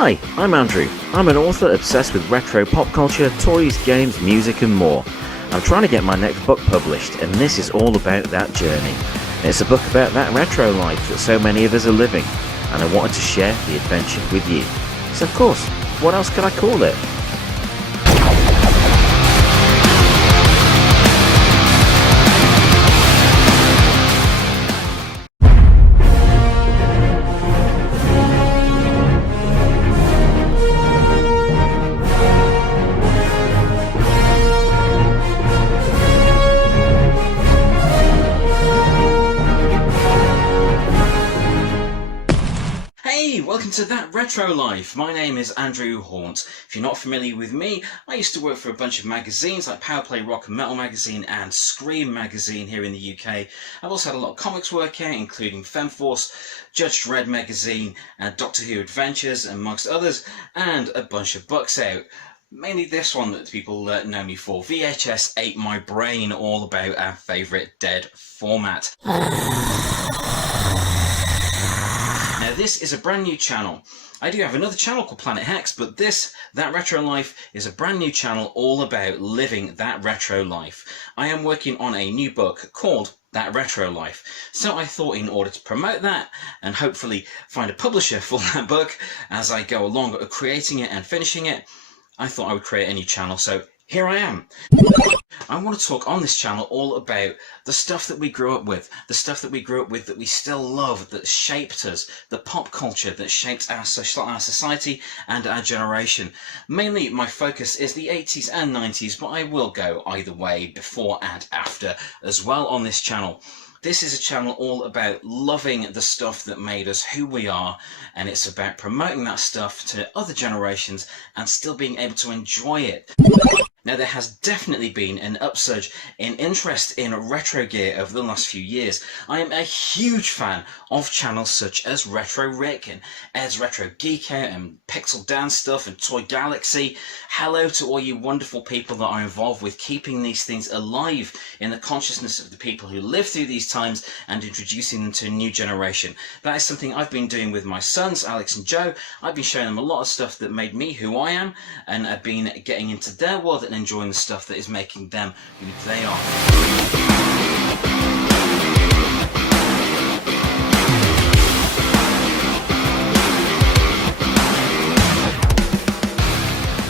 Hi, I'm Andrew. I'm an author obsessed with retro pop culture, toys, games, music and more. I'm trying to get my next book published, and this is all about that journey. It's a book about that retro life that so many of us are living, and I wanted to share the adventure with you. So of course, what else could I call it? Welcome to That Retro Life. My name is Andrew Hawnt. If you're not familiar with me, I used to work for a bunch of magazines like Powerplay, Rock and Metal magazine and Scream magazine here in the UK. I've also had a lot of comics work out, including Femforce, Judge Dredd magazine and Doctor Who Adventures amongst others, and a bunch of books out. Mainly this one that people know me for, VHS Ate My Brain, all about our favourite Dead format. Now this is a brand new channel. I do have another channel called Planet Hex, but this, That Retro Life, is a brand new channel all about living that retro life. I am working on a new book called That Retro Life. So I thought in order to promote that and hopefully find a publisher for that book as I go along creating it and finishing it, I thought I would create a new channel. So here I am. I want to talk on this channel all about the stuff that we grew up with, the stuff that we grew up with that we still love, that shaped us, the pop culture that shaped our society and our generation. Mainly my focus is the 80s and 90s, but I will go either way, before and after as well on this channel. This is a channel all about loving the stuff that made us who we are, and it's about promoting that stuff to other generations and still being able to enjoy it. Now, there has definitely been an upsurge in interest in retro gear over the last few years. I am a huge fan of channels such as Retro Rick and Ed's Retro Geek Out and Pixel Dance Stuff and Toy Galaxy. Hello to all you wonderful people that are involved with keeping these things alive in the consciousness of the people who live through these times and introducing them to a new generation. That is something I've been doing with my sons, Alex and Joe. I've been showing them a lot of stuff that made me who I am, and I've been getting into their world and enjoying the stuff that is making them who they are.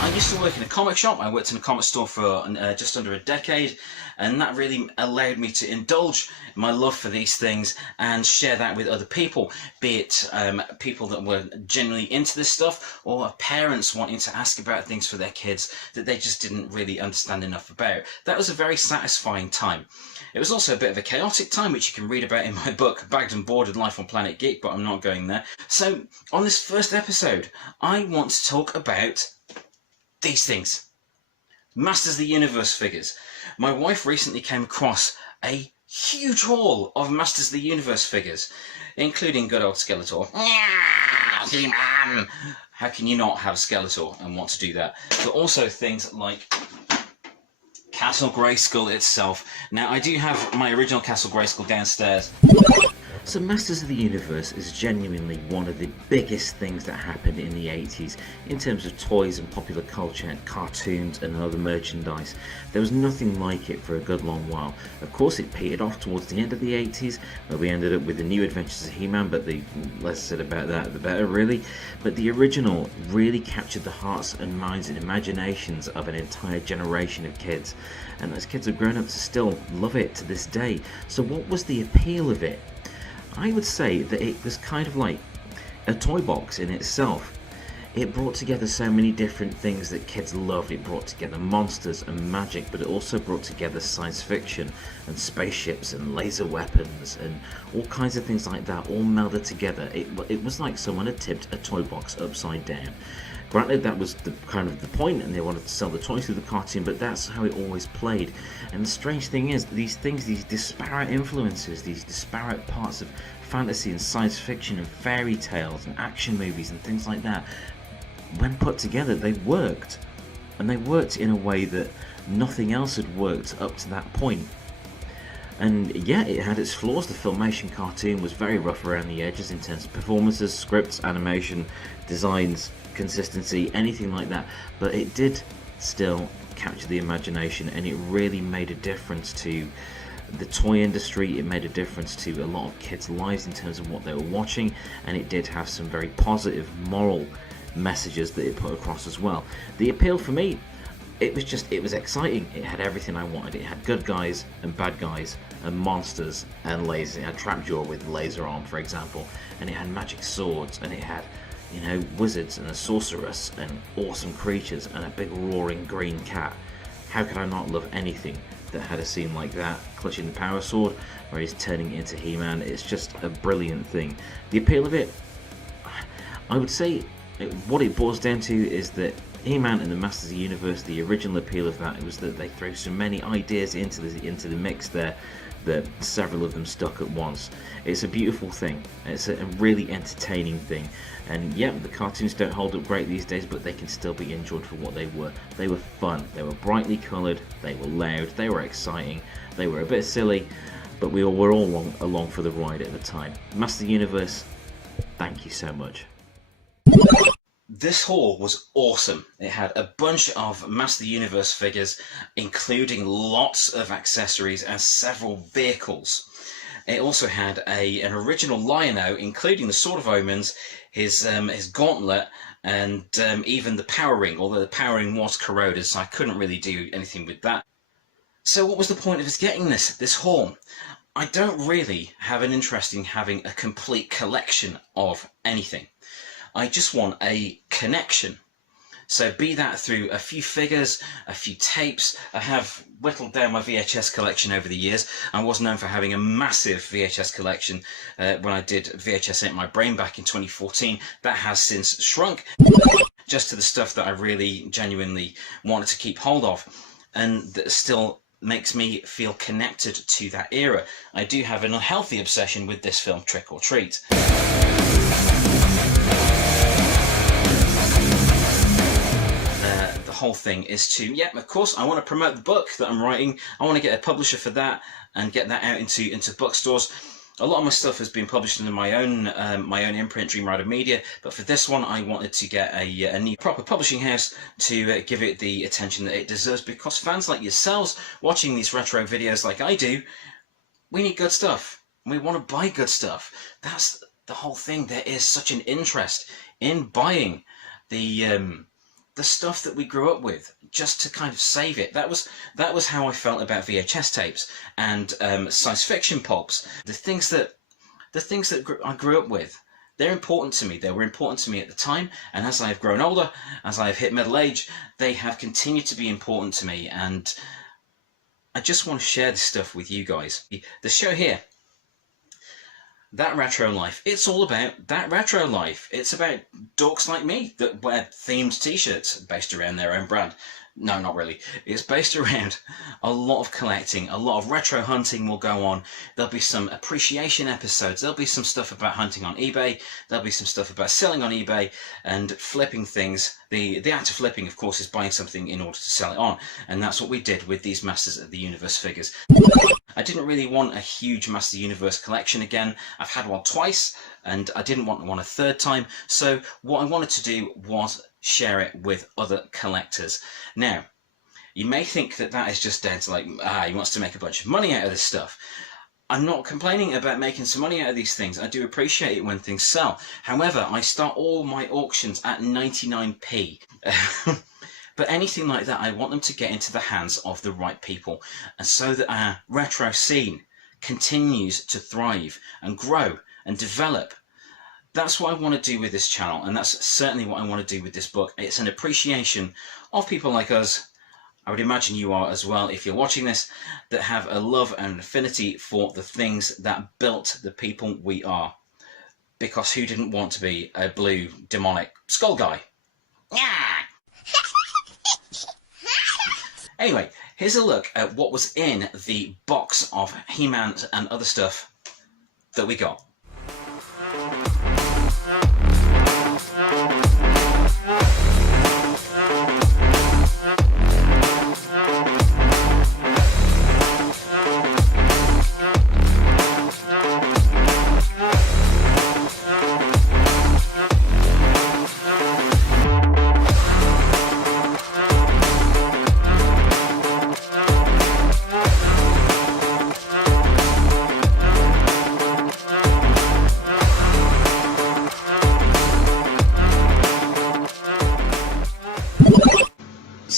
I used to work in a comic shop. I worked in a comic store for just under a decade, and that really allowed me to indulge my love for these things and share that with other people, be it people that were genuinely into this stuff, or parents wanting to ask about things for their kids that they just didn't really understand enough about. That was a very satisfying time. It was also a bit of a chaotic time, which you can read about in my book, Bagged and Boarded Life on Planet Geek, but I'm not going there. So, on this first episode, I want to talk about these things. Masters of the Universe figures. My wife recently came across a huge haul of Masters of the Universe figures, including good old Skeletor. He-Man! How can you not have Skeletor and want to do that? But also things like Castle Grayskull itself. Now, I do have my original Castle Grayskull downstairs. So Masters of the Universe is genuinely one of the biggest things that happened in the 80s in terms of toys and popular culture and cartoons and other merchandise. There was nothing like it for a good long while. Of course, it petered off towards the end of the 80s, where we ended up with the New Adventures of He-Man, but the less said about that, the better, really. But the original really captured the hearts and minds and imaginations of an entire generation of kids. And those kids have grown up to still love it to this day. So what was the appeal of it? I would say that it was kind of like a toy box in itself. It brought together so many different things that kids loved. It brought together monsters and magic, but it also brought together science fiction and spaceships and laser weapons and all kinds of things like that, all melded together. It was like someone had tipped a toy box upside down. Granted, that was the kind of the point, and they wanted to sell the toys through the cartoon, but that's how it always played. And the strange thing is, these things, these disparate influences, these disparate parts of fantasy and science fiction and fairy tales and action movies and things like that, when put together, they worked. And they worked in a way that nothing else had worked up to that point. And yeah, it had its flaws. The Filmation cartoon was very rough around the edges in terms of performances, scripts, animation, designs, consistency, anything like that, but it did still capture the imagination, and it really made a difference to the toy industry. It made a difference to a lot of kids' lives in terms of what they were watching, and it did have some very positive moral messages that it put across as well. The appeal for me, it was exciting. It had everything I wanted. It had good guys and bad guys and monsters and lasers. It had Trapjaw with laser arm, for example, and it had magic swords, and it had, you know, wizards and a sorceress and awesome creatures and a big roaring green cat. How could I not love anything that had a scene like that, clutching the power sword where he's turning into He-Man? It's just a brilliant thing. The appeal of it, I would say, what it boils down to is that He-Man and the Masters of the Universe, the original appeal of that was that they throw so many ideas into the mix there that several of them stuck at once. It's a beautiful thing. It's a really entertaining thing. And yeah, the cartoons don't hold up great these days, but they can still be enjoyed for what they were. They were fun. They were brightly coloured. They were loud. They were exciting. They were a bit silly, but we were all along for the ride at the time. Master of the Universe, thank you so much. This haul was awesome. It had a bunch of Master of the Universe figures, including lots of accessories and several vehicles. It also had an original Lion-O, including the Sword of Omens, his gauntlet, and even the power ring, although the power ring was corroded, so I couldn't really do anything with that. So what was the point of us getting this haul? I don't really have an interest in having a complete collection of anything. I just want a connection. So be that through a few figures, a few tapes. I have whittled down my VHS collection over the years. I was known for having a massive VHS collection when I did VHS Ate My Brain back in 2014. That has since shrunk just to the stuff that I really genuinely wanted to keep hold of, and that still makes me feel connected to that era. I do have an unhealthy obsession with this film, Trick or Treat. The whole thing is to, yeah, of course, I want to promote the book that I'm writing. I want to get a publisher for that and get that out into bookstores. A lot of my stuff has been published under my own imprint, Dream Rider Media, but for this one I wanted to get a new proper publishing house to give it the attention that it deserves, because fans like yourselves watching these retro videos like I do, we need good stuff. We want to buy good stuff. That's the whole thing. There is such an interest in buying the stuff that we grew up with, just to kind of save it. That was how I felt about VHS tapes and science fiction pulps. The things that I grew up with, they're important to me. They were important to me at the time, and as I have grown older, as I have hit middle age, they have continued to be important to me, and I just want to share this stuff with you guys. The show here, That Retro Life, it's all about that retro life. It's about dorks like me that wear themed t-shirts based around their own brand. No, not really. It's based around a lot of collecting, a lot of retro hunting will go on. There'll be some appreciation episodes. There'll be some stuff about hunting on eBay. There'll be some stuff about selling on eBay and flipping things. The act of flipping, of course, is buying something in order to sell it on. And that's what we did with these Masters of the Universe figures. I didn't really want a huge Master of the Universe collection again. I've had one twice, and I didn't want one a third time. So what I wanted to do was share it with other collectors. Now, you may think that that is just down to like, he wants to make a bunch of money out of this stuff. I'm not complaining about making some money out of these things. I do appreciate it when things sell. However, I start all my auctions at 99p. But anything like that, I want them to get into the hands of the right people, and so that our retro scene continues to thrive and grow and develop. That's what I want to do with this channel, and that's certainly what I want to do with this book. It's an appreciation of people like us. I would imagine you are as well, if you're watching this, that have a love and an affinity for the things that built the people we are. Because who didn't want to be a blue demonic skull guy? Anyway, here's a look at what was in the box of He-Man and other stuff that we got.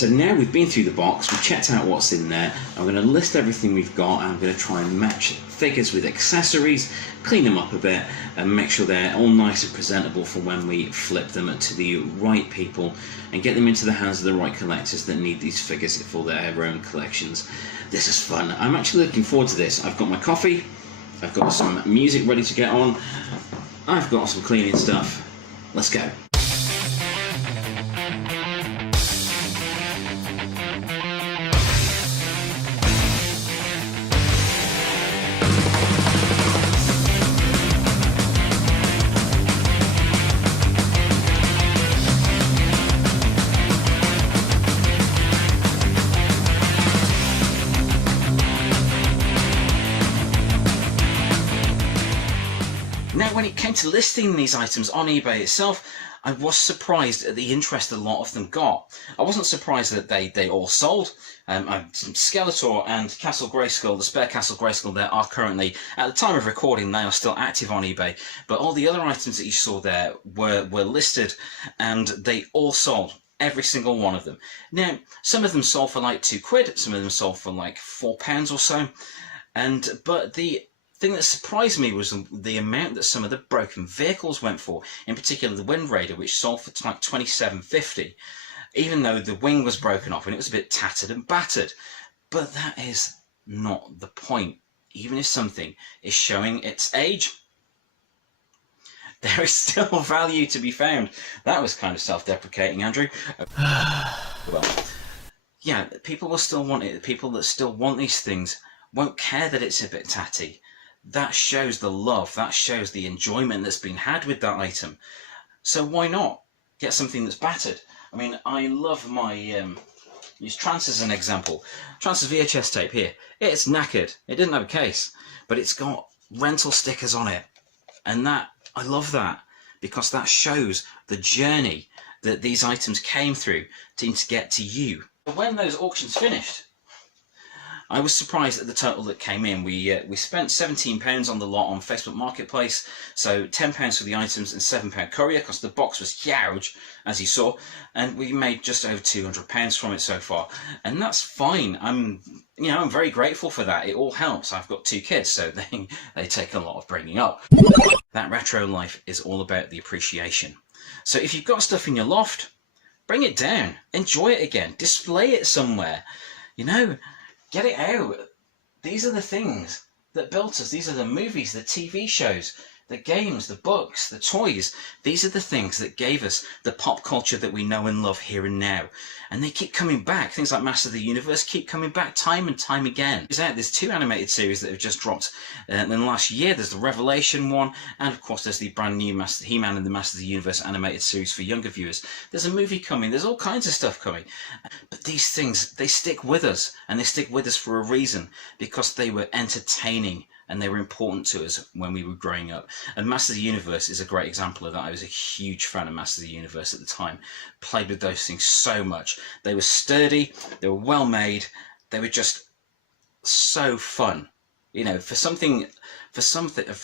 So now we've been through the box, we've checked out what's in there, I'm going to list everything we've got, and I'm going to try and match figures with accessories, clean them up a bit, and make sure they're all nice and presentable for when we flip them to the right people and get them into the hands of the right collectors that need these figures for their own collections. This is fun. I'm actually looking forward to this. I've got my coffee, I've got some music ready to get on, I've got some cleaning stuff. Let's go. Now, when it came to listing these items on eBay itself, I was surprised at the interest a lot of them got. I wasn't surprised that they all sold. Skeletor and Castle Grayskull, the spare Castle Grayskull there, are currently, at the time of recording, they are still active on eBay. But all the other items that you saw there were listed, and they all sold. Every single one of them. Now, some of them sold for like £2, some of them sold for like £4 or so. But the thing that surprised me was the amount that some of the broken vehicles went for. In particular, the Wind Raider, which sold for like $27.50, even though the wing was broken off and it was a bit tattered and battered. But that is not the point. Even if something is showing its age, there is still value to be found. That was kind of self-deprecating, Andrew. Well, yeah, people will still want it. The people that still want these things won't care that it's a bit tatty. That shows the love, that shows the enjoyment that's been had with that item. So why not get something that's battered? I mean, I love my, use Trance as an example. Trance's VHS tape here, it's knackered. It didn't have a case, but it's got rental stickers on it. And that, I love that, because that shows the journey that these items came through to get to you. When those auctions finished, I was surprised at the total that came in. We spent £17 on the lot on Facebook Marketplace, so £10 for the items and £7 courier, because the box was huge, as you saw, and we made just over £200 from it so far, and that's fine. I'm very grateful for that. It all helps. I've got 2 kids, so they take a lot of bringing up. That retro life is all about the appreciation. So if you've got stuff in your loft, bring it down, enjoy it again, display it somewhere, get it out. These are the things that built us. These are the movies, the TV shows, the games, the books, the toys. These are the things that gave us the pop culture that we know and love here and now. And they keep coming back. Things like Master of the Universe keep coming back time and time again. There's 2 animated series that have just dropped in the last year. There's the Revelation one, and of course there's the brand new He-Man and the Master of the Universe animated series for younger viewers. There's a movie coming. There's all kinds of stuff coming. But these things, they stick with us, and they stick with us for a reason, because they were entertaining and they were important to us when we were growing up. And Master of the Universe is a great example of that. I was a huge fan of Master of the Universe at the time. Played with those things so much. They were sturdy, they were well made, they were just so fun. For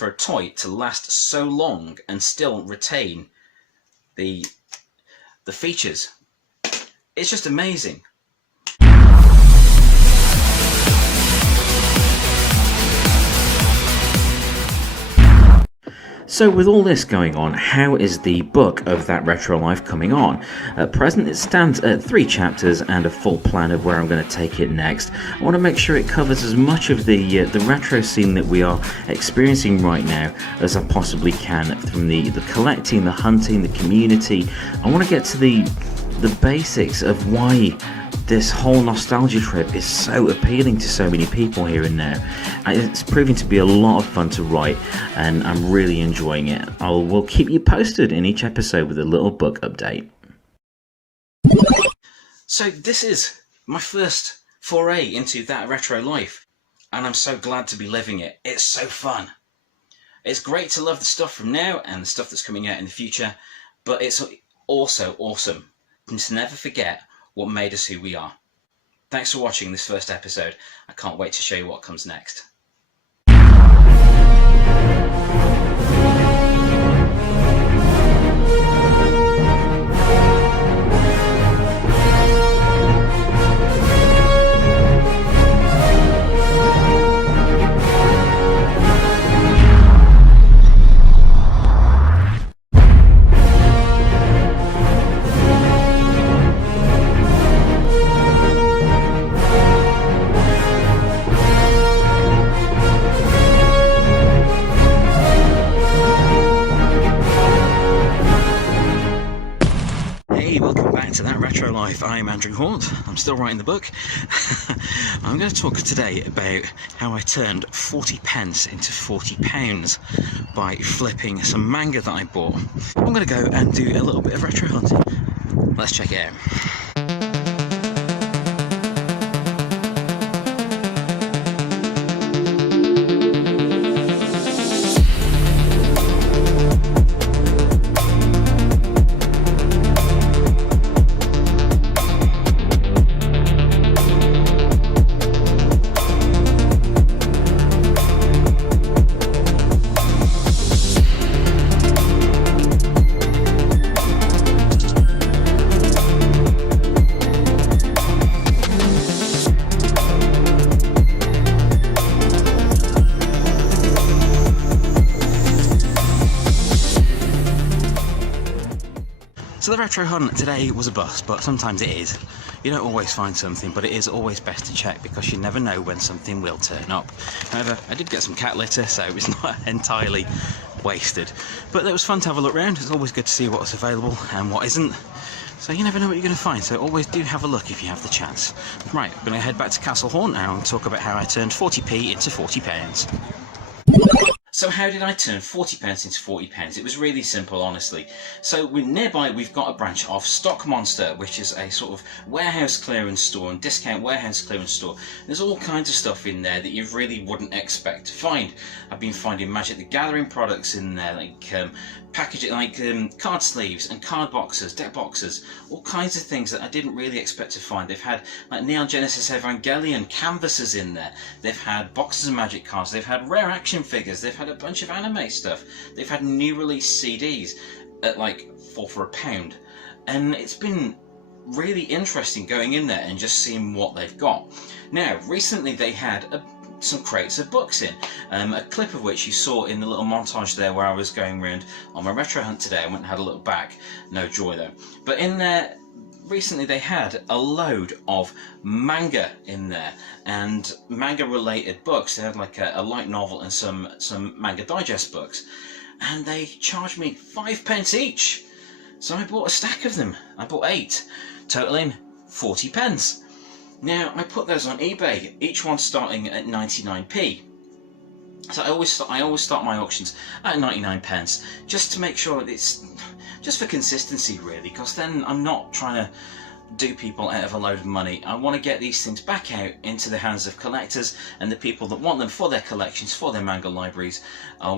a toy to last so long and still retain the features, it's just amazing. So with all this going on, how is the book of That Retro Life coming on? At present it stands at 3 chapters and a full plan of where I'm going to take it next. I want to make sure it covers as much of the retro scene that we are experiencing right now as I possibly can, from the collecting, the hunting, the community. I want to get to the basics of why this whole nostalgia trip is so appealing to so many people here and now. It's proving to be a lot of fun to write, and I'm really enjoying it. We'll keep you posted in each episode with a little book update. So this is my first foray into That Retro Life, and I'm so glad to be living it. It's so fun. It's great to love the stuff from now and the stuff that's coming out in the future, but it's also awesome to never forget what made us who we are. Thanks for watching this first episode. I can't wait to show you what comes next. I'm Andrew Hawnt. I'm still writing the book. I'm going to talk today about how I turned 40 pence into 40 pounds by flipping some manga that I bought. I'm going to go and do a little bit of retro hunting. Let's check it out. So the retro hunt today was a bust, but sometimes it is. You don't always find something, but it is always best to check because you never know when something will turn up. However, I did get some cat litter, so it was not entirely wasted. But it was fun to have a look around. It's always good to see what's available and what isn't. So you never know what you're going to find, so always do have a look if you have the chance. Right, I'm going to head back to Castle Haunt now and talk about how I turned 40p into 40 pounds. So how did I turn 40 pence into 40 pounds? It was really simple, honestly. So nearby we've got a branch of Stock Monster, which is a sort of warehouse clearance store and discount warehouse clearance store. There's all kinds of stuff in there that you really wouldn't expect to find. I've been finding Magic the Gathering products in there, like packaging, like card sleeves and card boxes, deck boxes, all kinds of things that I didn't really expect to find. They've had like Neon Genesis Evangelion canvases in there. They've had boxes of Magic cards. They've had rare action figures. They've had a bunch of anime stuff. They've had new release CDs at like £4 for £1, and it's been really interesting going in there and just seeing what they've got. Now, recently they had some crates of books in, a clip of which you saw in the little montage there where I was going around on my retro hunt today. I went and had a look back, no joy though. But in there, recently they had a load of manga in there, and manga related books. They had like a light novel and some manga digest books, and they charged me 5 pence each. So I bought a stack of them. I bought 8, totaling 40 pence. Now, I put those on eBay, each one starting at 99p. So I always start my auctions at 99 pence, just to make sure it's just for consistency, really, because then I'm not trying to do people out of a load of money. I want to get these things back out into the hands of collectors and the people that want them for their collections, for their manga libraries,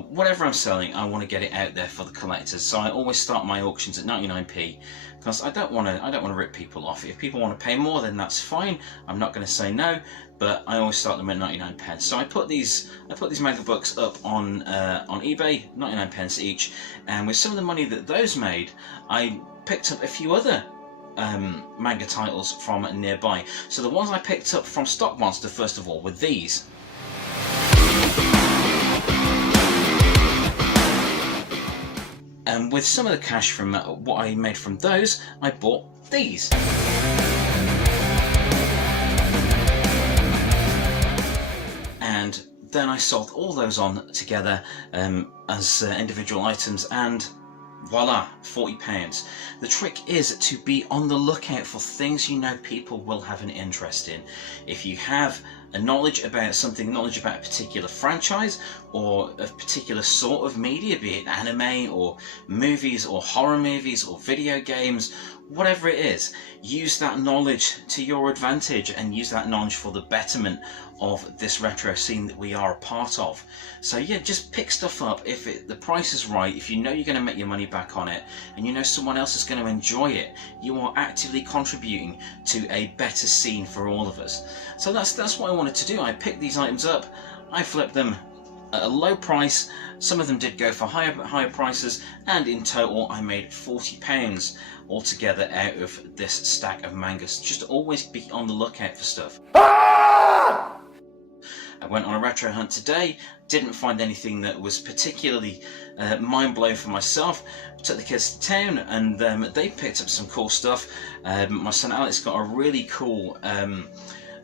whatever I'm selling. I want to get it out there for the collectors. So I always start my auctions at 99p because I don't want to rip people off. If people want to pay more, then that's fine. I'm not going to say no, but I always start them at 99 pence. So I put these manga books up on eBay, 99 pence each, and with some of the money that those made, I picked up a few other manga titles from nearby. So the ones I picked up from Stock Monster first of all were these. And with some of the cash from what I made from those, I bought these. And then I sold all those on together as individual items, and voila, 40 pounds. The trick is to be on the lookout for things you know people will have an interest in. If you have a knowledge about something, knowledge about a particular franchise or a particular sort of media, be it anime or movies or horror movies or video games, whatever it is, use that knowledge to your advantage and use that knowledge for the betterment of this retro scene that we are a part of. So yeah, just pick stuff up if the price is right, if you know you're going to make your money back on it and you know someone else is going to enjoy it. You are actively contributing to a better scene for all of us. So that's what I wanted to do. I picked these items up, I flipped them at a low price. Some of them did go for higher prices, and in total I made £40 altogether out of this stack of mangas. Just always be on the lookout for stuff. I went on a retro hunt today, didn't find anything that was particularly mind-blowing for myself. Took the kids to town and they picked up some cool stuff. My son Alex got a really cool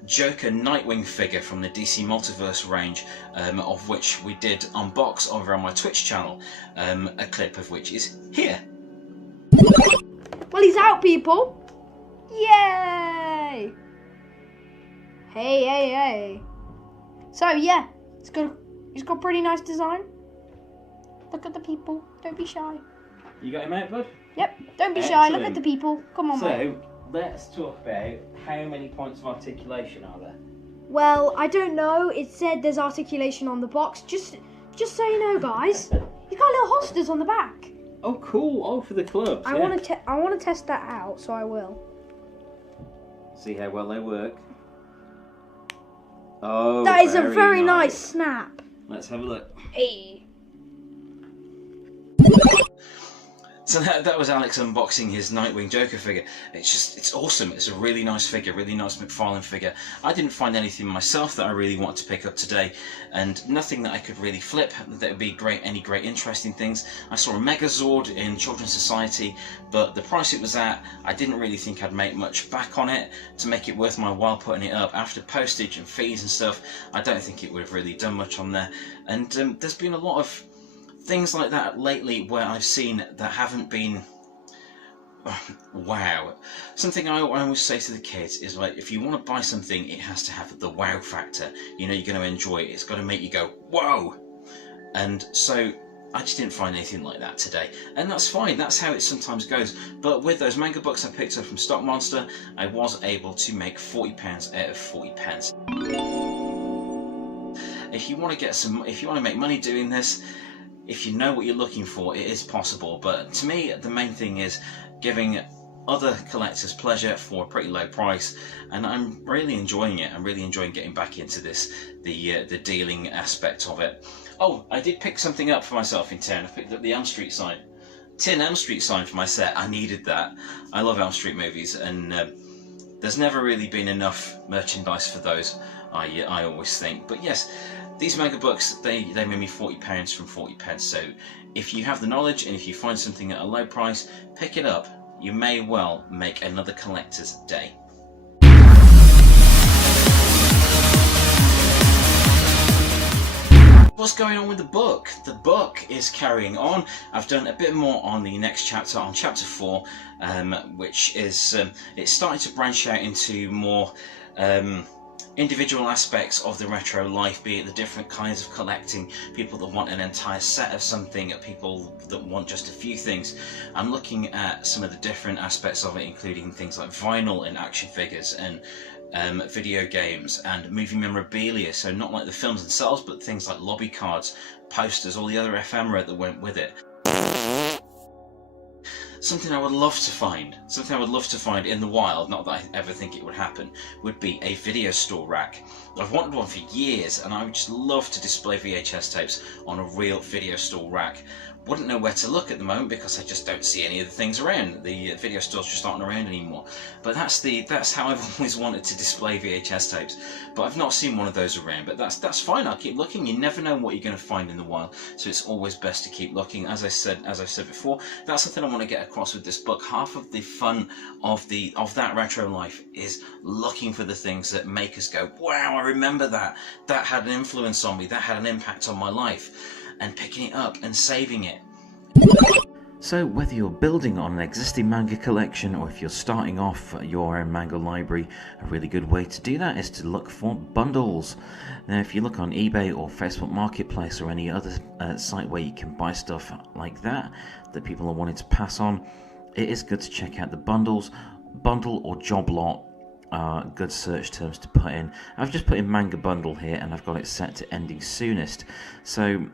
Joker Nightwing figure from the DC Multiverse range, of which we did unbox over on my Twitch channel, a clip of which is here. Well, he's out, people. Yay! Hey. So yeah, it's got pretty nice design. Look at the people. Don't be shy. You got him out, bud? Yep. Don't be shy. Look at the people. Come on, mate. So, let's talk about how many points of articulation are there? Well, I don't know. It said there's articulation on the box. Just so you know, guys, you got little holsters on the back. Oh, cool. Oh, for the clubs. I want to test that out, so I will. See how well they work. Oh, that is a very nice snap. Let's have a look. Hey. So that was Alex unboxing his Nightwing Joker figure. It's awesome. It's a really nice figure, really nice McFarlane figure. I didn't find anything myself that I really wanted to pick up today, and nothing that I could really flip that would be any great interesting things. I saw a Megazord in Children's Society, but the price it was at, I didn't really think I'd make much back on it to make it worth my while putting it up. After postage and fees and stuff, I don't think it would have really done much on there. And there's been a lot of things like that lately where I've seen that haven't been wow. Something I always say to the kids is, like, if you want to buy something, it has to have the wow factor. You know, you're going to enjoy it. It's got to make you go, whoa! And so I just didn't find anything like that today. And that's fine. That's how it sometimes goes. But with those manga books I picked up from Stock Monster, I was able to make £40 out of 40 pence. If you want to make money doing this, if you know what you're looking for, it is possible. But to me, the main thing is giving other collectors pleasure for a pretty low price, and I'm really enjoying it. I'm really enjoying getting back into this, the dealing aspect of it. Oh, I did pick something up for myself in town. I picked up the Elm Street sign. Tin Elm Street sign for my set. I needed that. I love Elm Street movies, and there's never really been enough merchandise for those, I always think. But yes, these manga books, they made me £40 from 40 pence, so if you have the knowledge and if you find something at a low price, pick it up. You may well make another collector's day. What's going on with the book? The book is carrying on. I've done a bit more on the next chapter, on chapter 4, which is, it's starting to branch out into more individual aspects of the retro life, be it the different kinds of collecting, people that want an entire set of something, people that want just a few things. I'm looking at some of the different aspects of it, including things like vinyl and action figures and video games and movie memorabilia, so not like the films themselves, but things like lobby cards, posters, all the other ephemera that went with it. Something I would love to find in the wild, not that I ever think it would happen, would be a video store rack. I've wanted one for years, and I would just love to display VHS tapes on a real video store rack. Wouldn't know where to look at the moment because I just don't see any of the things around. The video stores just aren't around anymore. But that's how I've always wanted to display VHS tapes. But I've not seen one of those around. But that's fine. I'll keep looking. You never know what you're going to find in the wild, so it's always best to keep looking. As I've said before, that's something I want to get across with this book. Half of the fun of that retro life is looking for the things that make us go, wow, I remember that. That had an influence on me. That had an impact on my life. And picking it up and saving it. So whether you're building on an existing manga collection or if you're starting off your own manga library, a really good way to do that is to look for bundles. Now if you look on eBay or Facebook Marketplace or any other site where you can buy stuff like that people are wanting to pass on, it is good to check out the bundles. Bundle or job lot are good search terms to put in. I've just put in manga bundle here and I've got it set to ending soonest. So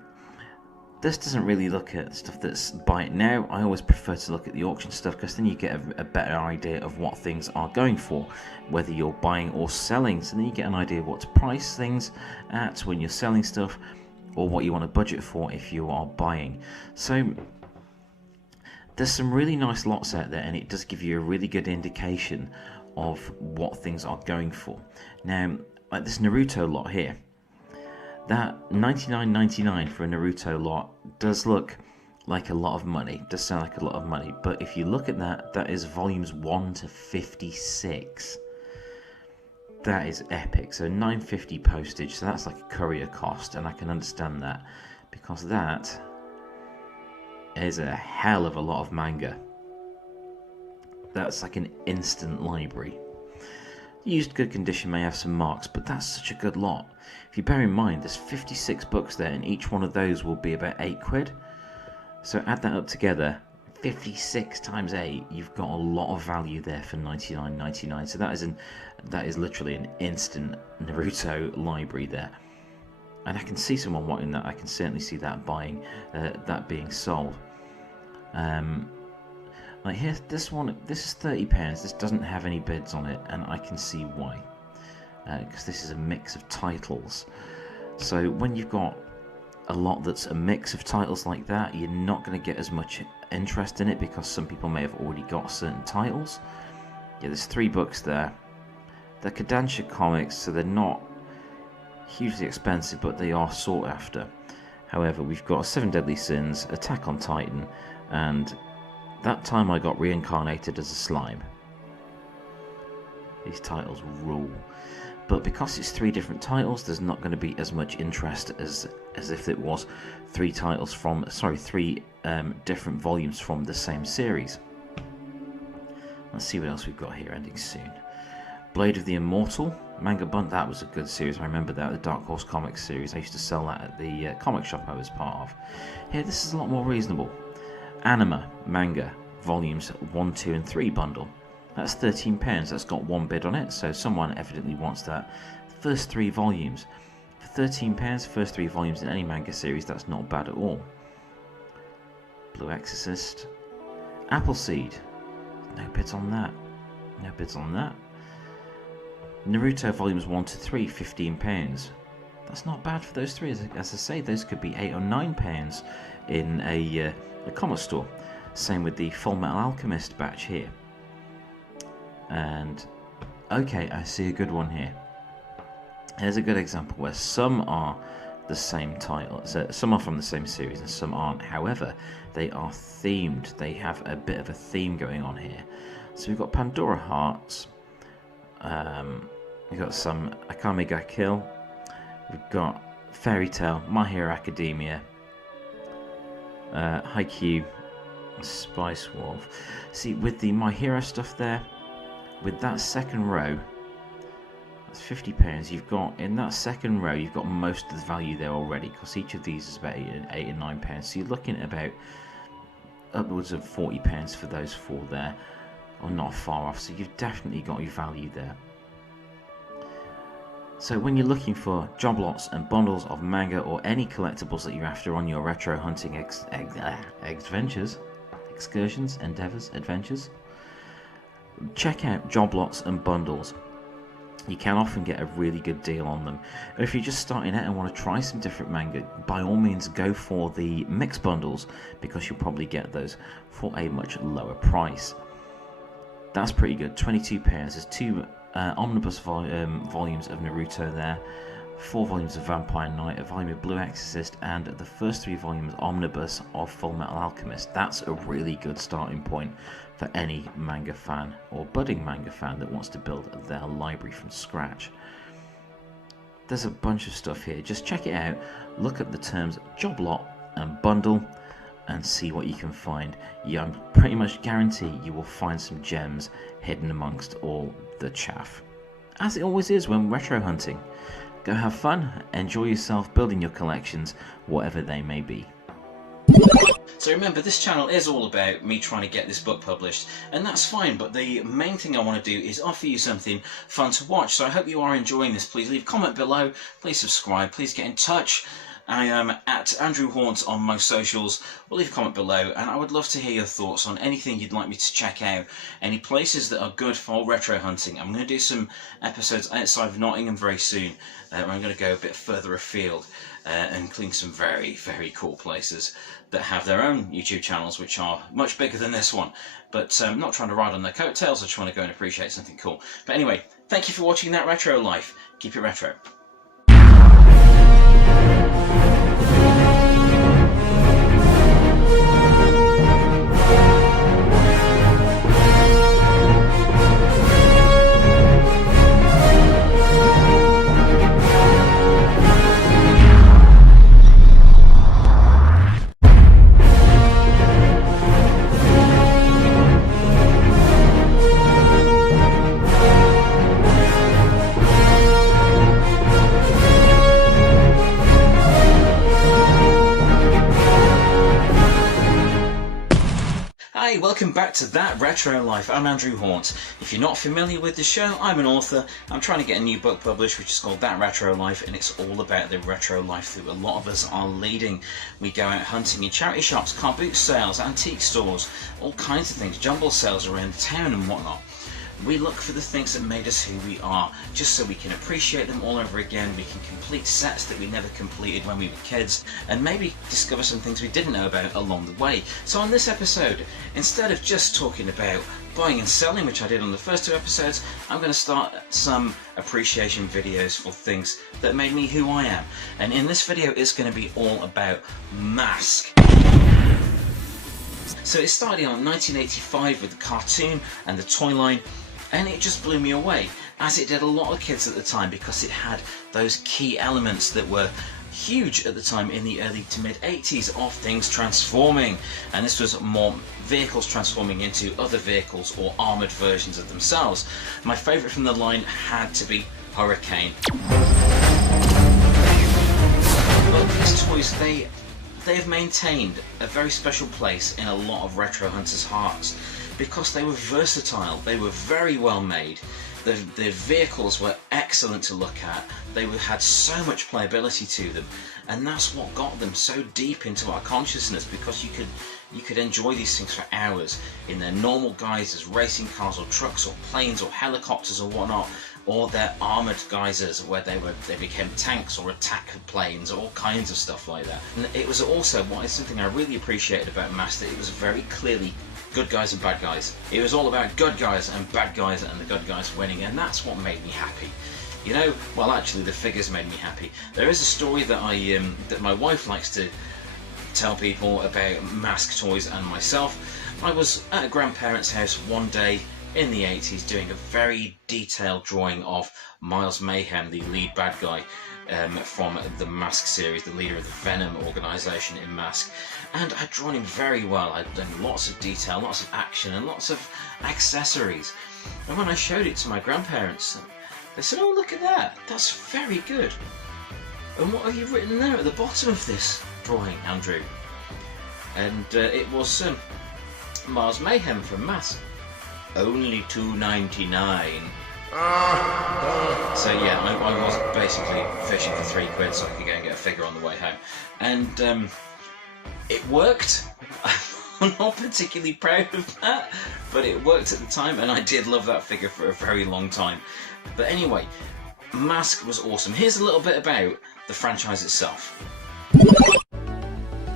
this doesn't really look at stuff that's buy it now. I always prefer to look at the auction stuff because then you get a better idea of what things are going for, whether you're buying or selling. So then you get an idea of what to price things at when you're selling stuff, or what you want to budget for if you are buying. So there's some really nice lots out there, and it does give you a really good indication of what things are going for. Now, like this Naruto lot here, that $99.99 for a Naruto lot does look like a lot of money, does sound like a lot of money, but if you look at that, that is volumes 1 to 56. That is epic. So $9.50 postage, so that's like a courier cost, and I can understand that because that is a hell of a lot of manga. that's like an instant library. Used good condition may have some marks, but that's such a good lot. If you bear in mind, there's 56 books there, and each one of those will be about £8. So add that up together, 56 times 8, you've got a lot of value there for $99.99. So that is literally an instant Naruto library there. And I can see someone wanting that. I can certainly see that that being sold. Like here, this is £30. This doesn't have any bids on it, and I can see why. Because this is a mix of titles. So when you've got a lot that's a mix of titles like that, you're not going to get as much interest in it because some people may have already got certain titles. Yeah, there's 3 books there. They're Kodansha comics, so they're not hugely expensive, but they are sought after. However, we've got 7 Deadly Sins, Attack on Titan, and That Time I Got Reincarnated as a Slime. These titles rule. But because it's 3 different titles, there's not going to be as much interest as if it was 3 different volumes from the same series. Let's see what else we've got here ending soon. Blade of the Immortal, manga bunt. That was a good series. I remember that, the Dark Horse Comics series. I used to sell that at the comic shop I was part of. Here, this is a lot more reasonable. Anima manga volumes 1, 2 and 3 bundle. That's £13. That's got 1 bid on it, so someone evidently wants that. First 3 volumes for £13. First 3 volumes in any manga series. That's not bad at all. Blue Exorcist, Appleseed. No bids on that. No bids on that. Naruto volumes 1 to 3, £15. That's not bad for those 3. As I say, those could be £8 or £9 in a comic store. Same with the Full Metal Alchemist batch here. And okay, I see a good one here. Here's a good example where some are the same title, so some are from the same series and some aren't. However, they are themed. They have a bit of a theme going on here. So we've got Pandora Hearts. We've got some Akame ga Kill. We've got Fairy Tail, My Hero Academia, Haikyuu, Spice Wolf. See, with the My Hero stuff there, with that second row, that's £50. You've got, in that second row, you've got most of the value there already, because each of these is about £8 and £9. So you're looking at about upwards of £40 for those 4 there, or not far off. So you've definitely got your value there. So when you're looking for job lots and bundles of manga or any collectibles that you're after on your retro hunting adventures, check out job lots and bundles. You can often get a really good deal on them. If you're just starting out and want to try some different manga, by all means go for the mix bundles, because you'll probably get those for a much lower price. That's pretty good. £22. There's 2 omnibus volumes of Naruto there, 4 volumes of Vampire Knight, a volume of Blue Exorcist, and the first 3 volumes omnibus of Full Metal Alchemist. That's a really good starting point for any manga fan or budding manga fan that wants to build their library from scratch. There's a bunch of stuff here. Just check it out, look at the terms job lot and bundle, and see what you can find. I pretty much guarantee you will find some gems hidden amongst all the chaff, as it always is when retro hunting. Go have fun, enjoy yourself building your collections, whatever they may be. So remember, this channel is all about me trying to get this book published, and that's fine, but the main thing I want to do is offer you something fun to watch. So I hope you are enjoying this. Please leave a comment below, please subscribe, please get in touch. I am at Andrew Hawnt on most socials. We'll leave a comment below, and I would love to hear your thoughts on anything you'd like me to check out, any places that are good for retro hunting. I'm going to do some episodes outside of Nottingham very soon, where I'm going to go a bit further afield and clean some very, very cool places that have their own YouTube channels, which are much bigger than this one. But I'm not trying to ride on their coattails, I just want to go and appreciate something cool. But anyway, thank you for watching That Retro Life. Keep it retro. Welcome back to That Retro Life. I'm Andrew Hawnt. If you're not familiar with the show, I'm an author. I'm trying to get a new book published which is called That Retro Life, and it's all about the retro life that a lot of us are leading. We go out hunting in charity shops, car boot sales, antique stores, all kinds of things, jumble sales around town and whatnot. We look for the things that made us who we are, just so we can appreciate them all over again. We can complete sets that we never completed when we were kids, and maybe discover some things we didn't know about along the way. So on this episode, instead of just talking about buying and selling, which I did on the first 2 episodes, I'm going to start some appreciation videos for things that made me who I am. And in this video, it's going to be all about Mask. So it started in 1985 with the cartoon and the toy line, and it just blew me away, as it did a lot of kids at the time, because it had those key elements that were huge at the time in the early to mid 80s of things transforming. And this was more vehicles transforming into other vehicles or armoured versions of themselves. My favourite from the line had to be Hurricane. But these toys, they have maintained a very special place in a lot of retro hunters' hearts, because they were versatile, they were very well made, the vehicles were excellent to look at, they had so much playability to them, and that's what got them so deep into our consciousness, because you could enjoy these things for hours in their normal guises, racing cars or trucks or planes or helicopters or whatnot, or their armoured guises where they became tanks or attack planes, all kinds of stuff like that. And it was also something I really appreciated about Mask, that it was very clearly good guys and bad guys. It was all about good guys and bad guys, and the good guys winning, and that's what made me happy. You know, well, actually the figures made me happy. There is a story that that my wife likes to tell people about Mask toys and myself. I was at a grandparents' house one day in the 80s doing a very detailed drawing of Miles Mayhem, the lead bad guy from the Mask series, the leader of the Venom organisation in Mask, and I'd drawn him very well. I'd done lots of detail, lots of action and lots of accessories, and when I showed it to my grandparents, they said, "Oh, look at that, that's very good. And what have you written there at the bottom of this drawing, Andrew?" And it was Miles Mayhem from Mask. Only $2.99. So yeah, I was basically fishing for £3 so I could go and get a figure on the way home, and it worked. I'm not particularly proud of that, but it worked at the time, and I did love that figure for a very long time. But anyway, Mask was awesome. Here's a little bit about the franchise itself.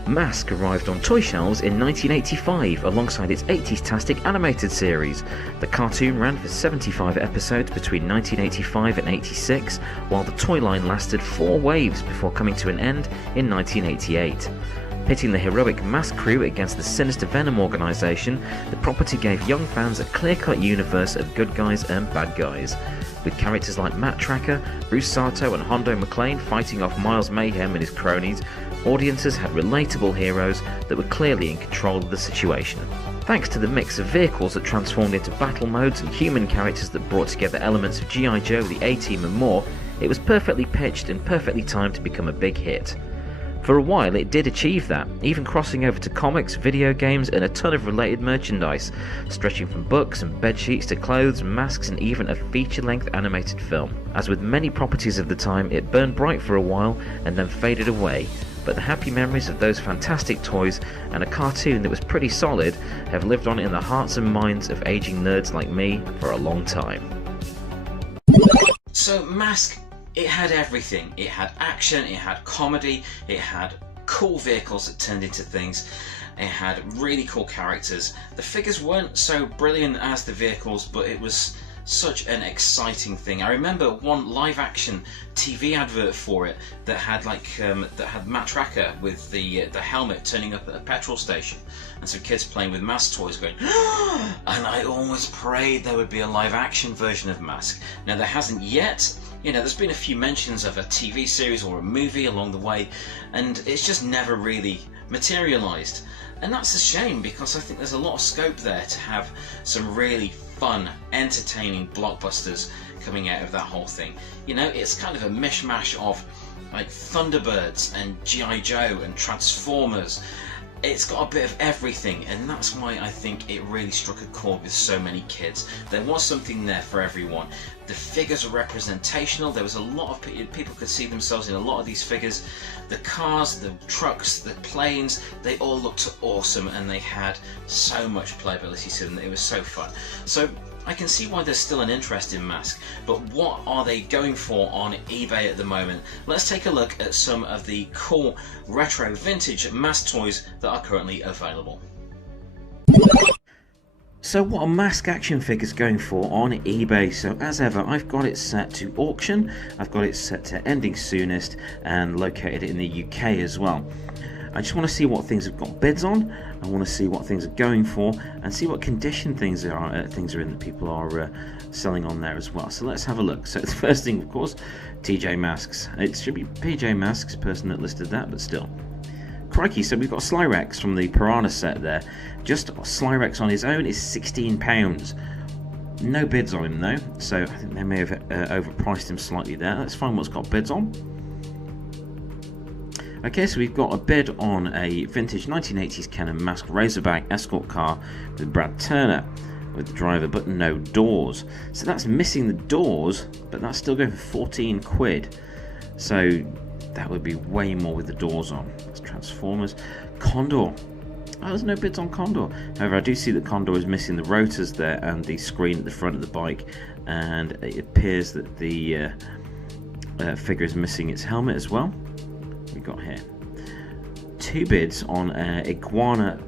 Mask arrived on toy shelves in 1985 alongside its 80s-tastic animated series. The cartoon ran for 75 episodes between 1985 and 86, while the toy line lasted 4 waves before coming to an end in 1988. Pitting the heroic Mask crew against the sinister Venom organisation, the property gave young fans a clear-cut universe of good guys and bad guys. With characters like Matt Tracker, Bruce Sato and Hondo McClane fighting off Miles Mayhem and his cronies, audiences had relatable heroes that were clearly in control of the situation. Thanks to the mix of vehicles that transformed into battle modes and human characters that brought together elements of G.I. Joe, the A-Team and more, it was perfectly pitched and perfectly timed to become a big hit. For a while it did achieve that, even crossing over to comics, video games and a ton of related merchandise, stretching from books and bedsheets to clothes, masks and even a feature-length animated film. As with many properties of the time, it burned bright for a while and then faded away, but the happy memories of those fantastic toys and a cartoon that was pretty solid have lived on in the hearts and minds of aging nerds like me for a long time. So Mask, it had everything. It had action, it had comedy, it had cool vehicles that turned into things, it had really cool characters. The figures weren't so brilliant as the vehicles, but it was such an exciting thing. I remember one live action TV advert for it that had that had Matt Tracker with the helmet turning up at a petrol station, and some kids playing with Mask toys going and I always prayed there would be a live action version of Mask. Now there hasn't yet. You know, there's been a few mentions of a TV series or a movie along the way, and it's just never really materialized. And that's a shame, because I think there's a lot of scope there to have some really fun, entertaining blockbusters coming out of that whole thing. You know, it's kind of a mishmash of like Thunderbirds and G.I. Joe and Transformers it's got a bit of everything, and that's why I think it really struck a chord with so many kids. There was something there for everyone. The figures were representational. There was a lot of people could see themselves in a lot of these figures. The cars, the trucks, the planes, they all looked awesome, and they had so much playability to them. It was so fun. So I can see why there's still an interest in Mask, but what are they going for on eBay at the moment? Let's take a look at some of the cool retro vintage Mask toys that are currently available. So what are Mask action figures going for on eBay? So as ever, I've got it set to auction, I've got it set to ending soonest, and located in the UK as well. I just want to see what things have got bids on. I want to see what things are going for, and see what condition things are in that people are selling on there as well. So let's have a look. So the first thing, of course, TJ Masks. It should be PJ Masks, person that listed that, but still. Crikey, so we've got Slyrex from the Piranha set there. Just Slyrex on his own is £16. No bids on him though, so I think they may have overpriced him slightly there. Let's find what's got bids on. Okay, so we've got a bid on a vintage 1980s Canon Mask Razorback escort car with Brad Turner with the driver but no doors. So that's missing the doors, but that's still going for 14 quid. So that would be way more with the doors on. That's Transformers. Condor. Oh, there's no bids on Condor. However, I do see that Condor is missing the rotors there and the screen at the front of the bike, and it appears that the figure is missing its helmet as well. We got here 2 bids on Iguana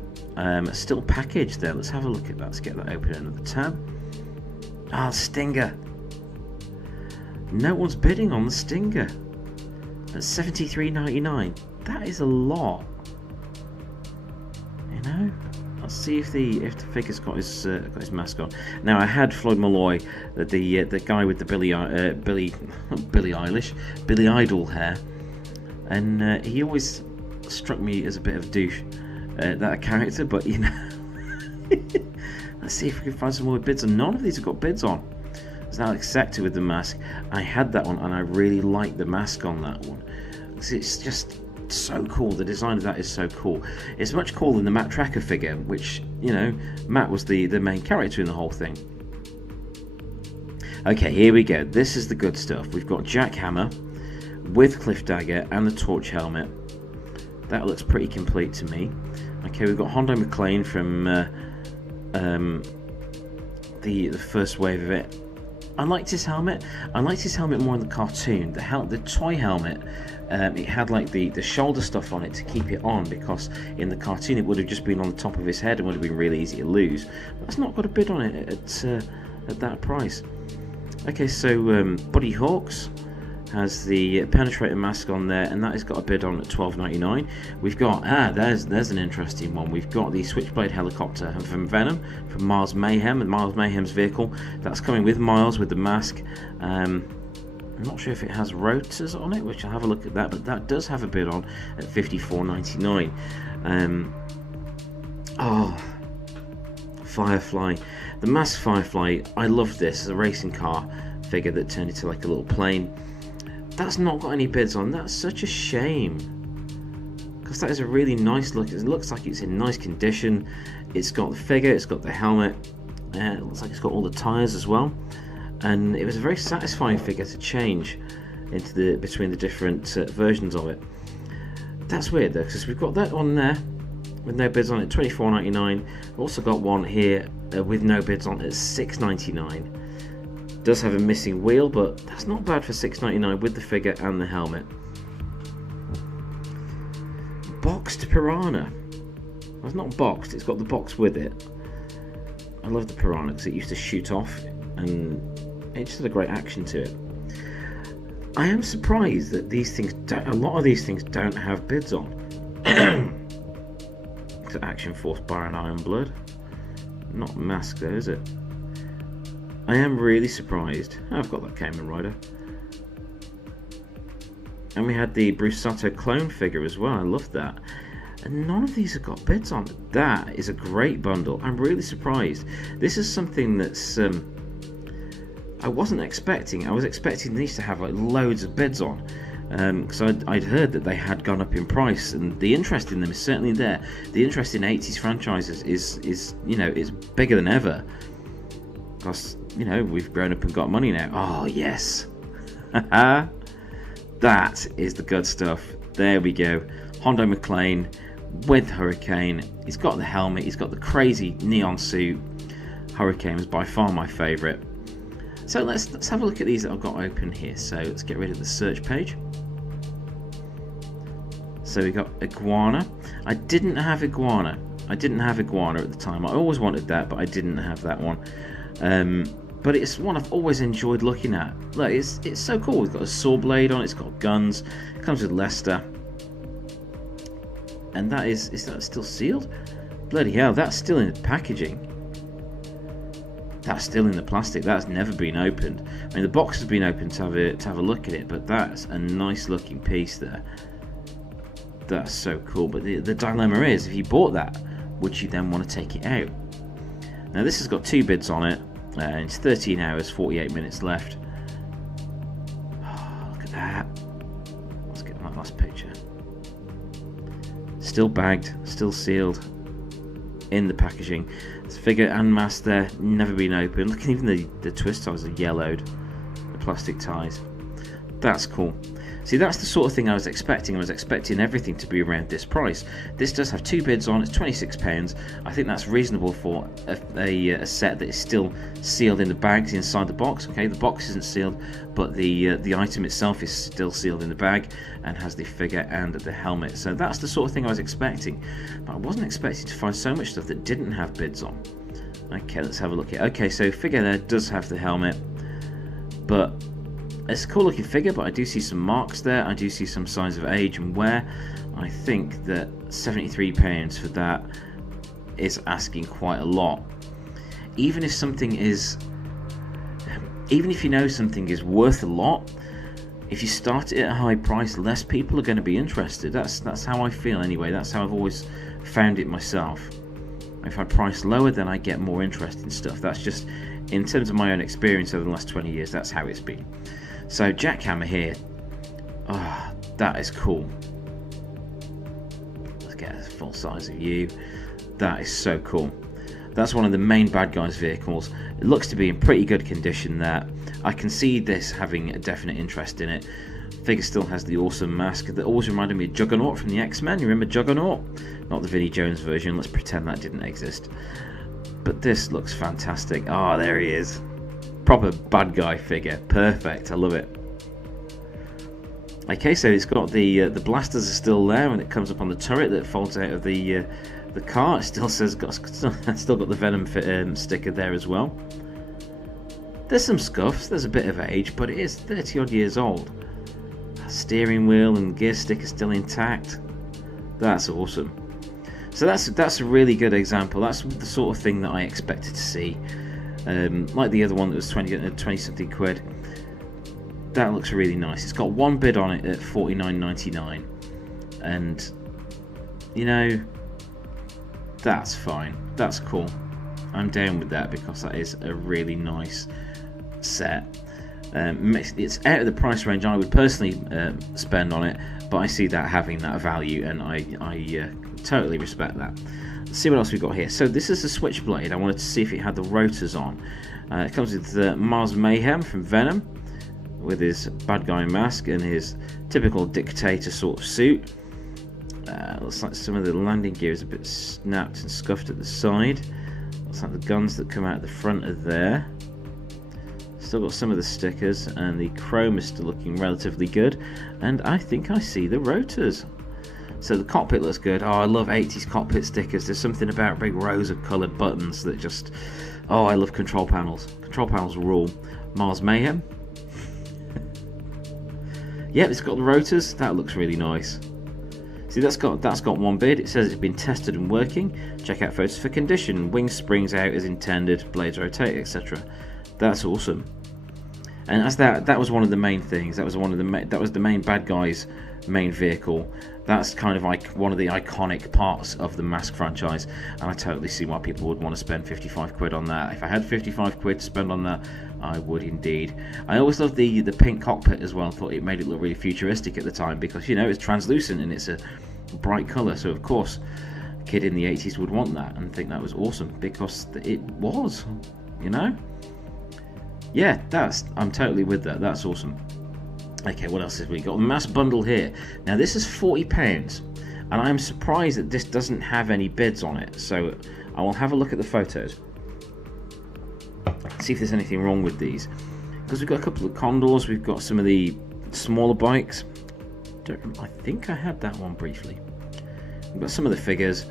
still package there. Let's have a look at that. Let's get that open in another tab. Ah, Stinger. No one's bidding on the Stinger at $73.99. That is a lot. You know. Let's see if the figure's got his mask on. Now I had Floyd Malloy, the guy with the Billie Idol hair. And he always struck me as a bit of a douche, that character, but you know. Let's see if we can find some more bids on. None of these have got bids on. There's Alex Sector with the mask. I had that one and I really like the mask on that one. It's just so cool. The design of that is so cool. It's much cooler than the Matt Tracker figure, which, you know, Matt was the main character in the whole thing. Okay, here we go. This is the good stuff. We've got Jack Hammer with Cliff Dagger and the Torch helmet. That looks pretty complete to me. Okay, we've got Hondo McClane from the first wave of it. I liked his helmet. I liked his helmet more in the cartoon. The toy helmet, it had like the shoulder stuff on it to keep it on, because in the cartoon it would have just been on the top of his head and would have been really easy to lose. That's not got a bid on it at that price. Okay, so Buddy Hawks has the penetrator mask on there, and that has got a bid on at $12.99. We've got there's an interesting one. We've got the Switchblade helicopter from Venom, from Miles Mayhem, and Miles Mayhem's vehicle. That's coming with Miles with the mask. I'm not sure if it has rotors on it, which I'll have a look at that, but that does have a bid on at $54.99. Oh, Firefly, the mask Firefly. I love this. It's a racing car figure that turned into like a little plane. That's not got any bids on. That's such a shame, because that is a really nice look. It looks like it's in nice condition. It's got the figure, it's got the helmet, it looks like it's got all the tyres as well, and it was a very satisfying figure to change into between the different versions of it. That's weird though, because we've got that on there with no bids on it, $24.99. We've also got one here with no bids on it at $6.99. Does have a missing wheel, but that's not bad for $6.99 with the figure and the helmet. Boxed Piranha. Well, it's not boxed, it's got the box with it. I love the Piranha because it used to shoot off and it just had a great action to it. I am surprised that a lot of these things don't have bids on. Action Force Baron Ironblood. Not Mask though, is it? I am really surprised. I've got that Kamen Rider. And we had the Bruce Sato clone figure as well. I love that. And none of these have got bids on. That is a great bundle. I'm really surprised. This is something that's I wasn't expecting. I was expecting these to have like loads of bids on. because I'd heard that they had gone up in price, and the interest in them is certainly there. The interest in 80s franchises is you know, it's bigger than ever, because, you know, we've grown up and got money now. Oh yes, that is the good stuff. There we go. Hondo McClane with Hurricane. He's got the helmet, he's got the crazy neon suit. Hurricane was by far my favourite. So let's have a look at these that I've got open here. So let's get rid of the search page. So we got Iguana. I didn't have Iguana. I didn't have Iguana at the time. I always wanted that, but I didn't have that one. But it's one I've always enjoyed looking at. Look, it's so cool. It's got a saw blade on it. It's got guns. It comes with Lester. And that is that still sealed? Bloody hell, that's still in the packaging. That's still in the plastic. That's never been opened. I mean, the box has been opened to have a look at it, but that's a nice looking piece there. That's so cool. But the dilemma is, if you bought that, would you then want to take it out? Now this has got 2 bids on it. It's 13 hours, 48 minutes left. Oh, look at that. Let's get that last picture. Still bagged, still sealed, in the packaging. This figure and mask there, never been opened. Look, even the twist ties are yellowed, the plastic ties. That's cool. See, that's the sort of thing I was expecting. I was expecting everything to be around this price. This does have 2 bids on. It's £26. I think that's reasonable for a set that is still sealed in the bags inside the box. Okay, the box isn't sealed, but the item itself is still sealed in the bag and has the figure and the helmet. So that's the sort of thing I was expecting. But I wasn't expecting to find so much stuff that didn't have bids on. Okay, let's have a look here. Okay, so figure there does have the helmet, but it's a cool looking figure, but I do see some marks there. I do see some signs of age and wear. I think that £73 for that is asking quite a lot. Even if you know something is worth a lot, if you start it at a high price, less people are going to be interested. That's how I feel anyway. That's how I've always found it myself. If I price lower, then I get more interest in stuff. That's just, in terms of my own experience over the last 20 years, that's how it's been. So Jackhammer here, oh, that is cool. Let's get a full size view. That is so cool. That's one of the main bad guys' vehicles. It looks to be in pretty good condition there. I can see this having a definite interest in it. Figure still has the awesome mask that always reminded me of Juggernaut from the X-Men. You remember Juggernaut? Not the Vinnie Jones version. Let's pretend that didn't exist. But this looks fantastic. Ah, oh, there he is. Proper bad guy figure. Perfect. I love it. Okay, so it's got the blasters are still there when it comes up on the turret that folds out of the car. It still says still got the Venom sticker there as well. There's some scuffs. There's a bit of age, but it is 30 odd years old. Steering wheel and gear stick are still intact. That's awesome. So that's a really good example. That's the sort of thing that I expected to see. Like the other one that was 20 something quid. That looks really nice. It's got 1 bid on it at $49.99, and you know, that's fine. That's cool. I'm down with that because that is a really nice set. It's out of the price range I would personally spend on it, but I see that having that value, and I totally respect that. Let's see what else we've got here. So this is a Switchblade. I wanted to see if it had the rotors on. It comes with Mars Mayhem from Venom, with his bad guy mask and his typical dictator sort of suit. Looks like some of the landing gear is a bit snapped and scuffed at the side. Looks like the guns that come out the front are there. Still got some of the stickers, and the chrome is still looking relatively good, and I think I see the rotors. So the cockpit looks good. Oh, I love 80s cockpit stickers. There's something about big rows of coloured buttons that just, oh, I love control panels. Control panels rule. Mars Mayhem. Yep, it's got the rotors. That looks really nice. See, that's got 1 bid. It says it's been tested and working. Check out photos for condition. Wings springs out as intended. Blades rotate, etc. That's awesome. And as that was one of the main things. That was the main bad guy's main vehicle. That's kind of like one of the iconic parts of the Mask franchise, and I totally see why people would want to spend 55 quid on that. If I had 55 quid to spend on that, I would indeed. I always loved the pink cockpit as well. I thought it made it look really futuristic at the time because, you know, it's translucent and it's a bright colour. So of course, a kid in the 80s would want that and think that was awesome because it was, you know. Yeah, I'm totally with that. That's awesome. Okay, what else have we got? The mass bundle here. Now this is £40, and I'm surprised that this doesn't have any bids on it. So I will have a look at the photos, see if there's anything wrong with these, because we've got a couple of Condors, we've got some of the smaller bikes. I think I had that one briefly. We've got some of the figures.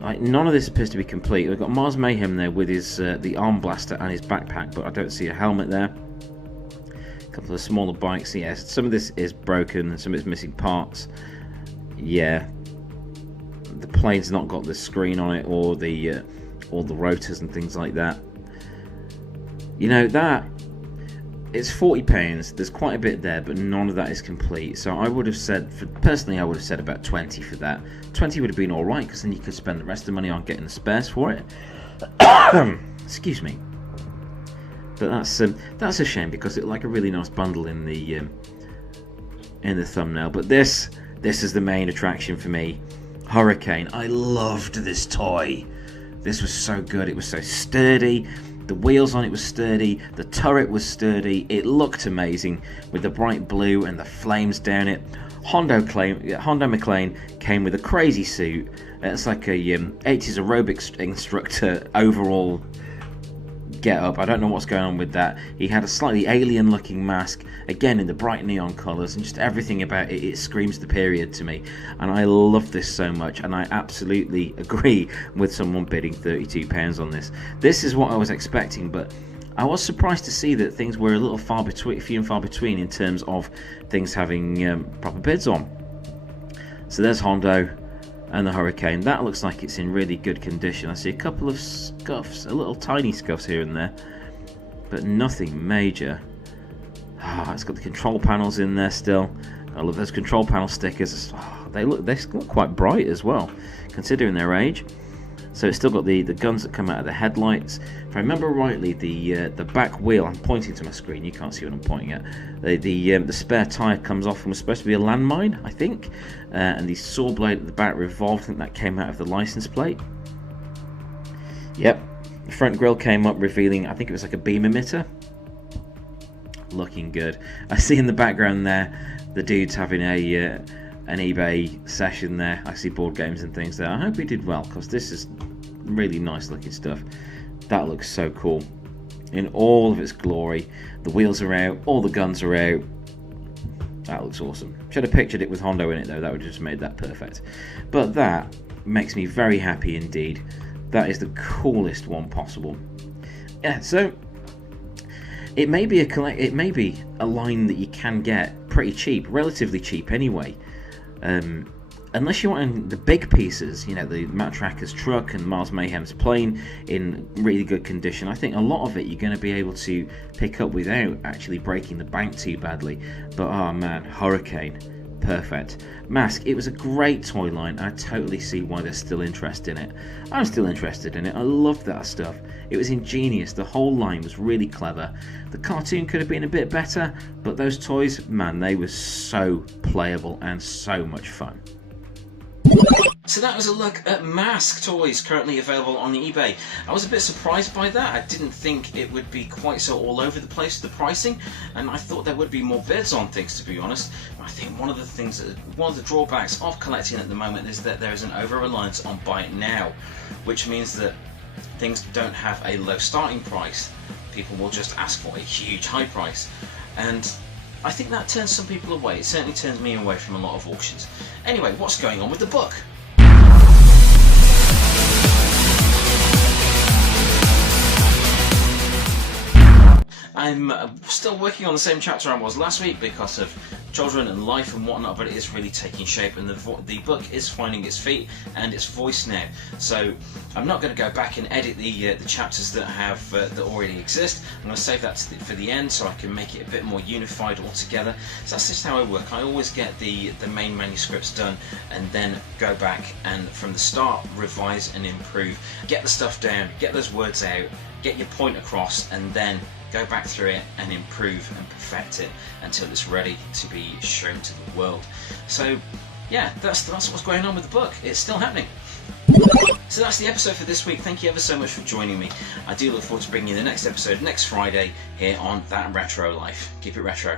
None of this appears to be complete. We've got Mars Mayhem there with his the arm blaster and his backpack, but I don't see a helmet there. A couple of smaller bikes. Yes, some of this is broken and some of it's missing parts. Yeah, the plane's not got the screen on it or the rotors and things like that. You know, that it's £40. There's quite a bit there, but none of that is complete. So I would have said, personally, I would have said about 20 for that. 20 would have been all right, because then you could spend the rest of the money on getting the spares for it. Excuse me. But that's a shame, because it like a really nice bundle in the thumbnail. But this is the main attraction for me. Hurricane. I loved this toy. This was so good. It was so sturdy. The wheels on it was sturdy, the turret was sturdy, it looked amazing with the bright blue and the flames down it. Hondo McLean came with a crazy suit. It's like a 80s aerobics instructor overall get up. I don't know what's going on with that. He had a slightly alien looking mask, again in the bright neon colours, and just everything about it, it screams the period to me. And I love this so much, and I absolutely agree with someone bidding £32 on this. This is what I was expecting, but I was surprised to see that things were a little few and far between in terms of things having proper bids on. So there's Hondo and the Hurricane. That looks like it's in really good condition. I see a couple of scuffs, a little tiny scuffs here and there, but nothing major. It's got the control panels in there still. I love those control panel stickers. They look quite bright as well, considering their age. So it's still got the guns that come out of the headlights. If I remember rightly, the back wheel, I'm pointing to my screen, you can't see what I'm pointing at. The spare tyre comes off and was supposed to be a landmine, I think. And the saw blade at the back revolved, I think that came out of the license plate. Yep, the front grille came up revealing, I think it was like a beam emitter. Looking good. I see in the background there, the dude's having an eBay session there. I see board games and things there. I hope he did well, because this is really nice looking stuff. That looks so cool in all of its glory. The wheels are out, all the guns are out. That looks awesome. Should have pictured it with Hondo in it though, that would have just made that perfect. But that makes me very happy indeed. That is the coolest one possible. Yeah, so it may be a line that you can get pretty cheap, relatively cheap anyway. Unless you want the big pieces, you know, the Matt Tracker's truck and Mars Mayhem's plane in really good condition, I think a lot of it you're going to be able to pick up without actually breaking the bank too badly. But oh man, Hurricane, perfect. Mask, it was a great toy line. I totally see why there's still interest in it. I'm still interested in it. I love that stuff. It was ingenious. The whole line was really clever. The cartoon could have been a bit better, but those toys, man, they were so playable and so much fun. So that was a look at Mask toys currently available on eBay. I was a bit surprised by that. I didn't think it would be quite so all over the place with the pricing, and I thought there would be more bids on things, to be honest. I think one of the drawbacks of collecting at the moment is that there is an over-reliance on buy it now, which means that things don't have a low starting price. People will just ask for a huge high price, and I think that turns some people away. It certainly turns me away from a lot of auctions. Anyway, what's going on with the book? I'm still working on the same chapter I was last week because of children and life and whatnot, but it is really taking shape, and the book is finding its feet and its voice now. So I'm not going to go back and edit the chapters that have that already exist. I'm going to save that for the end so I can make it a bit more unified altogether. So that's just how I work. I always get the main manuscripts done and then go back and from the start revise and improve. Get the stuff down, get those words out, get your point across, and then go back through it and improve and perfect it until it's ready to be shown to the world. So yeah, that's what's going on with the book. It's still happening. So that's the episode for this week. Thank you ever so much for joining me. I do look forward to bringing you the next episode next Friday here on That Retro Life. Keep it retro.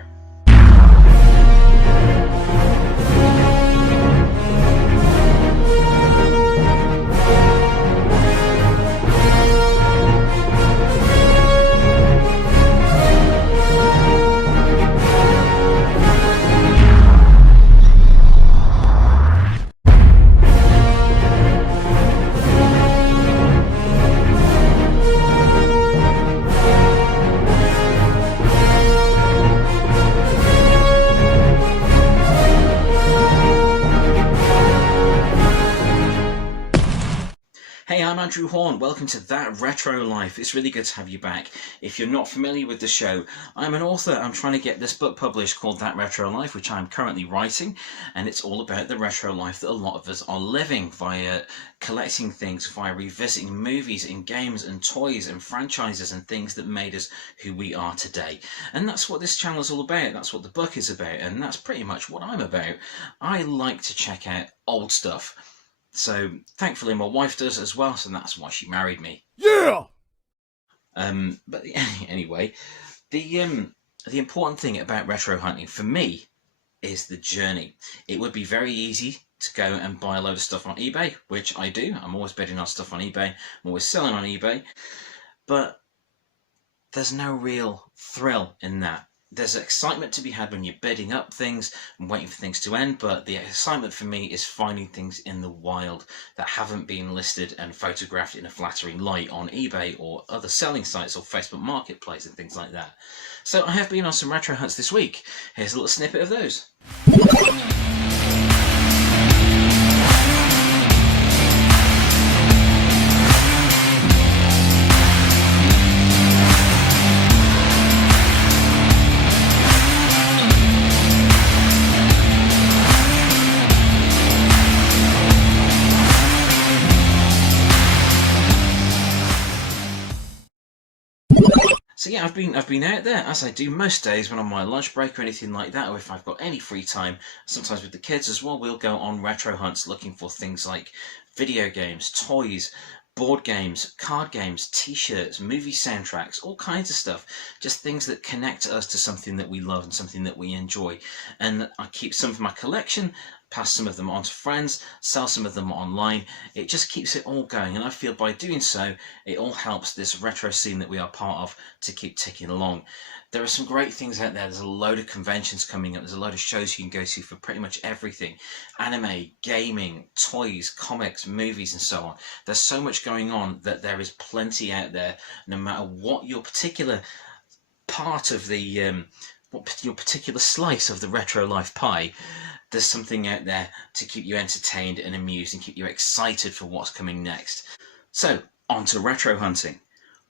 Hey, I'm Andrew Hawnt. Welcome to That Retro Life. It's really good to have you back. If you're not familiar with the show, I'm an author. I'm trying to get this book published called That Retro Life, which I'm currently writing, and it's all about the retro life that a lot of us are living via collecting things, via revisiting movies and games and toys and franchises and things that made us who we are today. And that's what this channel is all about. That's what the book is about, and that's pretty much what I'm about. I like to check out old stuff. So thankfully my wife does as well, so that's why she married me. Yeah! But anyway, the important thing about retro hunting for me is the journey. It would be very easy to go and buy a load of stuff on eBay, which I do. I'm always bidding on stuff on eBay. I'm always selling on eBay. But there's no real thrill in that. There's excitement to be had when you're bidding up things and waiting for things to end, but the excitement for me is finding things in the wild that haven't been listed and photographed in a flattering light on eBay or other selling sites or Facebook Marketplace and things like that. So I have been on some retro hunts this week. Here's a little snippet of those. So yeah, I've been out there, as I do most days when I'm on my lunch break or anything like that, or if I've got any free time, sometimes with the kids as well, we'll go on retro hunts looking for things like video games, toys, board games, card games, t-shirts, movie soundtracks, all kinds of stuff. Just things that connect us to something that we love and something that we enjoy. And I keep some of my collection, pass some of them on to friends, sell some of them online. It just keeps it all going, and I feel by doing so it all helps this retro scene that we are part of to keep ticking along. There are some great things out there. There's a load of conventions coming up. There's a load of shows you can go to for pretty much everything. Anime, gaming, toys, comics, movies and so on. There's so much going on that there is plenty out there, no matter what your particular part of the your particular slice of the retro life pie. There's something out there to keep you entertained and amused and keep you excited for what's coming next. So, on to retro hunting.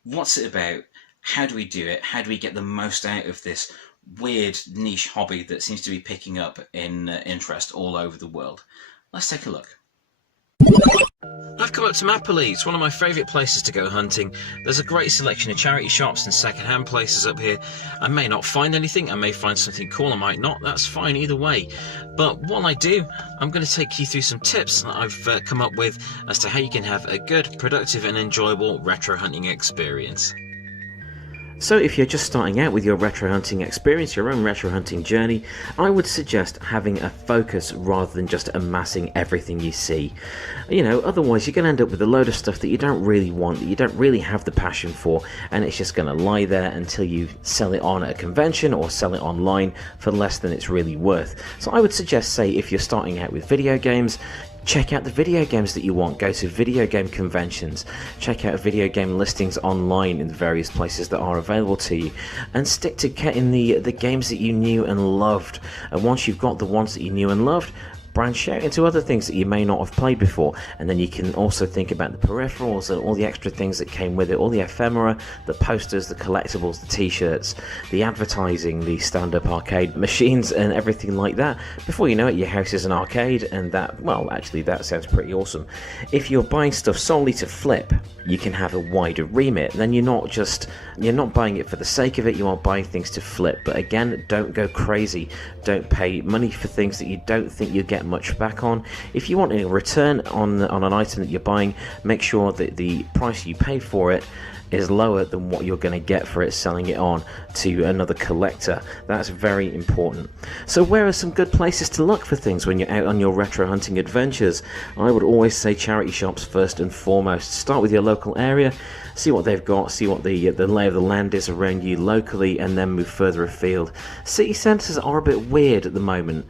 What's it about? How do we do it? How do we get the most out of this weird niche hobby that seems to be picking up in interest all over the world? Let's take a look. I've come up to Mapley. It's one of my favourite places to go hunting. There's a great selection of charity shops and second-hand places up here. I may not find anything, I may find something cool, I might not, that's fine either way. But while I do, I'm going to take you through some tips that I've come up with as to how you can have a good, productive and enjoyable retro hunting experience. So if you're just starting out with your retro hunting experience, your own retro hunting journey, I would suggest having a focus rather than just amassing everything you see. You know, otherwise you're going to end up with a load of stuff that you don't really want, that you don't really have the passion for, and it's just going to lie there until you sell it on at a convention or sell it online for less than it's really worth. So I would suggest, say, if you're starting out with video games, check out the video games that you want, go to video game conventions, check out video game listings online in the various places that are available to you, and stick to getting the games that you knew and loved. And once you've got the ones that you knew and loved, branch out into other things that you may not have played before. And then you can also think about the peripherals and all the extra things that came with it, all the ephemera, the posters, the collectibles, the t-shirts, the advertising, the stand-up arcade machines and everything like that. Before you know it, your house is an arcade, and that, well, actually that sounds pretty awesome. If you're buying stuff solely to flip, you can have a wider remit. Then you're not buying it for the sake of it, you are buying things to flip. But again, don't go crazy. Don't pay money for things that you don't think you'll get much back on. If you want a return on an item that you're buying, make sure that the price you pay for it is lower than what you're going to get for it selling it on to another collector. That's very important. So where are some good places to look for things when you're out on your retro hunting adventures? I would always say charity shops first and foremost. Start with your local area, see what they've got, see what the lay of the land is around you locally, and then move further afield. City centres are a bit weird at the moment.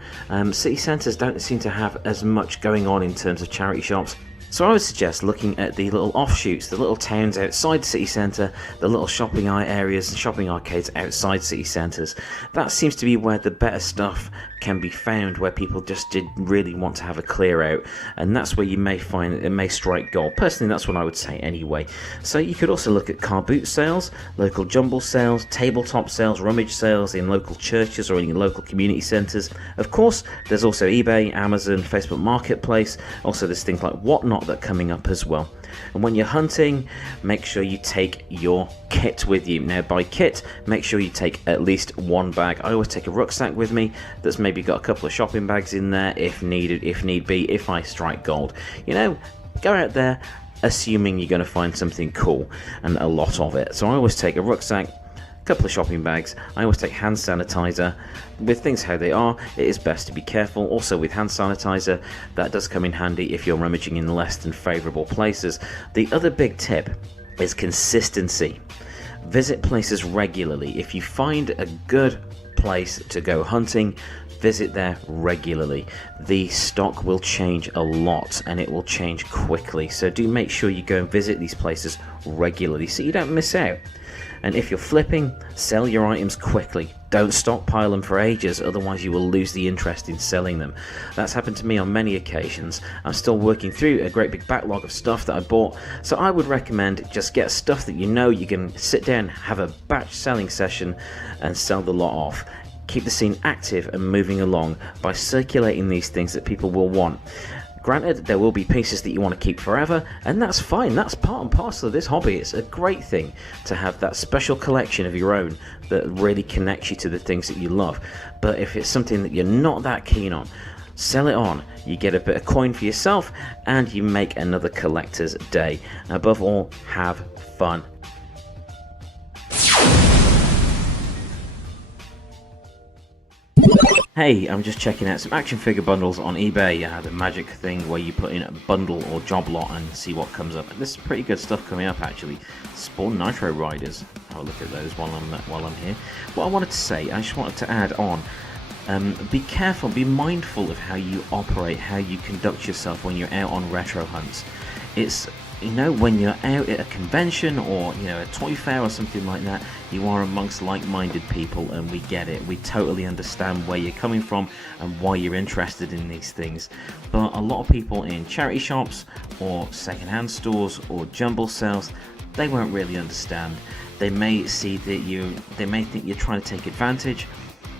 City centres don't seem to have as much going on in terms of charity shops. So I would suggest looking at the little offshoots, the little towns outside the city centre, the little shopping areas and shopping arcades outside city centres. That seems to be where the better stuff can be found, where people just did really want to have a clear out, and that's where you may find it may strike gold. Personally, that's what I would say anyway. So you could also look at car boot sales, local jumble sales, tabletop sales, rummage sales in local churches or in local community centres. Of course, there's also eBay, Amazon, Facebook Marketplace. Also, there's things like Whatnot that are coming up as well. And when you're hunting, make sure you take your kit with you. Now, by kit, make sure you take at least one bag. I always take a rucksack with me that's maybe got a couple of shopping bags in there if needed, if need be, if I strike gold. You know, go out there assuming you're going to find something cool and a lot of it. So I always take a rucksack, couple of shopping bags. I always take hand sanitizer. With things how they are, it is best to be careful. Also with hand sanitizer, that does come in handy if you're rummaging in less than favourable places. The other big tip is consistency. Visit places regularly. If you find a good place to go hunting, visit there regularly. The stock will change a lot and it will change quickly, so do make sure you go and visit these places regularly so you don't miss out. And if you're flipping, sell your items quickly. Don't stockpile them for ages, otherwise you will lose the interest in selling them. That's happened to me on many occasions. I'm still working through a great big backlog of stuff that I bought, so I would recommend just get stuff that you know you can sit down, have a batch selling session and sell the lot off. Keep the scene active and moving along by circulating these things that people will want. Granted, there will be pieces that you want to keep forever, and that's fine. That's part and parcel of this hobby. It's a great thing to have that special collection of your own that really connects you to the things that you love. But if it's something that you're not that keen on, sell it on. You get a bit of coin for yourself, and you make another collector's day. Above all, have fun. Hey, I'm just checking out some action figure bundles on eBay. The magic thing where you put in a bundle or job lot and see what comes up. And there's some pretty good stuff coming up actually. Spawn Nitro Riders. Have a look at those while I'm here. What I wanted to say, I just wanted to add on. Be careful, be mindful of how you operate, how you conduct yourself when you're out on retro hunts. It's, you know, when you're out at a convention or, you know, a toy fair or something like that, you are amongst like-minded people, and we get it. We totally understand where you're coming from and why you're interested in these things. But a lot of people in charity shops or second-hand stores or jumble sales, they won't really understand. They may see that they may think you're trying to take advantage.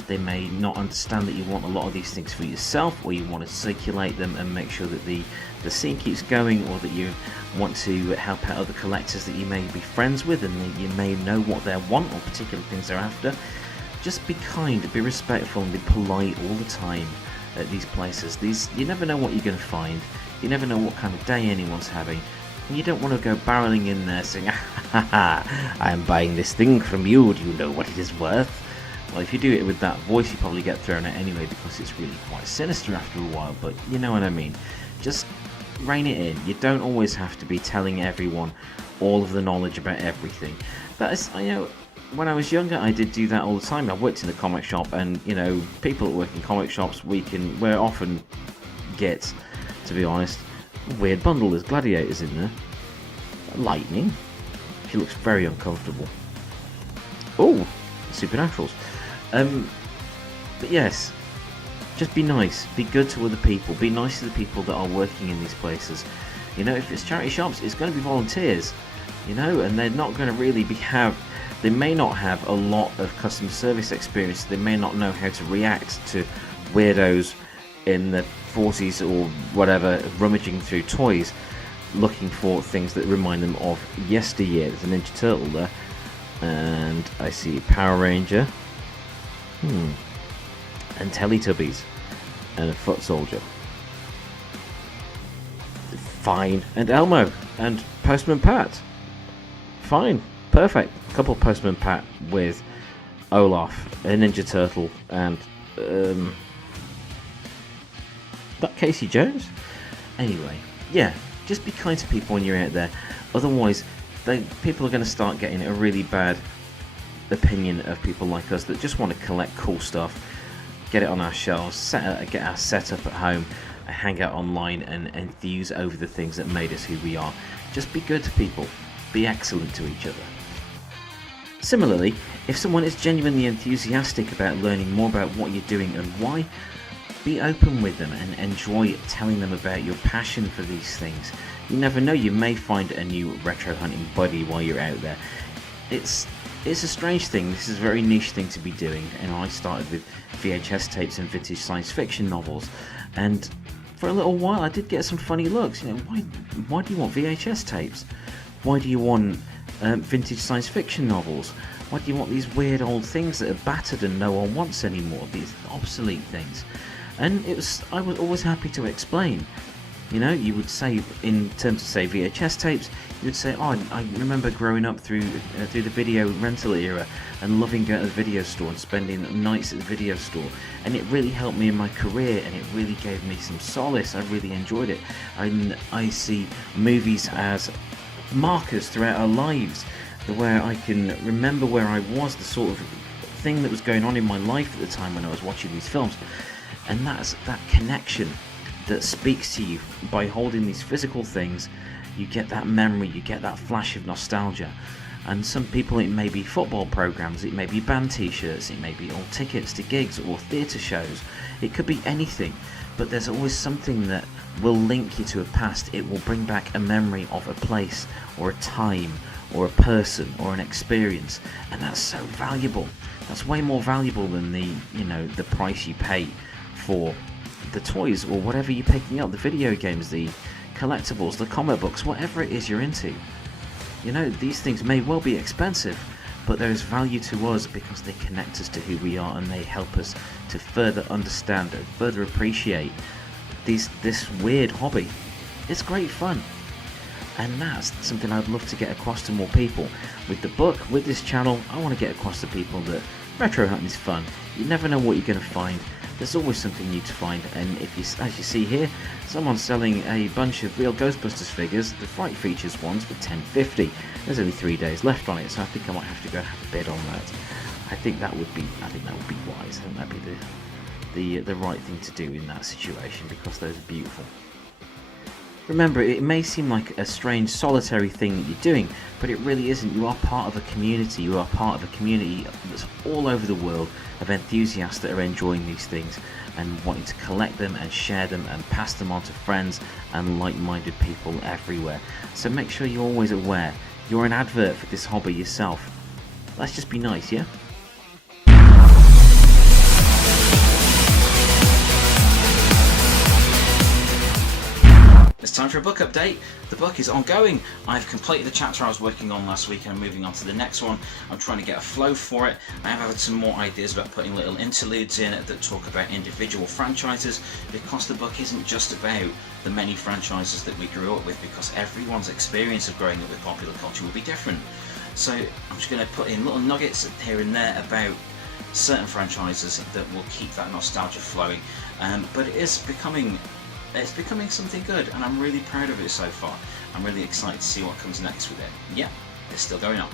They may not understand that you want a lot of these things for yourself, or you want to circulate them and make sure that the scene keeps going, or that you want to help out other collectors that you may be friends with and that you may know what they want or particular things they're after. Just be kind, be respectful and be polite all the time at these places. You never know what you're going to find. You never know what kind of day anyone's having. And you don't want to go barreling in there saying, ha ha, I'm buying this thing from you, do you know what it is worth? Well, if you do it with that voice, you probably get thrown out anyway, because it's really quite sinister after a while, but you know what I mean. Just rein it in. You don't always have to be telling everyone all of the knowledge about everything. That is, you know, when I was younger, I did do that all the time. I worked in a comic shop, and, you know, people that work in comic shops, we often get, to be honest, a weird bundle. There's gladiators in there. Lightning. She looks very uncomfortable. Oh, supernaturals. But yes, Just be nice, be good to other people, be nice to the people that are working in these places. You know, if it's charity shops, it's going to be volunteers, you know, and they're not going to really they may not have a lot of customer service experience. They may not know how to react to weirdos in the 40s or whatever, rummaging through toys, looking for things that remind them of yesteryear. There's a Ninja Turtle there, and I see Power Ranger, and Teletubbies, and a Foot Soldier. Fine. And Elmo, and Postman Pat. Fine, perfect. Couple Postman Pat with Olaf, a Ninja Turtle, and that Casey Jones. Anyway, yeah, just be kind to people when you're out there. Otherwise, people are going to start getting a really bad opinion of people like us that just want to collect cool stuff, get it on our shelves, get our setup at home, and hang out online and enthuse over the things that made us who we are. Just be good to people. Be excellent to each other. Similarly, if someone is genuinely enthusiastic about learning more about what you're doing and why, be open with them and enjoy telling them about your passion for these things. You never know, you may find a new retro hunting buddy while you're out there. It's a strange thing, this is a very niche thing to be doing, and I started with VHS tapes and vintage science fiction novels, and for a little while I did get some funny looks. You know, why do you want VHS tapes? Why do you want vintage science fiction novels? Why do you want these weird old things that are battered and no one wants anymore? These obsolete things. And I was always happy to explain. You know, you would say, in terms of say VHS tapes, you would say, oh, I remember growing up through the video rental era and loving going to the video store and spending nights at the video store, and it really helped me in my career, and it really gave me some solace. I really enjoyed it. And I see movies as markers throughout our lives, where I can remember where I was, the sort of thing that was going on in my life at the time when I was watching these films. And that's that connection that speaks to you by holding these physical things. You get that memory, you get that flash of nostalgia. And some people, it may be football programs, it may be band t-shirts, it may be old tickets to gigs or theatre shows, it could be anything, but there's always something that will link you to a past. It will bring back a memory of a place or a time or a person or an experience, and that's so valuable. That's way more valuable than the price you pay for the toys or whatever you're picking up, the video games, the collectibles, the comic books, whatever it is you're into. You know, these things may well be expensive, but there is value to us because they connect us to who we are, and they help us to further understand and further appreciate this weird hobby. It's great fun, and that's something I'd love to get across to more people. With the book, with this channel, I want to get across to people that retro hunting is fun. You never know what you're going to find. There's always something new to find, and as you see here, someone's selling a bunch of real Ghostbusters figures, the Fright Features ones, for $10.50. There's only 3 days left on it, so I think I might have to go have a bid on that. I think that would be wise. I think that'd be the right thing to do in that situation, because those are beautiful. Remember, it may seem like a strange, solitary thing that you're doing, but it really isn't. You are part of a community. You are part of a community that's all over the world of enthusiasts that are enjoying these things and wanting to collect them and share them and pass them on to friends and like-minded people everywhere. So make sure you're always aware. You're an advert for this hobby yourself. Let's just be nice, yeah? It's time for a book update. The book is ongoing. I've completed the chapter I was working on last week and I'm moving on to the next one. I'm trying to get a flow for it. I have had some more ideas about putting little interludes in that talk about individual franchises, because the book isn't just about the many franchises that we grew up with, because everyone's experience of growing up with popular culture will be different. So I'm just going to put in little nuggets here and there about certain franchises that will keep that nostalgia flowing. But it's becoming something good, and I'm really proud of it so far. I'm really excited to see what comes next with it. Yeah, it's still going on.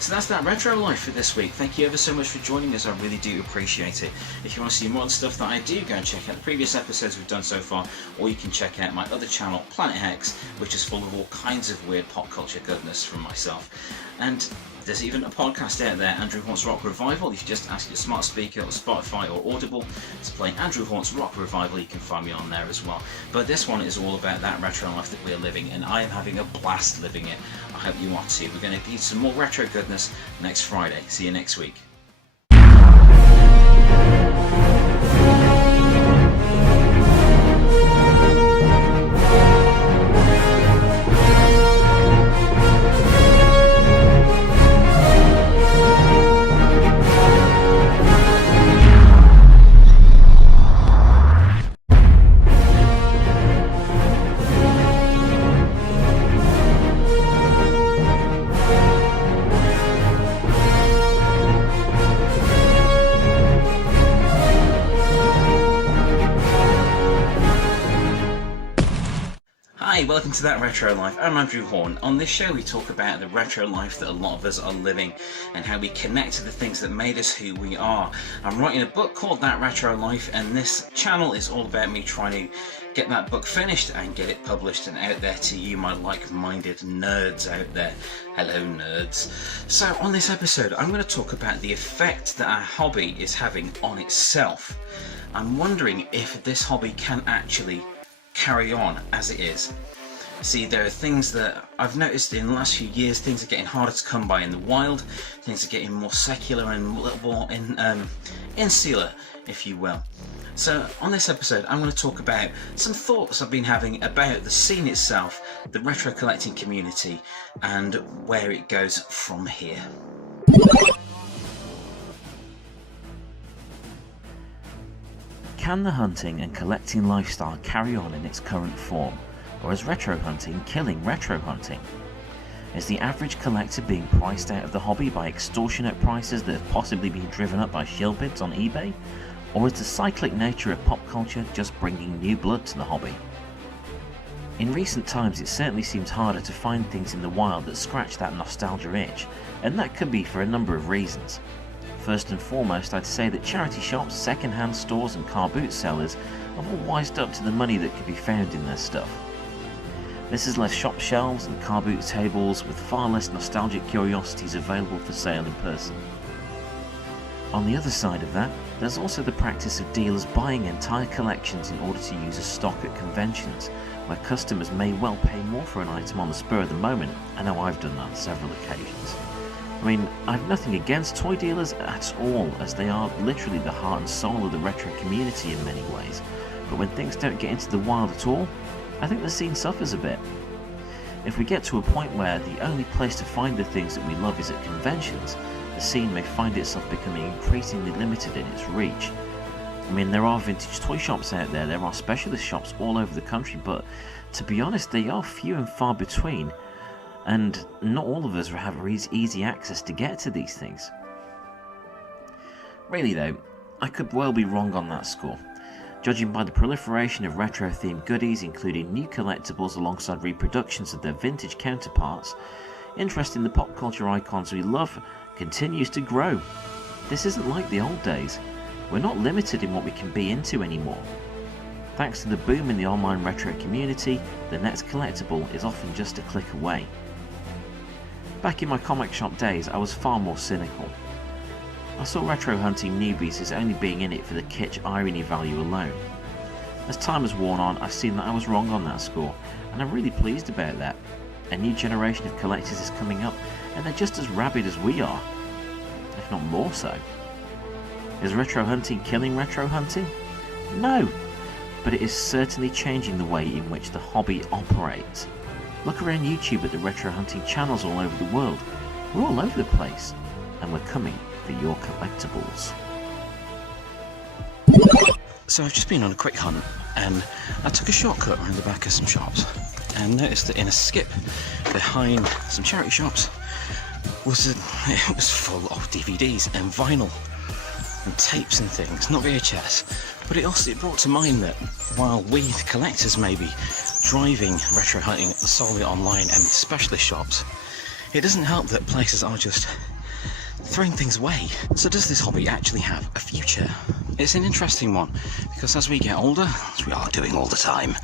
So that's that retro life for this week. Thank you ever so much for joining us. I really do appreciate it. If you want to see more of the stuff that I do, go and check out the previous episodes we've done so far, or you can check out my other channel, Planet Hex, which is full of all kinds of weird pop culture goodness from myself. And There's even a podcast out there, Andrew Hawnt's Rock Revival. If you just ask your smart speaker or Spotify or Audible to play Andrew Hawnt's Rock Revival, you can find me on there as well. But this one is all about that retro life that we're living, and I am having a blast living it. I hope you are too. We're going to get some more retro goodness next Friday. See you next week. Hi, welcome to That Retro Life. I'm Andrew Hawnt. On this show we talk about the retro life that a lot of us are living and how we connect to the things that made us who we are. I'm writing a book called That Retro Life, and this channel is all about me trying to get that book finished and get it published and out there to you, my like-minded nerds out there. Hello nerds. So on this episode I'm going to talk about the effect that our hobby is having on itself. I'm wondering if this hobby can actually carry on as it is. See, there are things that I've noticed in the last few years, things are getting harder to come by in the wild, things are getting more secular and a little more insular, if you will. So on this episode I'm going to talk about some thoughts I've been having about the scene itself, the retro collecting community, and where it goes from here. Can the hunting and collecting lifestyle carry on in its current form, or is retro hunting killing retro hunting? Is the average collector being priced out of the hobby by extortionate prices that have possibly been driven up by shill bids on eBay? Or is the cyclic nature of pop culture just bringing new blood to the hobby? In recent times it certainly seems harder to find things in the wild that scratch that nostalgia itch, and that could be for a number of reasons. First and foremost, I'd say that charity shops, second-hand stores and car boot sellers have all wised up to the money that could be found in their stuff. This has left shop shelves and car boot tables with far less nostalgic curiosities available for sale in person. On the other side of that, there's also the practice of dealers buying entire collections in order to use as stock at conventions, where customers may well pay more for an item on the spur of the moment. I know I've done that on several occasions. I mean, I've nothing against toy dealers at all, as they are literally the heart and soul of the retro community in many ways, but when things don't get into the wild at all, I think the scene suffers a bit. If we get to a point where the only place to find the things that we love is at conventions, the scene may find itself becoming increasingly limited in its reach. I mean, there are vintage toy shops out there, there are specialist shops all over the country, but to be honest, they are few and far between, and not all of us have easy access to get to these things. Really though, I could well be wrong on that score. Judging by the proliferation of retro-themed goodies, including new collectibles alongside reproductions of their vintage counterparts, interest in the pop culture icons we love continues to grow. This isn't like the old days. We're not limited in what we can be into anymore. Thanks to the boom in the online retro community, the next collectible is often just a click away. Back in my comic shop days, I was far more cynical. I saw retro hunting newbies as only being in it for the kitsch irony value alone. As time has worn on, I've seen that I was wrong on that score, and I'm really pleased about that. A new generation of collectors is coming up, and they're just as rabid as we are, if not more so. Is retro hunting killing retro hunting? No, but it is certainly changing the way in which the hobby operates. Look around YouTube at the retro hunting channels all over the world. We're all over the place, and we're coming for your collectibles. So I've just been on a quick hunt, and I took a shortcut around the back of some shops and noticed that in a skip behind some charity shops it was full of DVDs and vinyl and tapes and things, not VHS, but it brought to mind that while we the collectors may be driving retro hunting solely online and specialist shops, it doesn't help that places are just throwing things away. So does this hobby actually have a future? It's an interesting one, because as we get older, as we are doing all the time,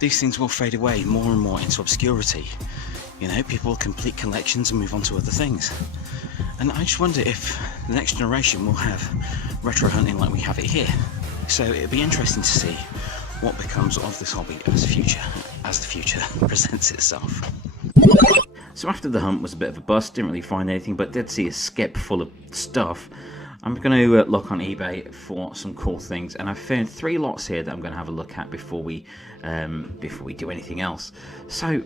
these things will fade away more and more into obscurity. You know, people complete collections and move on to other things. And I just wonder if the next generation will have retro hunting like we have it here. So it'd be interesting to see what becomes of this hobby as the future presents itself. So after the hunt was a bit of a bust, didn't really find anything, but did see a skip full of stuff. I'm going to look on eBay for some cool things, and I've found 3 lots here that I'm going to have a look at before we do anything else. So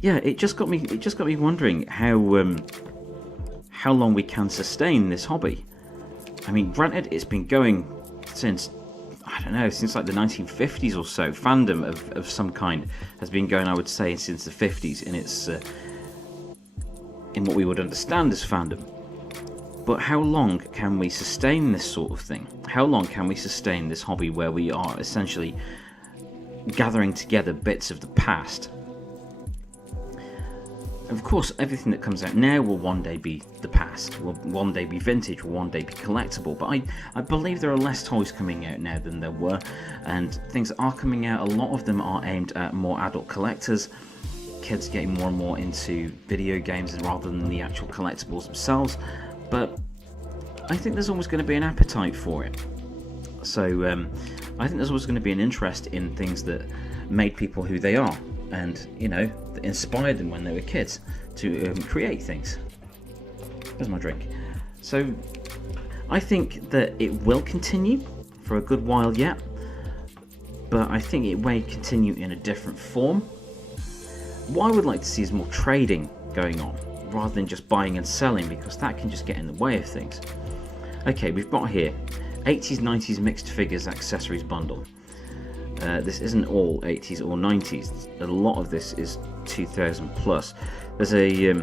yeah, it just got me wondering how long we can sustain this hobby. I mean, granted, it's been going since, I don't know, since like the 1950s or so. Fandom of some kind has been going, I would say, since the 50s, in its in what we would understand as fandom. But how long can we sustain this sort of thing? How long can we sustain this hobby where we are essentially gathering together bits of the past? Of course, everything that comes out now will one day be the past, will one day be vintage, will one day be collectible, but I believe there are less toys coming out now than there were, and things are coming out. A lot of them are aimed at more adult collectors, kids getting more and more into video games rather than the actual collectibles themselves, but I think there's always going to be an appetite for it. So I think there's always going to be an interest in things that made people who they are, and, you know, that inspired them when they were kids to create things. There's my drink. So I think that it will continue for a good while yet, but I think it may continue in a different form. What I would like to see is more trading going on, rather than just buying and selling, because that can just get in the way of things. Okay, we've got here 80s, 90s mixed figures accessories bundle. This isn't all 80s or 90s. A lot of this is 2000 plus. There's a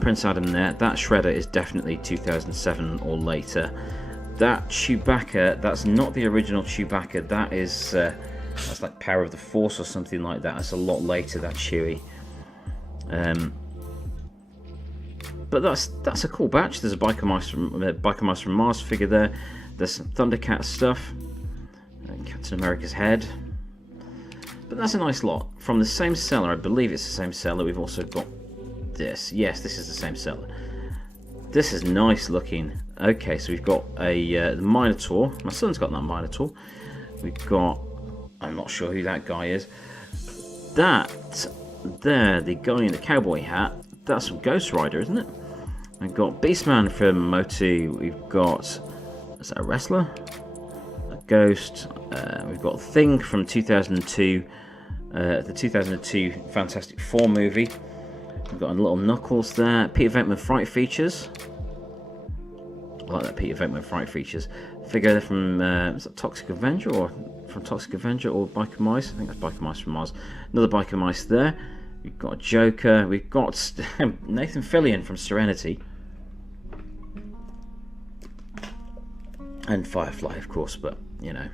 Prince Adam there. That Shredder is definitely 2007 or later. That Chewbacca, that's not the original Chewbacca. That is that's like Power of the Force or something like that. That's a lot later, that Chewie. But that's a cool batch. There's a Biker Mice from Mars figure there. There's some Thundercat stuff. Captain America's head. But that's a nice lot. From the same seller, I believe it's the same seller. We've also got this. Yes, this is the same seller. This is nice looking. Okay, so we've got the Minotaur. My son's got that Minotaur. We've got, I'm not sure who that guy is. That there, the guy in the cowboy hat, that's from Ghost Rider, isn't it? We've got Beastman from Motu. We've got, is that a wrestler? A ghost. We've got Thing from 2002, the 2002 Fantastic Four movie. We've got a little Knuckles there. Peter Venkman Fright Features. I like that Peter Venkman Fright Features figure from is that Toxic Avenger or Biker Mice? I think that's Biker Mice from Mars. Another Biker Mice there. We've got a Joker. We've got Nathan Fillion from Serenity. And Firefly, of course, but, you know.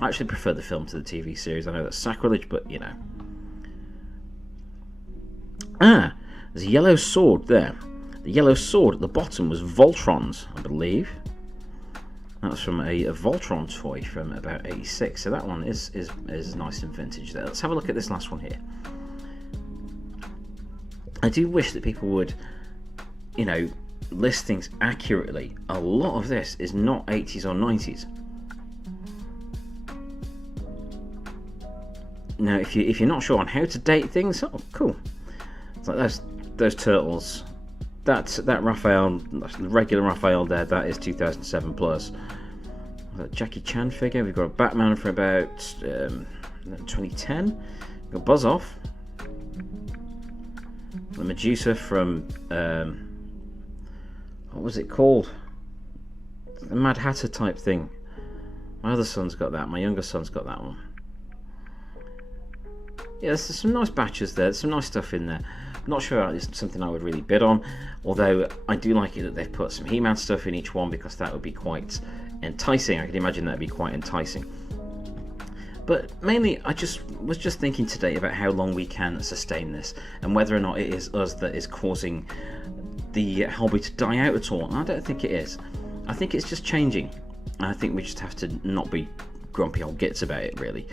I actually prefer the film to the TV series. I know that's sacrilege, but, you know. Ah, there's a yellow sword there. The yellow sword at the bottom was Voltron's, I believe. That's from a Voltron toy from about 86. So that one is nice and vintage there. Let's have a look at this last one here. I do wish that people would, you know, list things accurately. A lot of this is not 80s or 90s. Now, if you're not sure on how to date things, oh, cool. It's like those turtles. That Raphael, that's the regular Raphael there. That is 2007 plus. That Jackie Chan figure. We've got a Batman for about 2010. We've got Buzz Off. The Medusa from what was it called? The Mad Hatter type thing. My other son's got that. My younger son's got that one. Yeah, there's some nice batches there. There's some nice stuff in there. I'm not sure it's something I would really bid on, although I do like it that they've put some He-Man stuff in each one, because that would be quite enticing. I can imagine that would be quite enticing. But mainly, I was just thinking today about how long we can sustain this, and whether or not it is us that is causing the hobby to die out at all. And I don't think it is. I think it's just changing. And I think we just have to not be grumpy old gits about it, really.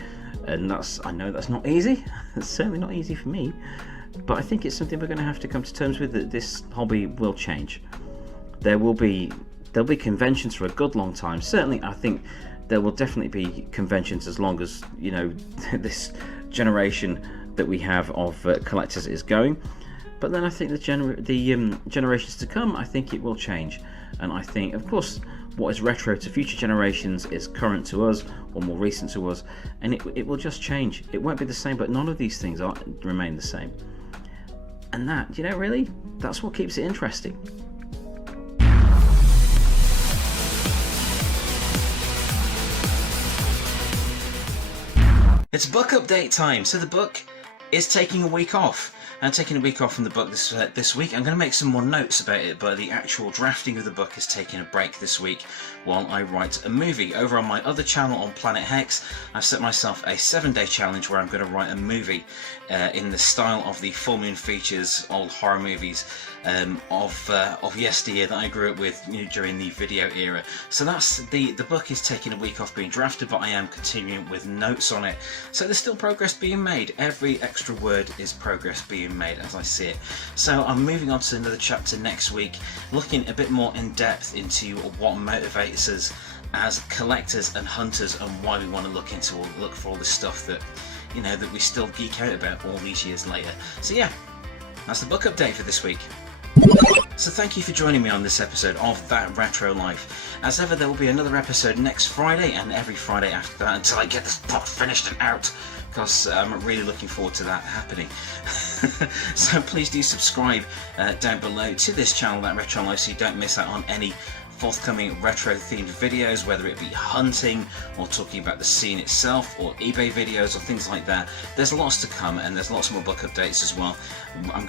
And I know that's not easy. It's certainly not easy for me. But I think it's something we're going to have to come to terms with, that this hobby will change. There'll be conventions for a good long time. Certainly, I think there will definitely be conventions as long as, you know, this generation that we have of collectors is going. But then I think the generations to come, I think it will change. And I think, of course, what is retro to future generations is current to us, or more recent to us, and it will just change. It won't be the same, but none of these things remain the same. And that, you know, really, that's what keeps it interesting. It's book update time. So the book is taking a week off. I'm taking a week off from the book this week. I'm going to make some more notes about it, but the actual drafting of the book is taking a break this week while I write a movie. Over on my other channel on Planet Hex, I've set myself a 7-day challenge where I'm going to write a movie in the style of the Full Moon Features old horror movies of yesteryear that I grew up with, you know, during the video era. So that's the book is taking a week off being drafted, but I am continuing with notes on it. So there's still progress being made. Every extra word is progress being made as I see it. So I'm moving on to another chapter next week, looking a bit more in depth into what motivates us as collectors and hunters, and why we want to look for all the stuff that, you know, that we still geek out about all these years later. So yeah, that's the book update for this week. So thank you for joining me on this episode of That Retro Life. As ever, there will be another episode next Friday, and every Friday after that, until I get this book finished and out, because I'm really looking forward to that happening. So please do subscribe down below to this channel, That Retro Life, so you don't miss out on any forthcoming retro themed videos, whether it be hunting or talking about the scene itself, or eBay videos or things like that. There's lots to come, and there's lots more book updates as well. I'm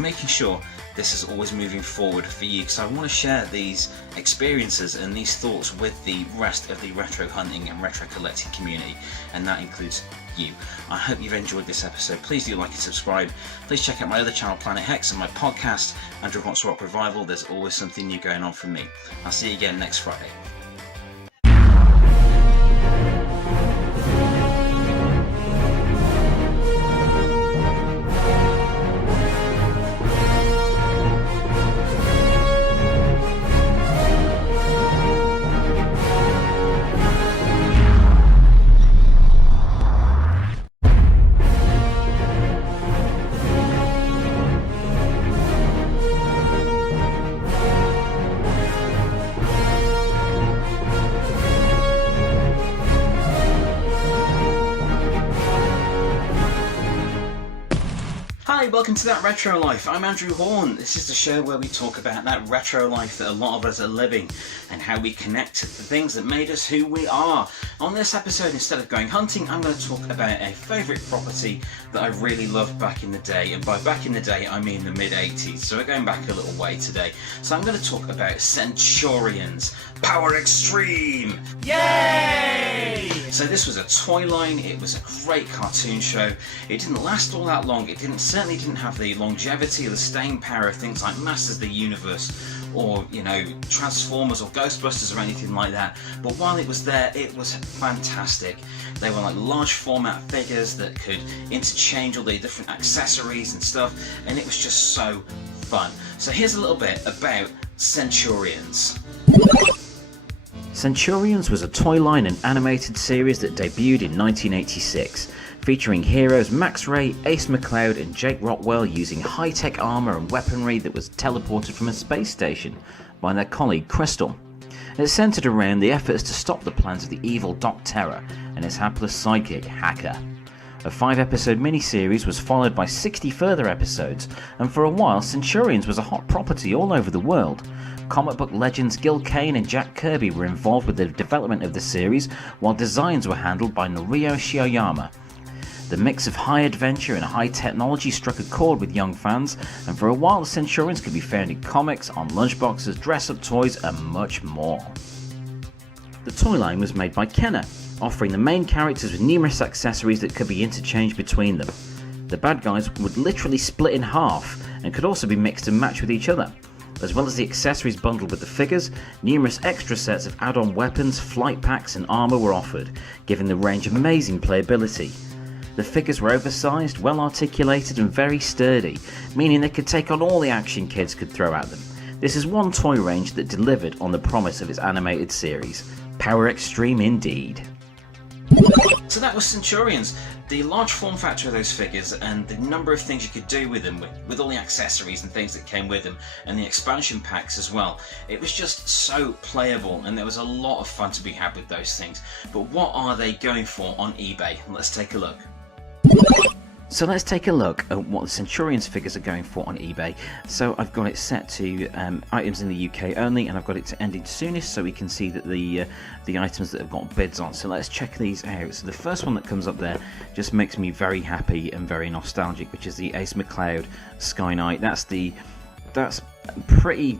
making sure this is always moving forward for you, because I want to share these experiences and these thoughts with the rest of the retro hunting and retro collecting community, and that includes you. I hope you've enjoyed this episode. Please do like and subscribe. Please check out my other channel, Planet Hex, and my podcast, Andrew Hawnt's Rock Revival. There's always something new going on from me. I'll see you again next Friday. Hi, welcome to That Retro Life. I'm Andrew Hawnt. This is the show where we talk about that retro life that a lot of us are living, and how we connect to the things that made us who we are. On this episode, instead of going hunting, I'm going to talk about a favourite property that I really loved back in the day, and by back in the day I mean the mid-80s, so we're going back a little way today. So I'm going to talk about Centurions, Power Extreme! Yay! So this was a toy line, it was a great cartoon show. It didn't last all that long, it certainly didn't have the longevity or the staying power of things like Masters of the Universe, or, you know, Transformers or Ghostbusters or anything like that. But while it was there, it was fantastic. They were like large format figures that could interchange all the different accessories and stuff, and it was just so fun. So here's a little bit about Centurions. Centurions was a toy line and animated series that debuted in 1986, featuring heroes Max Ray, Ace McCloud and Jake Rockwell using high-tech armour and weaponry that was teleported from a space station by their colleague Crystal. It centred around the efforts to stop the plans of the evil Doc Terror and his hapless sidekick Hacker. A 5-episode miniseries was followed by 60 further episodes, and for a while Centurions was a hot property all over the world. Comic book legends Gil Kane and Jack Kirby were involved with the development of the series, while designs were handled by Norio Shioyama. The mix of high adventure and high technology struck a chord with young fans, and for a while the Centurions could be found in comics, on lunchboxes, dress-up toys and much more. The toy line was made by Kenner, offering the main characters with numerous accessories that could be interchanged between them. The bad guys would literally split in half and could also be mixed and matched with each other. As well as the accessories bundled with the figures, numerous extra sets of add-on weapons, flight packs and armour were offered, giving the range amazing playability. The figures were oversized, well articulated and very sturdy, meaning they could take on all the action kids could throw at them. This is one toy range that delivered on the promise of its animated series. Power Extreme indeed. So that was Centurions, the large form factor of those figures and the number of things you could do with them, with all the accessories and things that came with them, and the expansion packs as well. It was just so playable, and there was a lot of fun to be had with those things. But what are they going for on eBay? Let's take a look. So let's take a look at what the Centurions figures are going for on eBay. So I've got it set to items in the UK only, and I've got it to ending soonest, so we can see that the items that have got bids on. So let's check these out. So the first one that comes up there just makes me very happy and very nostalgic, which is the Ace McCloud Sky Knight. That's pretty.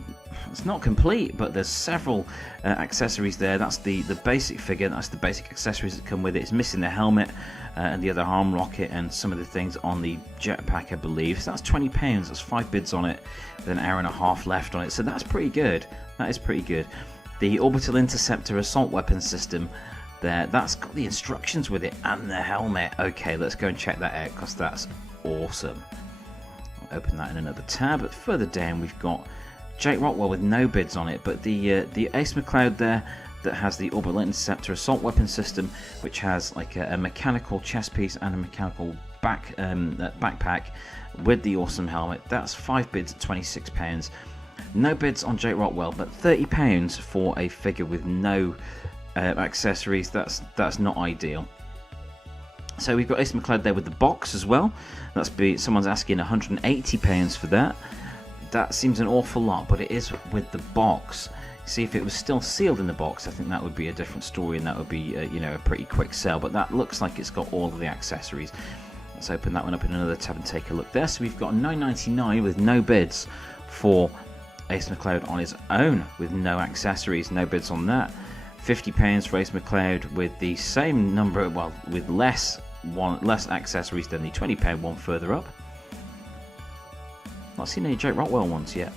It's not complete, but there's several accessories there. That's the basic figure. That's the basic accessories that come with it. It's missing the helmet and the other arm rocket and some of the things on the jetpack, I believe. So that's £20. That's 5 bids on it with an hour and a half left on it. So that's pretty good. That is pretty good. The Orbital Interceptor assault weapon system there. That's got the instructions with it and the helmet. Okay, let's go and check that out because that's awesome. I'll open that in another tab. But further down we've got Jake Rockwell with no bids on it, but the Ace McCloud there that has the Orbital Interceptor assault weapon system, which has like a mechanical chest piece and a mechanical backpack with the awesome helmet. That's 5 bids at £26. No bids on Jake Rockwell, but £30 for a figure with no accessories. That's not ideal. So we've got Ace McCloud there with the box as well. Someone's asking £180 for that. That seems an awful lot, but it is with the box. See, if it was still sealed in the box, I think that would be a different story, and that would be a pretty quick sell. But that looks like it's got all of the accessories. Let's open that one up in another tab and take a look there. So we've got $9.99 with no bids for Ace McCloud on his own with no accessories. No bids on that. £50 for Ace McCloud with the same number, well, with less accessories than the £20 one further up. Not seen any Jake Rockwell ones yet.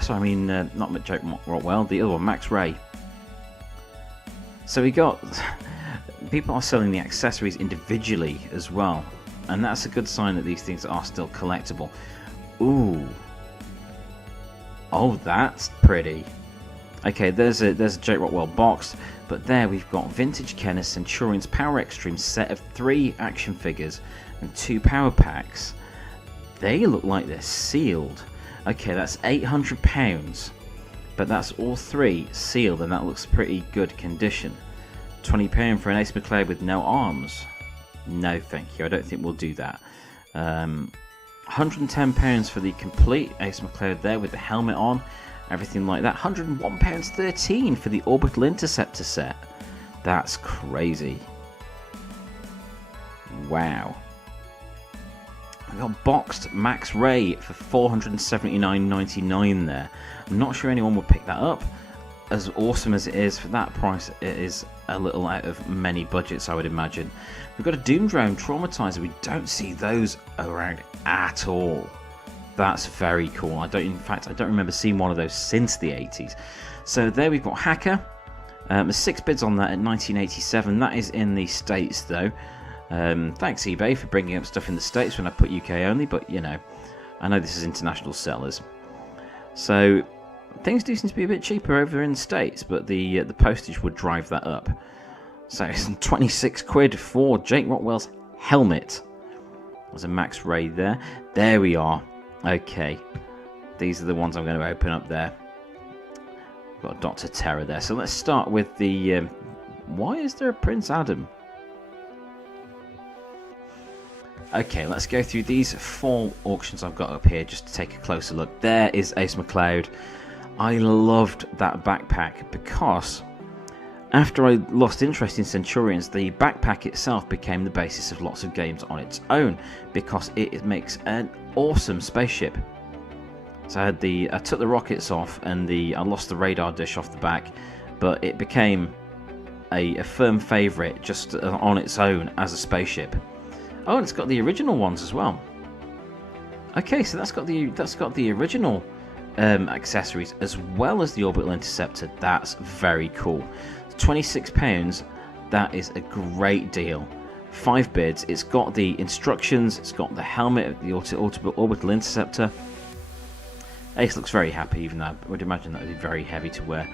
Sorry, I mean not Jake Rockwell, the other one, Max Ray. So we got people are selling the accessories individually as well, and that's a good sign that these things are still collectible. Ooh, oh, that's pretty. Okay, there's a Jake Rockwell box, but there we've got vintage Kenner Centurions Power Extreme set of 3 action figures and 2 power packs. They look like they're sealed. Okay, that's £800, but that's all 3 sealed, and that looks pretty good condition. £20 for an Ace McCloud with no arms. No, thank you. I don't think we'll do that. £110 for the complete Ace McCloud there with the helmet on, everything like that. £101.13 for the Orbital Interceptor set. That's crazy. Wow. I got boxed Max Ray for $479.99 there. I'm not sure anyone would pick that up. As awesome as it is, for that price, it is a little out of many budgets, I would imagine. We've got a Doom Drone Traumatizer. We don't see those around at all. That's very cool. In fact, I don't remember seeing one of those since the 80s. So there we've got Hacker. There's 6 bids on that at $19.87. That is in the States though. Thanks eBay for bringing up stuff in the States when I put UK only, but I know this is international sellers. So things do seem to be a bit cheaper over in the States, but the postage would drive that up. So it's 26 quid for Jake Rockwell's helmet. There's a Max Ray there. There we are. Okay, these are the ones I'm going to open up there. We've got Dr. Terror there. So let's start with the... why is there a Prince Adam? Okay, let's go through these 4 auctions I've got up here just to take a closer look. There is Ace McCloud. I loved that backpack because after I lost interest in Centurions, the backpack itself became the basis of lots of games on its own because it makes an awesome spaceship. So I took the rockets off and I lost the radar dish off the back, but it became a firm favourite just on its own as a spaceship. Oh, and it's got the original ones as well. Okay, so that's got the original accessories as well as the Orbital Interceptor. That's very cool. £26. That is a great deal 5 bids. It's got the instructions, it's got the helmet, the orbital interceptor. Ace looks very happy, even though I would imagine that would be very heavy to wear.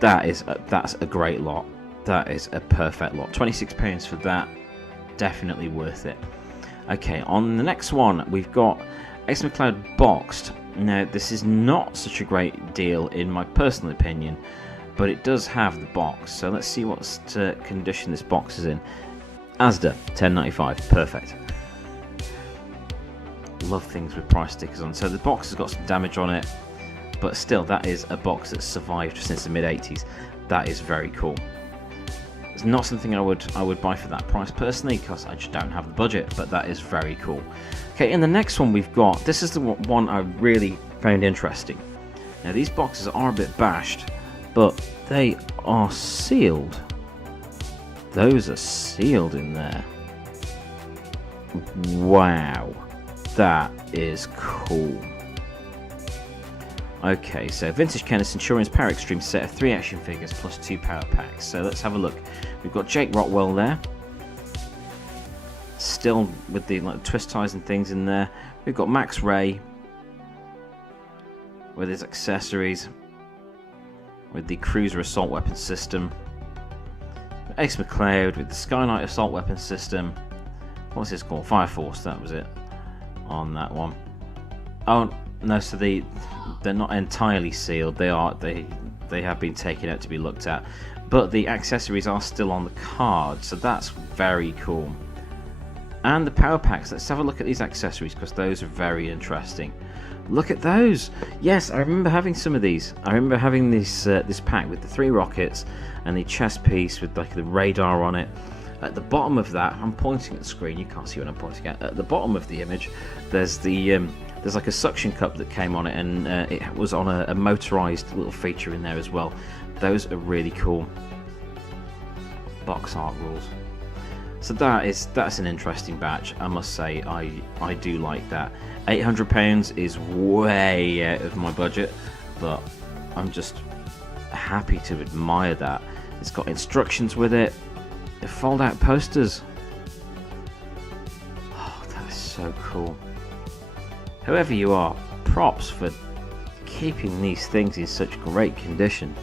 That's a great lot. That is a perfect lot. £26 for that, definitely worth it. Okay, on the next one we've got Ace McCloud boxed. Now this is not such a great deal in my personal opinion, but it does have the box, so let's see what condition this box is in. Asda, £10.95, perfect. Love things with price stickers on. So the box has got some damage on it, but still, that is a box that's survived since the mid-80s. That is very cool. It's not something I would buy for that price personally, because I just don't have the budget, but that is very cool. Okay, in the next one we've got, this is the one I really found interesting. Now these boxes are a bit bashed, but they are sealed. Those are sealed in there. Wow, that is cool. Okay, so Vintage Kenner Centurion's Power Extreme set of 3 action figures plus 2 power packs. So let's have a look. We've got Jake Rotwell there, still with the twist ties and things in there. We've got Max Ray with his accessories, with the Cruiser assault weapon system. Ace McCloud with the Skylight assault weapon system. What's this called? Fireforce, that was it on that one. Oh no, so they're not entirely sealed. They have been taken out to be looked at, but the accessories are still on the card, so that's very cool. And the power packs, let's have a look at these accessories, because those are very interesting. Look at those. Yes, I remember having some of these. I remember having this pack with the 3 rockets and the chest piece with like the radar on it. At the bottom of that, I'm pointing at the screen, you can't see what I'm pointing at. At the bottom of the image, there's like a suction cup that came on it, and it was on a motorized little feature in there as well. Those are really cool. Box art rules. So that's an interesting batch, I must say. I do like that. £800 is way out of my budget, but I'm just happy to admire that. It's got instructions with it. The fold out posters. Oh, that is so cool. Whoever you are, props for keeping these things in such great condition.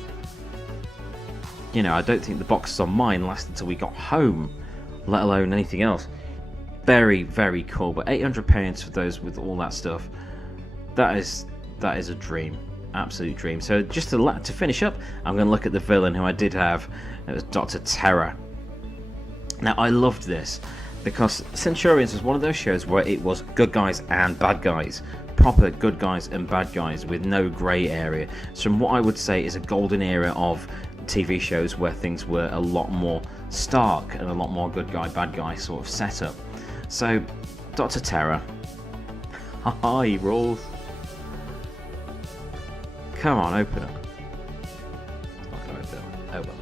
You know, I don't think the boxes on mine lasted until we got home, let alone anything else. Very, very cool. But £800 for those with all that stuff, that is a dream, absolute dream. So just to finish up, I'm going to look at the villain who I did have. It was Dr. Terror. Now I loved this because Centurions was one of those shows where it was good guys and bad guys, proper good guys and bad guys with no grey area. So from what I would say is a golden era of TV shows where things were a lot more stark and a lot more good guy bad guy sort of setup. So Dr. Terror, haha, he rules. Come on, open up. It's not going to open up. Oh well.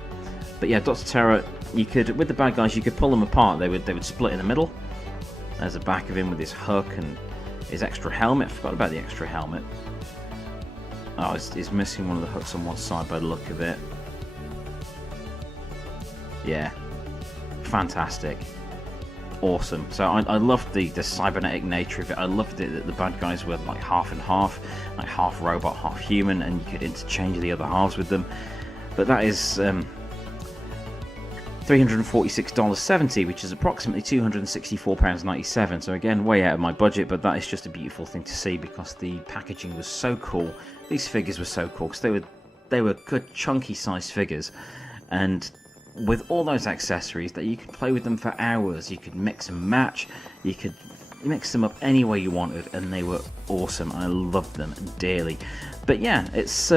But yeah, Dr. Terror, you could, with the bad guys, you could pull them apart. They would split in the middle. There's the back of him with his hook and his extra helmet. I forgot about the extra helmet. Oh, he's missing one of the hooks on one side by the look of it. Yeah, fantastic, awesome. So I loved the cybernetic nature of it. I loved it that the bad guys were like half and half, like half robot, half human, and you could interchange the other halves with them. But that is $346.70, which is approximately £264.97. So again, way out of my budget, but that is just a beautiful thing to see because the packaging was so cool. These figures were so cool because they were good chunky sized figures, and with all those accessories that you could play with them for hours. You could mix and match, you could mix them up any way you wanted, and they were awesome. I loved them dearly. But yeah, it's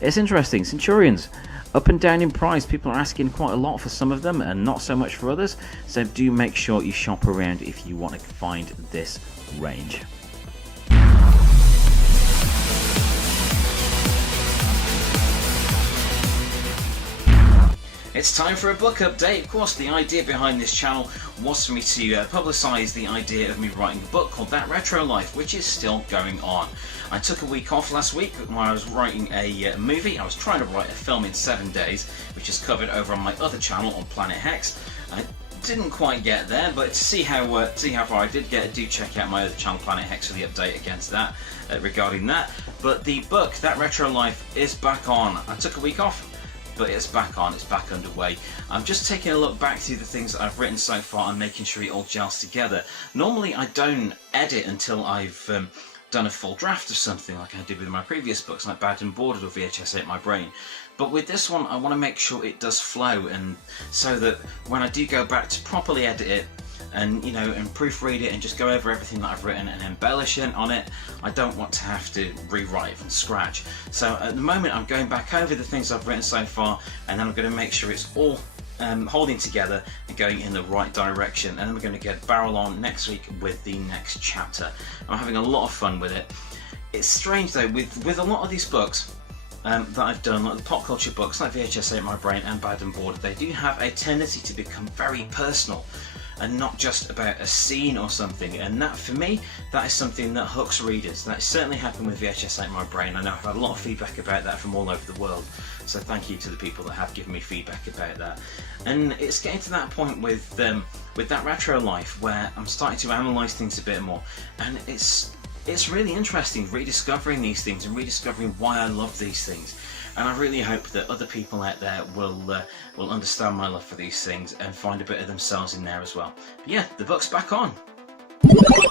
interesting. Centurions, up and down in price. People are asking quite a lot for some of them and not so much for others, so do make sure you shop around if you want to find this range. It's time for a book update. Of course, the idea behind this channel was for me to publicise the idea of me writing a book called That Retro Life, which is still going on. I took a week off last week when I was writing a movie. I was trying to write a film in 7 days, which is covered over on my other channel on Planet Hex. didn't quite get there, but to see how far I did get, do check out my other channel, Planet Hex, for the update against that, regarding that. But the book, That Retro Life, is back on. I took a week off, but it's back on, it's back underway. I'm just taking a look back through the things that I've written so far and making sure it all gels together. Normally I don't edit until I've done a full draft of something, like I did with my previous books, like Bad and Boarded or VHS Ate My Brain. But with this one, I want to make sure it does flow, and so that when I do go back to properly edit it, and and proofread it and just go over everything that I've written and embellish it on it, I don't want to have to rewrite from scratch. So at the moment I'm going back over the things I've written so far, and then I'm going to make sure it's all holding together and going in the right direction, and then we're going to get barrel on next week with the next chapter. I'm having a lot of fun with it. It's strange though, with a lot of these books that I've done, like the pop culture books like VHS Ate My Brain and Bad and Boarded, they do have a tendency to become very personal and not just about a scene or something, and that, for me, that is something that hooks readers. That certainly happened with VHS Ate My Brain. I know I've had a lot of feedback about that from all over the world, so thank you to the people that have given me feedback about that. And it's getting to that point with That Retro Life where I'm starting to analyse things a bit more, and it's really interesting rediscovering these things and rediscovering why I love these things. And I really hope that other people out there will understand my love for these things and find a bit of themselves in there as well. But yeah, the book's back on.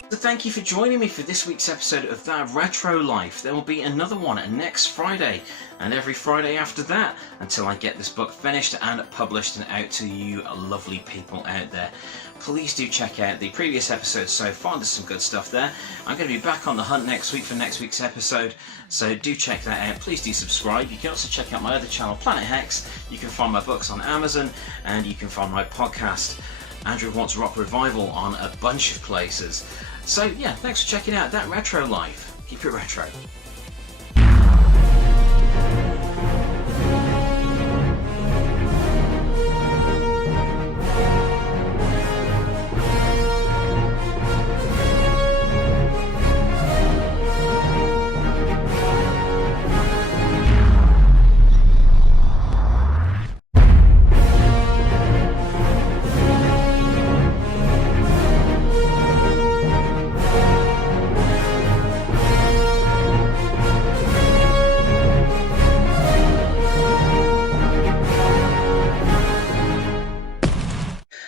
So thank you for joining me for this week's episode of That Retro Life. There will be another one next Friday, and every Friday after that, until I get this book finished and published and out to you lovely people out there. Please do check out the previous episodes so far. There's some good stuff there. I'm going to be back on the hunt next week for next week's episode, so do check that out. Please do subscribe. You can also check out my other channel, Planet Hex. You can find my books on Amazon, and you can find my podcast, Andrew Hawnt's Rock Revival, on a bunch of places. So yeah, thanks for checking out That Retro Life. Keep it retro.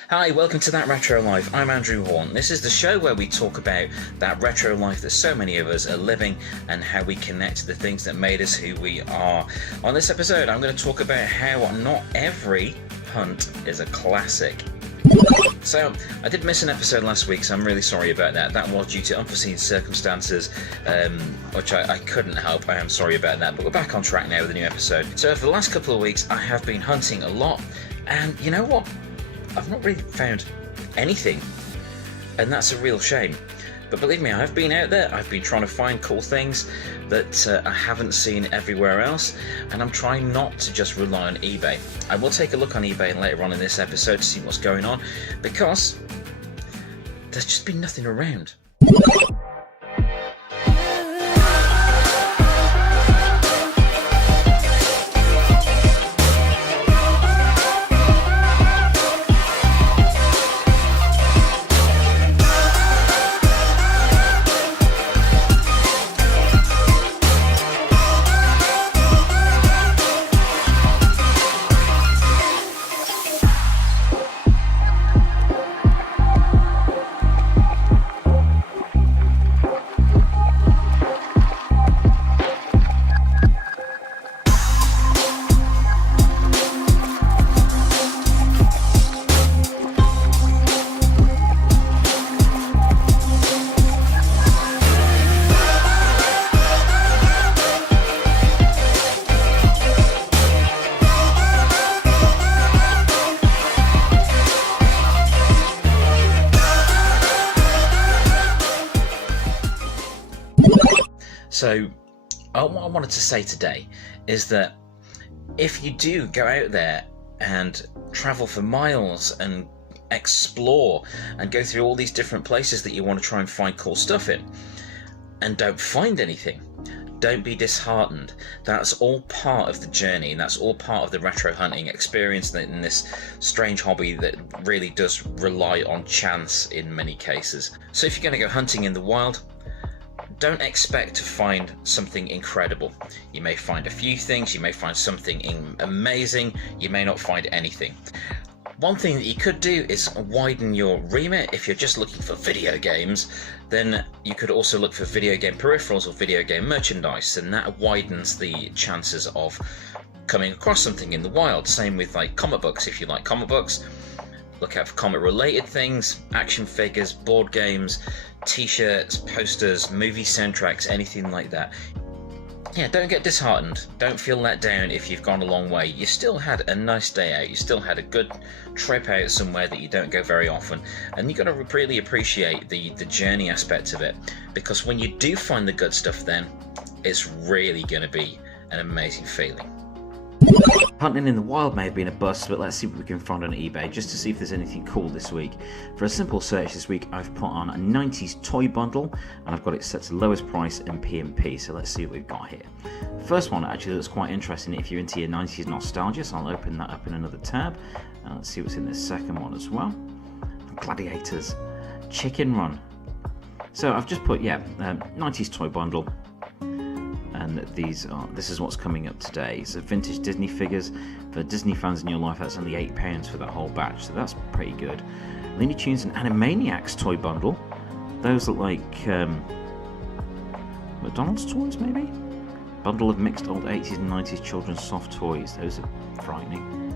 Hi, welcome to That Retro Life. I'm Andrew Hawnt. This is the show where we talk about that retro life that so many of us are living and how we connect to the things that made us who we are. On this episode, I'm going to talk about how not every hunt is a classic. So, I did miss an episode last week, so I'm really sorry about that. That was due to unforeseen circumstances, which I couldn't help. I am sorry about that, but we're back on track now with a new episode. So, for the last couple of weeks, I have been hunting a lot, and you know what? I've not really found anything, and that's a real shame. But believe me, I've been out there, I've been trying to find cool things that I haven't seen everywhere else, and I'm trying not to just rely on eBay. I will take a look on eBay later on in this episode to see what's going on, because there's just been nothing around. So, what I wanted to say today is that if you do go out there and travel for miles and explore and go through all these different places that you want to try and find cool stuff in, and don't find anything, don't be disheartened. That's all part of the journey, and that's all part of the retro hunting experience in this strange hobby that really does rely on chance in many cases. So if you're going to go hunting in the wild, don't expect to find something incredible. You may find a few things, you may find something amazing, you may not find anything. One thing that you could do is widen your remit. If you're just looking for video games, then you could also look for video game peripherals or video game merchandise, and that widens the chances of coming across something in the wild. Same with like comic books. If you like comic books, look out for comic related things, action figures, board games, t-shirts, posters, movie soundtracks, anything like that. Yeah, don't get disheartened. Don't feel let down if you've gone a long way. You still had a nice day out. You still had a good trip out somewhere that you don't go very often. And you've got to really appreciate the journey aspect of it. Because when you do find the good stuff then, it's really going to be an amazing feeling. Hunting in the wild may have been a bust, but let's see what we can find on eBay just to see if there's anything cool this week. For a simple search this week, I've put on a 90s toy bundle, and I've got it set to lowest price in P&P, so let's see what we've got here. First one actually looks quite interesting if you're into your 90s nostalgia, so I'll open that up in another tab, and let's see what's in this second one as well. Gladiators, Chicken Run. So I've just put, 90s toy bundle. And this is what's coming up today. So vintage Disney figures. For Disney fans in your life, that's only £8 for that whole batch, so that's pretty good. Looney Tunes and Animaniacs toy bundle. Those look like McDonald's toys, maybe? Bundle of mixed old 80s and 90s children's soft toys. Those are frightening.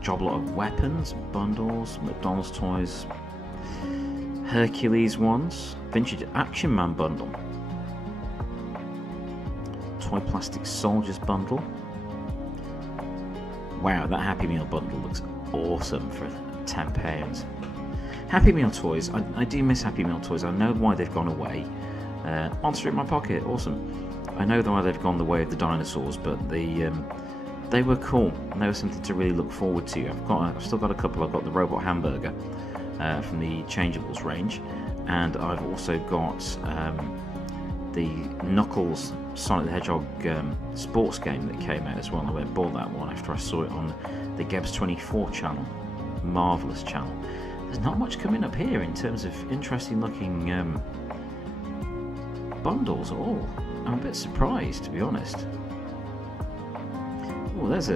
Job lot of weapons, bundles, McDonald's toys. Hercules ones. Vintage Action Man bundle. Toy Plastic Soldiers bundle. Wow, that Happy Meal bundle looks awesome for £10. Happy Meal toys, I do miss Happy Meal toys. I know why they've gone away. Monster in my pocket, awesome. I know why they've gone the way of the dinosaurs, but they were cool and they were something to really look forward to. I've still got a couple. I've got the robot hamburger from the Changeables range, and I've also got the Knuckles Sonic the Hedgehog sports game that came out as well. I went and bought that one after I saw it on the Gebs 24 channel. Marvellous channel. There's not much coming up here in terms of interesting looking bundles at all. I'm a bit surprised, to be honest. Oh, there's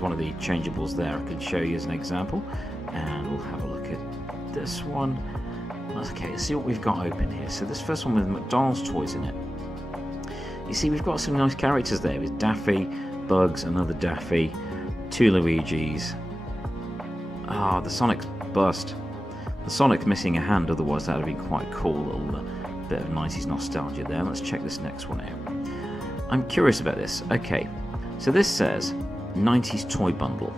one of the changeables there I can show you as an example, and we'll have a look at this one. Okay, let's see what we've got open here. So this first one with McDonald's toys in it. You see, we've got some nice characters there with Daffy, Bugs, another Daffy, two Luigis. The Sonic's bust. The Sonic's missing a hand, otherwise that would have been quite a cool little bit of 90s nostalgia there. Let's check this next one out. I'm curious about this. Okay, so this says 90s toy bundle.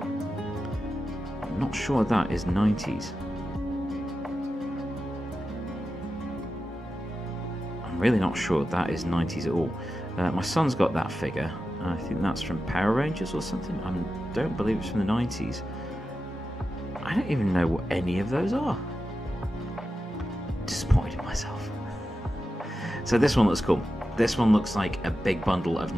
I'm not sure that is 90s. Really not sure that is 90s at all. My son's got that figure. I think that's from Power Rangers or something. I don't believe it's from the 90s. I don't even know what any of those are. Disappointed in myself. So this one looks cool. This one looks like a big bundle of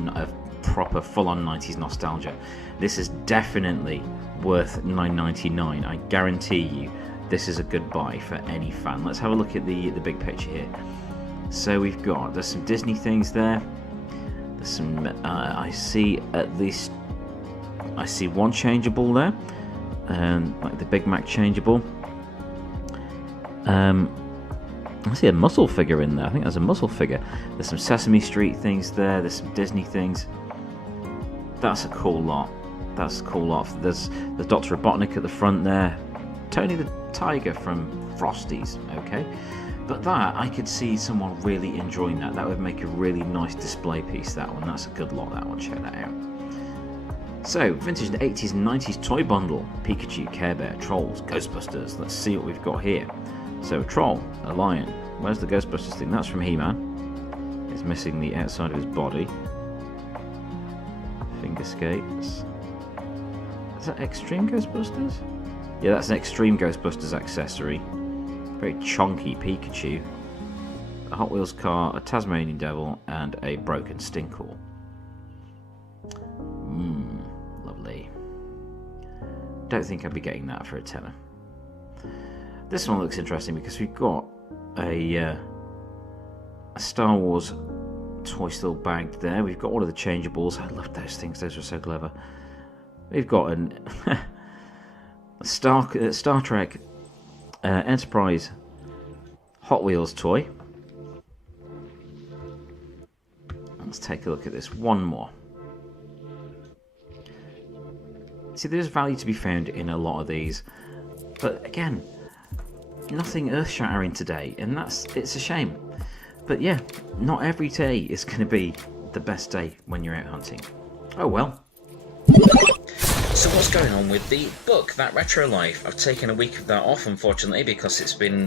proper full-on 90s nostalgia. This is definitely worth $9.99. I guarantee you this is a good buy for any fan. Let's have a look at the big picture here. So there's some Disney things there. There's some, I see one changeable there, like the Big Mac changeable. I see a muscle figure in there. I think there's a muscle figure. There's some Sesame Street things there. There's some Disney things. That's a cool lot. There's Dr. Robotnik at the front there. Tony the Tiger from Frosties. Okay. But that, I could see someone really enjoying that. That would make a really nice display piece, that one. That's a good lot, that one. Check that out. So, vintage 80s and 90s toy bundle. Pikachu, Care Bear, Trolls, Ghostbusters. Let's see what we've got here. So, a troll, a lion. Where's the Ghostbusters thing? That's from He-Man. It's missing the outside of his body. Finger skates. Is that Extreme Ghostbusters? Yeah, that's an Extreme Ghostbusters accessory. Very chunky Pikachu. a Hot Wheels car, a Tasmanian Devil, and a broken Stinkor. Lovely. Don't think I'd be getting that for a tenner. This one looks interesting because we've got a Star Wars toy still bagged there. We've got all of the changeables. I love those things. Those were so clever. We've got an Star Trek Enterprise Hot Wheels toy. Let's take a look at this. One more. See, there's value to be found in a lot of these, but again, nothing earth-shattering today, and it's a shame. But yeah, not every day is going to be the best day when you're out hunting. Oh well. So what's going on with the book, That Retro Life? I've taken a week of that off, unfortunately, because it's been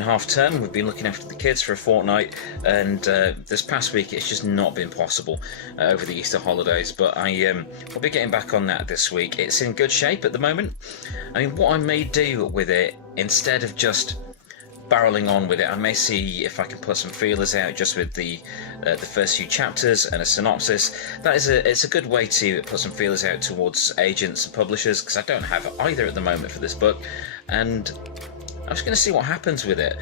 half term. We've been looking after the kids for a fortnight, and this past week it's just not been possible over the Easter holidays. But I will be getting back on that this week. It's in good shape at the moment. I mean, what I may do with it, instead of just barreling on with it, I may see if I can put some feelers out just with the first few chapters and a synopsis. It's a good way to put some feelers out towards agents and publishers, because I don't have either at the moment for this book, and I'm just going to see what happens with it.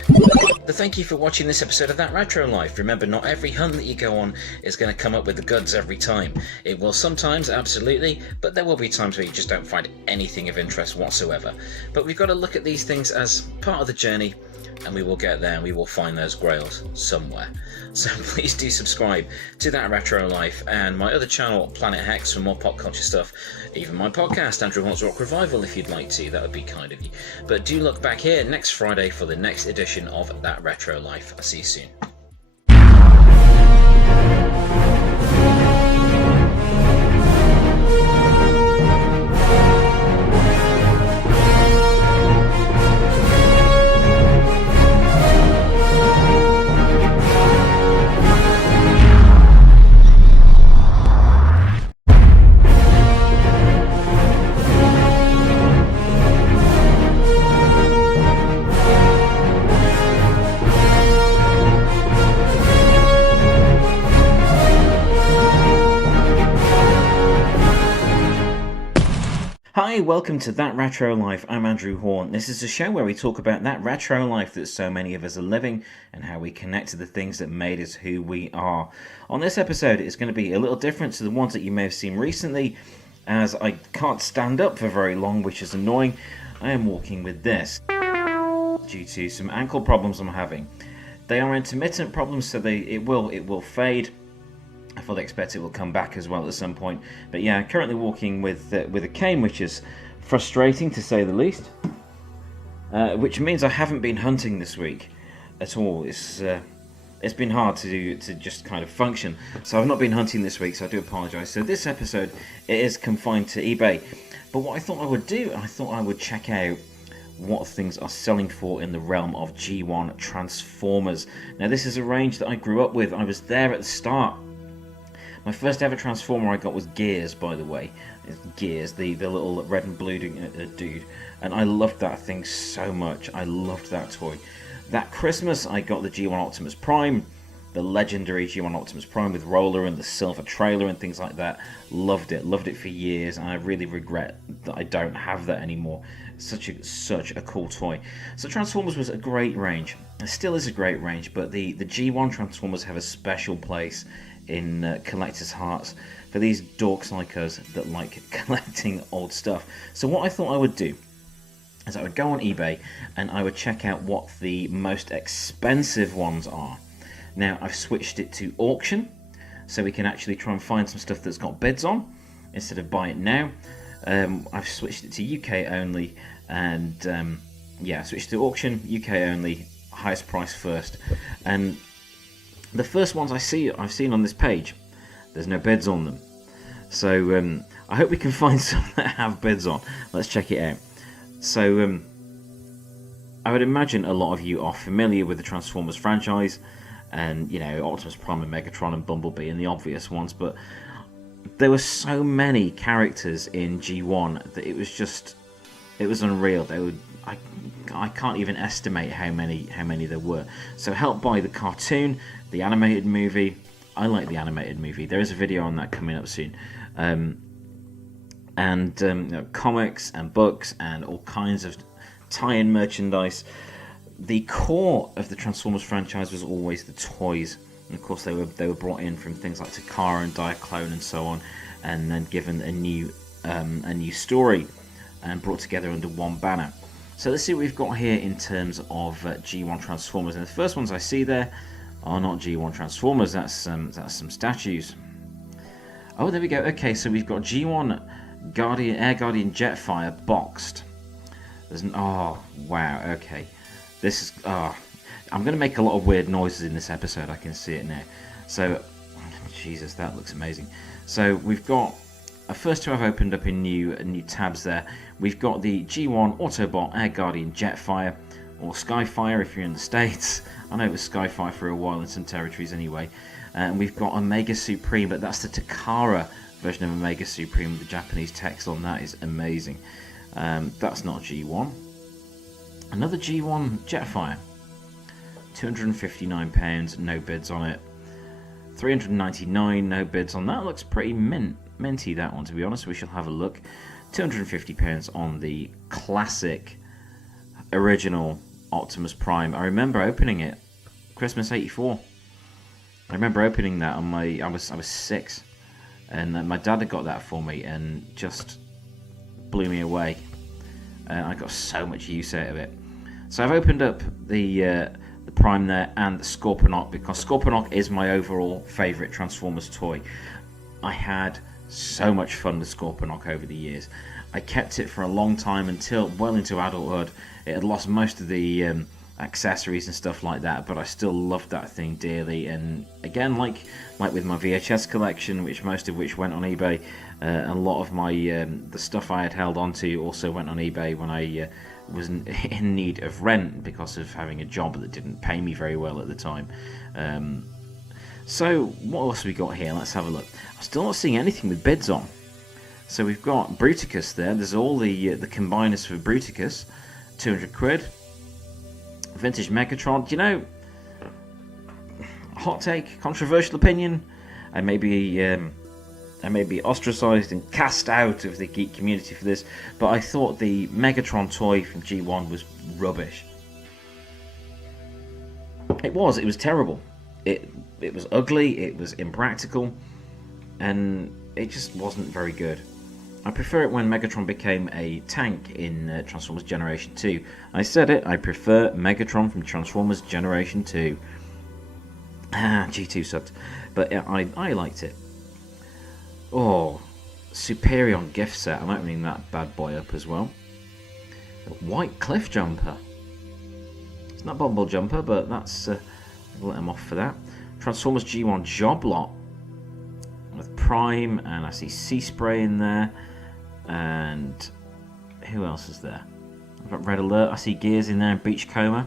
So thank you for watching this episode of That Retro Life. Remember, not every hunt that you go on is going to come up with the goods every time. It will sometimes, absolutely, but there will be times where you just don't find anything of interest whatsoever. But we've got to look at these things as part of the journey, and we will get there, and we will find those grails somewhere. So please do subscribe to That Retro Life and my other channel, Planet Hex, for more pop culture stuff. Even my podcast, Andrew Hawnt's Rock Revival, if you'd like to. That would be kind of you. But do look back here next Friday for the next edition of That Retro Life. I'll see you soon. Hi, welcome to That Retro Life. I'm Andrew Hawnt. This is a show where we talk about that retro life that so many of us are living and how we connect to the things that made us who we are. On this episode, it's going to be a little different to the ones that you may have seen recently, as I can't stand up for very long, which is annoying. I am walking with this due to some ankle problems I'm having. They are intermittent problems, so it will fade. I fully expect it will come back as well at some point. But yeah, I'm currently walking with a cane, which is frustrating to say the least. Which means I haven't been hunting this week at all. It's been hard to just kind of function. So I've not been hunting this week, so I do apologise. So this episode, it is confined to eBay. But what I thought I would do, I thought I would check out what things are selling for in the realm of G1 Transformers. Now this is a range that I grew up with. I was there at the start. My first ever Transformer I got was Gears, by the way. Gears, the little red and blue dude. And I loved that thing so much. I loved that toy. That Christmas I got the G1 Optimus Prime, the legendary G1 Optimus Prime with roller and the silver trailer and things like that. Loved it for years, and I really regret that I don't have that anymore. Such a cool toy. So Transformers was a great range. It still is a great range, but the G1 Transformers have a special place in collectors' hearts for these dorks like us that like collecting old stuff. So what I thought I would do is I would go on eBay and I would check out what the most expensive ones are. Now I've switched it to auction, so we can actually try and find some stuff that's got bids on instead of buy it now. I've switched it to UK only, and yeah, switched to auction, UK only, highest price first. And the first ones I've seen on this page, there's no bids on them. So I hope we can find some that have bids on. Let's check it out. So I would imagine a lot of you are familiar with the Transformers franchise, and you know, Optimus Prime and Megatron and Bumblebee and the obvious ones, but there were so many characters in G1 that it was just It was unreal. I can't even estimate how many there were. So helped by the cartoon, the animated movie. I like the animated movie. There is a video on that coming up soon. Comics and books and all kinds of tie-in merchandise. The core of the Transformers franchise was always the toys. And of course, they were brought in from things like Takara and Diaclone and so on, and then given a new story and brought together under one banner. So let's see what we've got here in terms of G1 Transformers. And the first ones I see there are not G1 Transformers. That's some statues. Oh, there we go. Okay, so we've got G1 Air Guardian Jetfire boxed. Oh wow. Okay, this is I'm going to make a lot of weird noises in this episode. I can see it now. So, Jesus, that looks amazing. So we've got first two I've opened up in new tabs there. We've got the G1 Autobot Air Guardian Jetfire, or Skyfire if you're in the States. I know it was Skyfire for a while in some territories anyway. And we've got Omega Supreme, but that's the Takara version of Omega Supreme. The Japanese text on that is amazing. That's not G1. Another G1 Jetfire. £259, no bids on it. $399, no bids on that. Looks pretty minty, that one, to be honest. We shall have a look. £250 on the classic original Optimus Prime. I remember opening it Christmas '84. I remember opening that on I was 6, and my dad had got that for me and just blew me away. I got so much use out of it. So I've opened up the Prime there and the Scorponok, because Scorponok is my overall favourite Transformers toy. I had so much fun with Scorponok over the years. I kept it for a long time until well into adulthood. It had lost most of the accessories and stuff like that, but I still loved that thing dearly. And again, like with my VHS collection, most of which went on eBay, a lot of my the stuff I had held onto also went on eBay when I was in need of rent because of having a job that didn't pay me very well at the time. So what else have we got here? Let's have a look. I'm still not seeing anything with bids on. So we've got Bruticus there. There's all the combiners for Bruticus, £200. Vintage Megatron. Do you know, hot take, controversial opinion, I may be ostracised and cast out of the geek community for this, but I thought the Megatron toy from G1 was rubbish. It was terrible. It was ugly, it was impractical, and it just wasn't very good. I prefer it when Megatron became a tank in Transformers Generation 2. I said it, I prefer Megatron from Transformers Generation 2. G2 sucked, but I liked it. Oh, Superion gift set. I'm opening that bad boy up as well. The White Cliff Jumper. It's not Bumble Jumper, but that's I'll let him off for that. Transformers G1 Job Lot with Prime, and I see Sea Spray in there. And who else is there? I've got Red Alert. I see Gears in there and Beachcomber.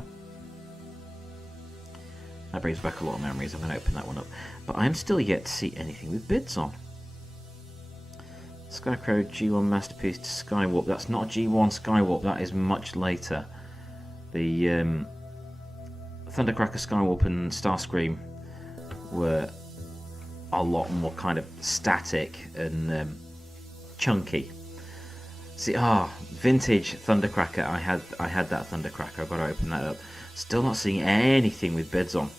That brings back a lot of memories. I'm going to open that one up. But I'm still yet to see anything with bids on. Skycrow G1 Masterpiece to Skywarp. That's not G1 Skywarp. That is much later. The Thundercracker Skywarp and Starscream were a lot more kind of static and chunky. See, vintage Thundercracker. I had that Thundercracker. I've got to open that up. Still not seeing anything with bids on.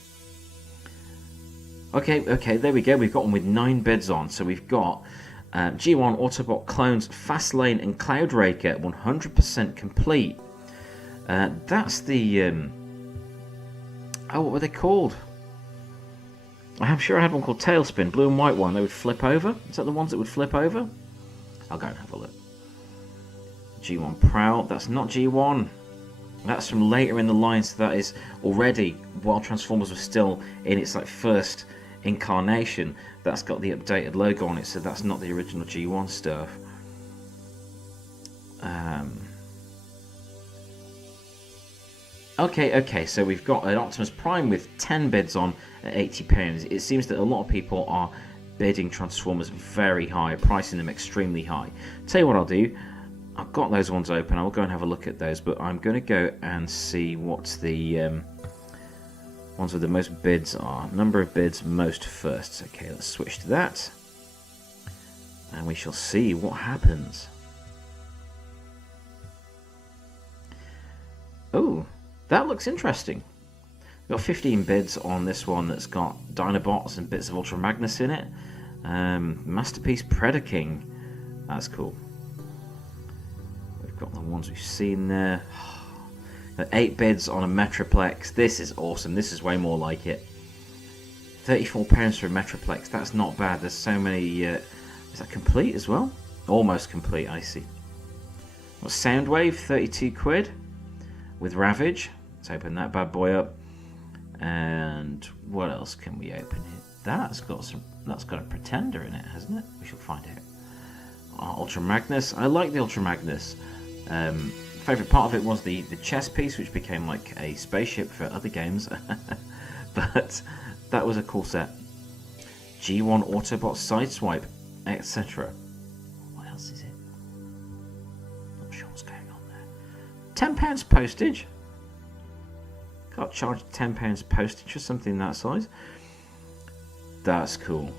Okay, there we go. We've got one with 9 bids on. So we've got G1 Autobot Clones, Fastlane and Cloudraker, 100% complete. That's the... what were they called? I'm sure I had one called Tailspin, blue and white one. They would flip over. Is that the ones that would flip over? I'll go and have a look. G1 Prowl. That's not G1. That's from later in the line, so that is already while Transformers was still in its first incarnation. That's got the updated logo on it, so that's not the original G1 stuff. Okay, so we've got an Optimus Prime with 10 bids on at £80. It seems that a lot of people are bidding Transformers very high, pricing them extremely high. Tell you what I'll do, I've got those ones open. I'll go and have a look at those, but I'm going to go and see what the ones with the most bids are. Number of bids most first. Okay, let's switch to that. And we shall see what happens. Oh, that looks interesting. We've got 15 bids on this one that's got Dinobots and bits of Ultra Magnus in it. Masterpiece Predaking. That's cool. We've got the ones we've seen there. 8 bids on a Metroplex. This is awesome. This is way more like it. £34 for a Metroplex. That's not bad. There's so many. Is that complete as well? Almost complete, I see. Well, Soundwave, 32 quid with Ravage. Let's open that bad boy up. And what else can we open here? That's got a Pretender in it, hasn't it? We shall find out. Ultra Magnus. I like the Ultra Magnus. Favourite part of it was the chess piece, which became like a spaceship for other games. But that was a cool set. G1 Autobot Sideswipe, etc. What else is it? Not sure what's going on there. £10 postage. Got charged £10 postage for something that size. That's cool.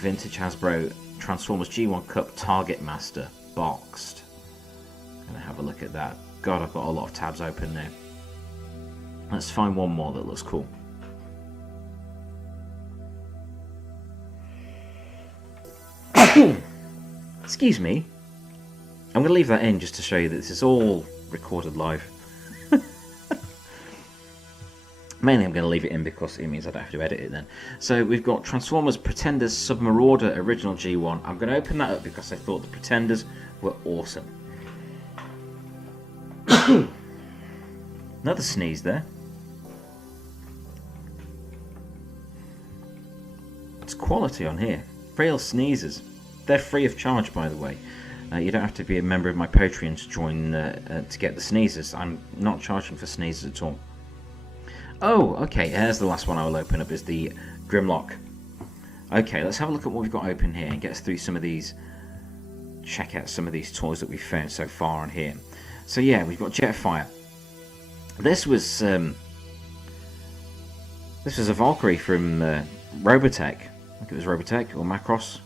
Vintage Hasbro Transformers G1 Cup Target Master boxed. Gonna have a look at that. God, I've got a lot of tabs open now. Let's find one more that looks cool. Excuse me. I'm going to leave that in just to show you that this is all recorded live. Mainly I'm going to leave it in because it means I don't have to edit it then. So we've got Transformers Pretenders Submarauder Original G1. I'm going to open that up because I thought the Pretenders were awesome. Another sneeze there. It's quality on here. Real sneezes. They're free of charge, by the way. You don't have to be a member of my Patreon to join to get the sneezes. I'm not charging for sneezes at all. Oh, okay. Here's the last one I will open up. Is the Grimlock. Okay, let's have a look at what we've got open here and get us through some of these. Check out some of these toys that we've found so far on here. So yeah, we've got Jetfire. This was a Valkyrie from Robotech. I think it was Robotech or Macross.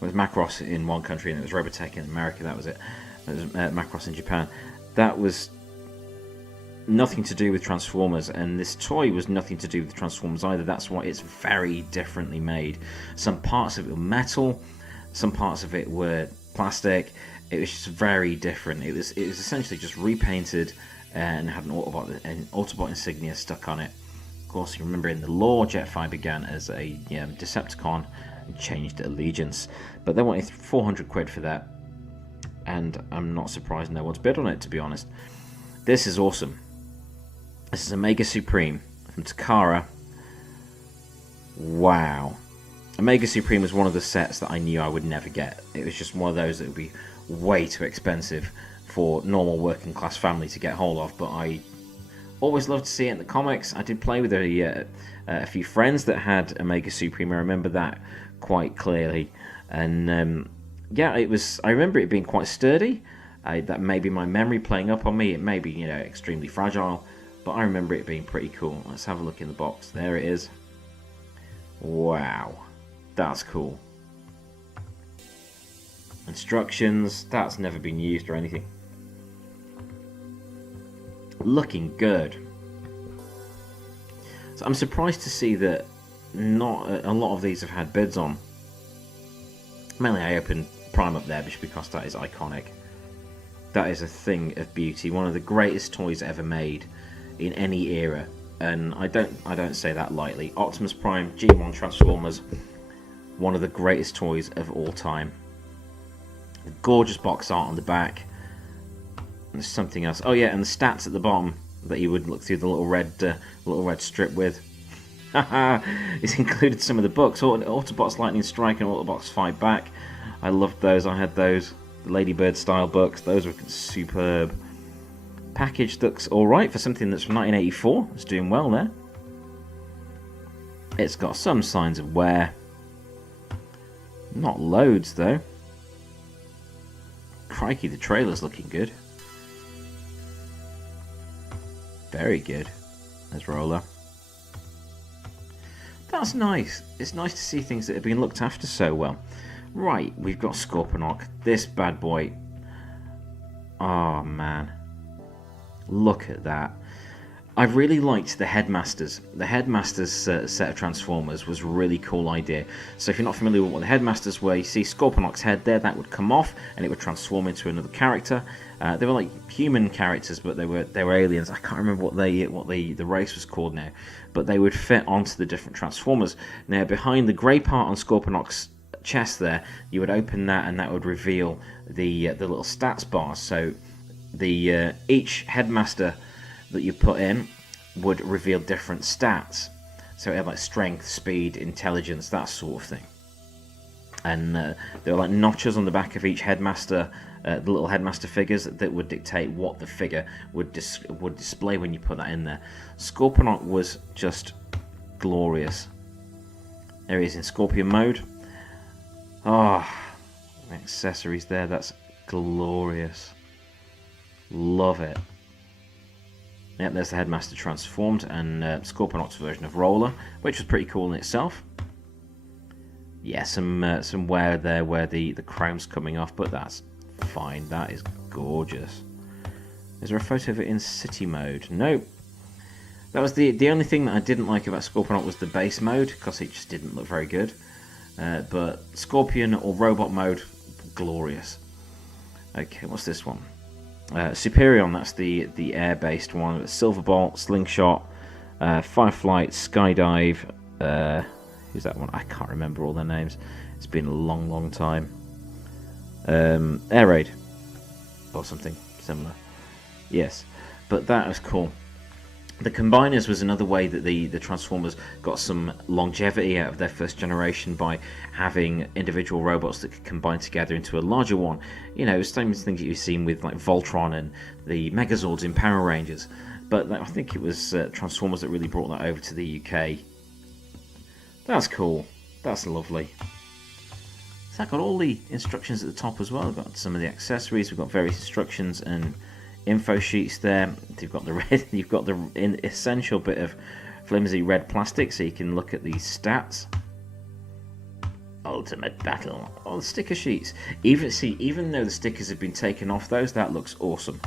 It was Macross in one country and it was Robotech in America. That was it. It was Macross in Japan. That was nothing to do with Transformers, and this toy was nothing to do with Transformers either. That's why it's very differently made. Some parts of it were metal, some parts of it were plastic. It was just very different. It was essentially just repainted and had an Autobot insignia stuck on it. Of course, you remember in the lore, Jetfire began as a Decepticon and changed allegiance, but they wanted 400 quid for that, and I'm not surprised no one's bid on it, to be honest. This is awesome. This is Omega Supreme from Takara. Wow. Omega Supreme was one of the sets that I knew I would never get. It was just one of those that would be way too expensive for normal working class family to get hold of, but I always loved to see it in the comics. I did play with a few friends that had Omega Supreme. I remember that quite clearly, and yeah, it was. I remember it being quite sturdy. That may be my memory playing up on me. It may be extremely fragile, but I remember it being pretty cool. Let's have a look in the box. There it is. Wow, that's cool. Instructions. That's never been used or anything. Looking good. So I'm surprised to see that not a lot of these have had bids on. Mainly I opened Prime up there just because that is iconic. That is a thing of beauty. One of the greatest toys ever made in any era, and I don't say that lightly. Optimus Prime, G1 Transformers, one of the greatest toys of all time. The gorgeous box art on the back. There's something else. Oh yeah, and the stats at the bottom that you would look through the little red strip with. It's included some of the books. Autobots Lightning Strike and Autobots Fight Back. I loved those. I had those. The Ladybird style books. Those were superb. Package looks alright for something that's from 1984. It's doing well there. It's got some signs of wear. Not loads though. Crikey, the trailer's looking good. Very good. There's Roller. That's nice. It's nice to see things that have been looked after so well. Right, we've got Scorponok. This bad boy. Oh, man. Look at that. I really liked the Headmasters. The Headmasters set of Transformers was a really cool idea. So if you're not familiar with what the Headmasters were, you see Scorponok's head there, that would come off and it would transform into another character. They were like human characters, but they were aliens. I can't remember what the race was called now, but they would fit onto the different Transformers. Now behind the grey part on Scorponok's chest there, you would open that and that would reveal the little stats bars. So the each Headmaster that you put in would reveal different stats. So it had like strength, speed, intelligence, that sort of thing. And there were like notches on the back of each Headmaster, the little Headmaster figures that would dictate what the figure would display when you put that in there. Scorponok was just glorious. There he is in Scorpion mode. Oh, the accessories there, that's glorious. Love it. Yep, there's the Headmaster transformed, and Scorponok's version of Roller, which was pretty cool in itself. Yeah, some wear there where the chrome's coming off, but that's fine. That is gorgeous. Is there a photo of it in city mode? Nope. That was the only thing that I didn't like about Scorponok was the base mode, because it just didn't look very good. But Scorpion or robot mode, glorious. Okay, what's this one? Superion, that's the air-based one. Silverbolt, Slingshot, Fireflight, Skydive. Who's that one? I can't remember all their names. It's been a long time. Air Raid, or something similar. Yes, but that was cool. The Combiners was another way that the Transformers got some longevity out of their first generation by having individual robots that could combine together into a larger one. You know, same things that you've seen with like Voltron and the Megazords in Power Rangers. But I think it was Transformers that really brought that over to the UK. That's cool. That's lovely. So that got all the instructions at the top as well. We've got some of the accessories. We've got various instructions and info sheets there. You've got the red. You've got the essential bit of flimsy red plastic, so you can look at these stats. Ultimate Battle. Oh, the sticker sheets. Even though the stickers have been taken off those, that looks awesome.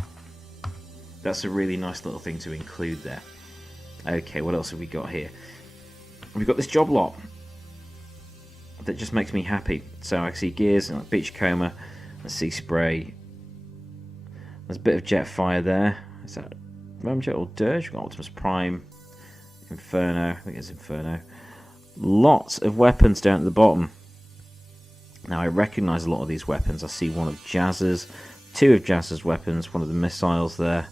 That's a really nice little thing to include there. Okay, what else have we got here? We've got this job lot that just makes me happy. So I see gears and like Beachcomber, and sea spray. There's a bit of Jetfire there. Is that Ramjet or Dirge? We've got Optimus Prime, Inferno. I think it's Inferno. Lots of weapons down at the bottom. Now I recognise a lot of these weapons. I see one of Jazz's, two of Jazz's weapons, one of the missiles there.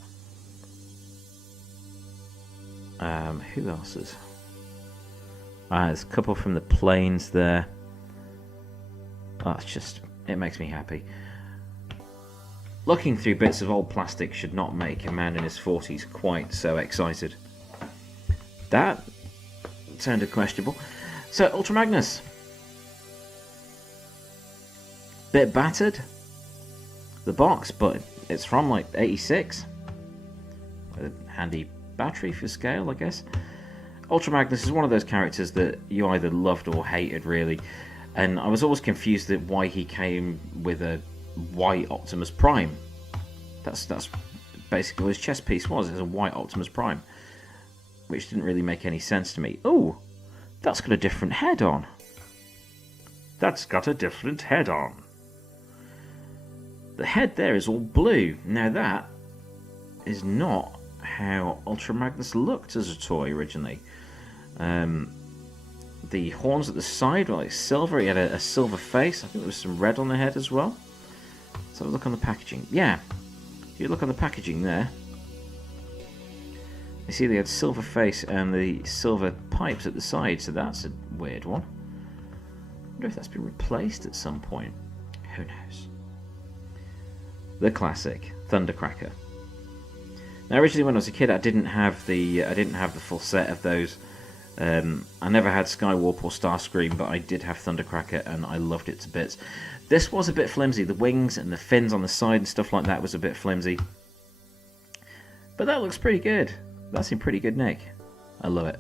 Who else is? There's a couple from the planes there. Oh, it makes me happy. Looking through bits of old plastic should not make a man in his 40s quite so excited. That sounded questionable. So, Ultra Magnus. Bit battered, the box, but it's from like 86. A handy battery for scale, I guess. Ultra Magnus is one of those characters that you either loved or hated, really. And I was always confused at why he came with a white Optimus Prime. That's basically what his chest piece was. It's a white Optimus Prime, which didn't really make any sense to me. Oh, that's got a different head on. That's got a different head on. The head there is all blue. Now that is not how Ultra Magnus looked as a toy originally. The horns at the side were like silver. He had a silver face. I think there was some red on the head as well. Let's have a look on the packaging. Yeah, if you look on the packaging there, you see they had silver face and the silver pipes at the side, so that's a weird one. I wonder if that's been replaced at some point. Who knows? The classic Thundercracker. Now, originally when I was a kid, I didn't have the full set of those. I never had Skywarp or Starscream, but I did have Thundercracker, and I loved it to bits. This was a bit flimsy. The wings and the fins on the side and stuff like that was a bit flimsy. But that looks pretty good. That's in pretty good nick. I love it.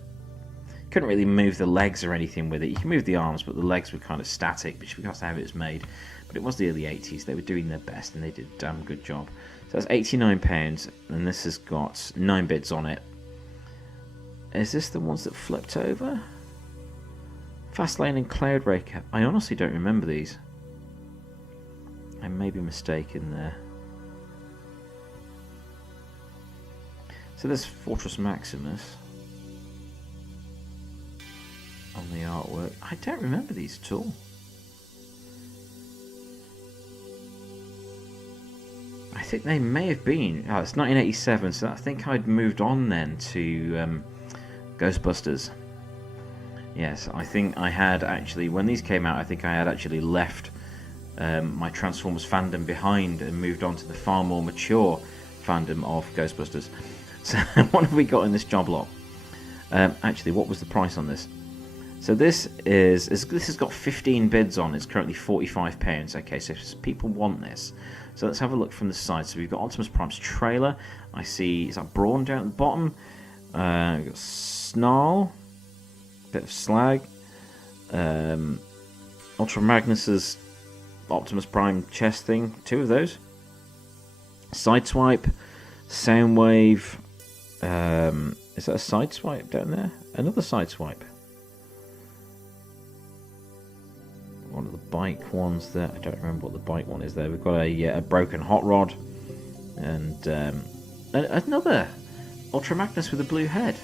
Couldn't really move the legs or anything with it. You can move the arms, but the legs were kind of static, which because how it was made. But it was the early 80s. They were doing their best, and they did a damn good job. So that's £89, and this has got 9 bids on it. Is this the ones that flipped over? Fastlane and Cloudbreaker. I honestly don't remember these. I may be mistaken there. So there's Fortress Maximus on the artwork. I don't remember these at all. I think they may have been. Oh, it's 1987, so I think I'd moved on then to Ghostbusters. Yes, I think I had actually, when these came out, I think I had actually left my Transformers fandom behind and moved on to the far more mature fandom of Ghostbusters. So what have we got in this job lot? Actually, what was the price on this? So this has got 15 bids on. It's currently £45. Okay, so people want this. So let's have a look from the side. So we've got Optimus Prime's trailer. I see, is that Brawn down at the bottom? We've got Snarl, bit of Slag, Ultra Magnus's Optimus Prime chest thing, 2 of those. Sideswipe, Soundwave, is that a Sideswipe down there? Another Sideswipe. One of the bike ones there. I don't remember what the bike one is there. We've got a broken hot rod, and another Ultra Magnus with a blue head.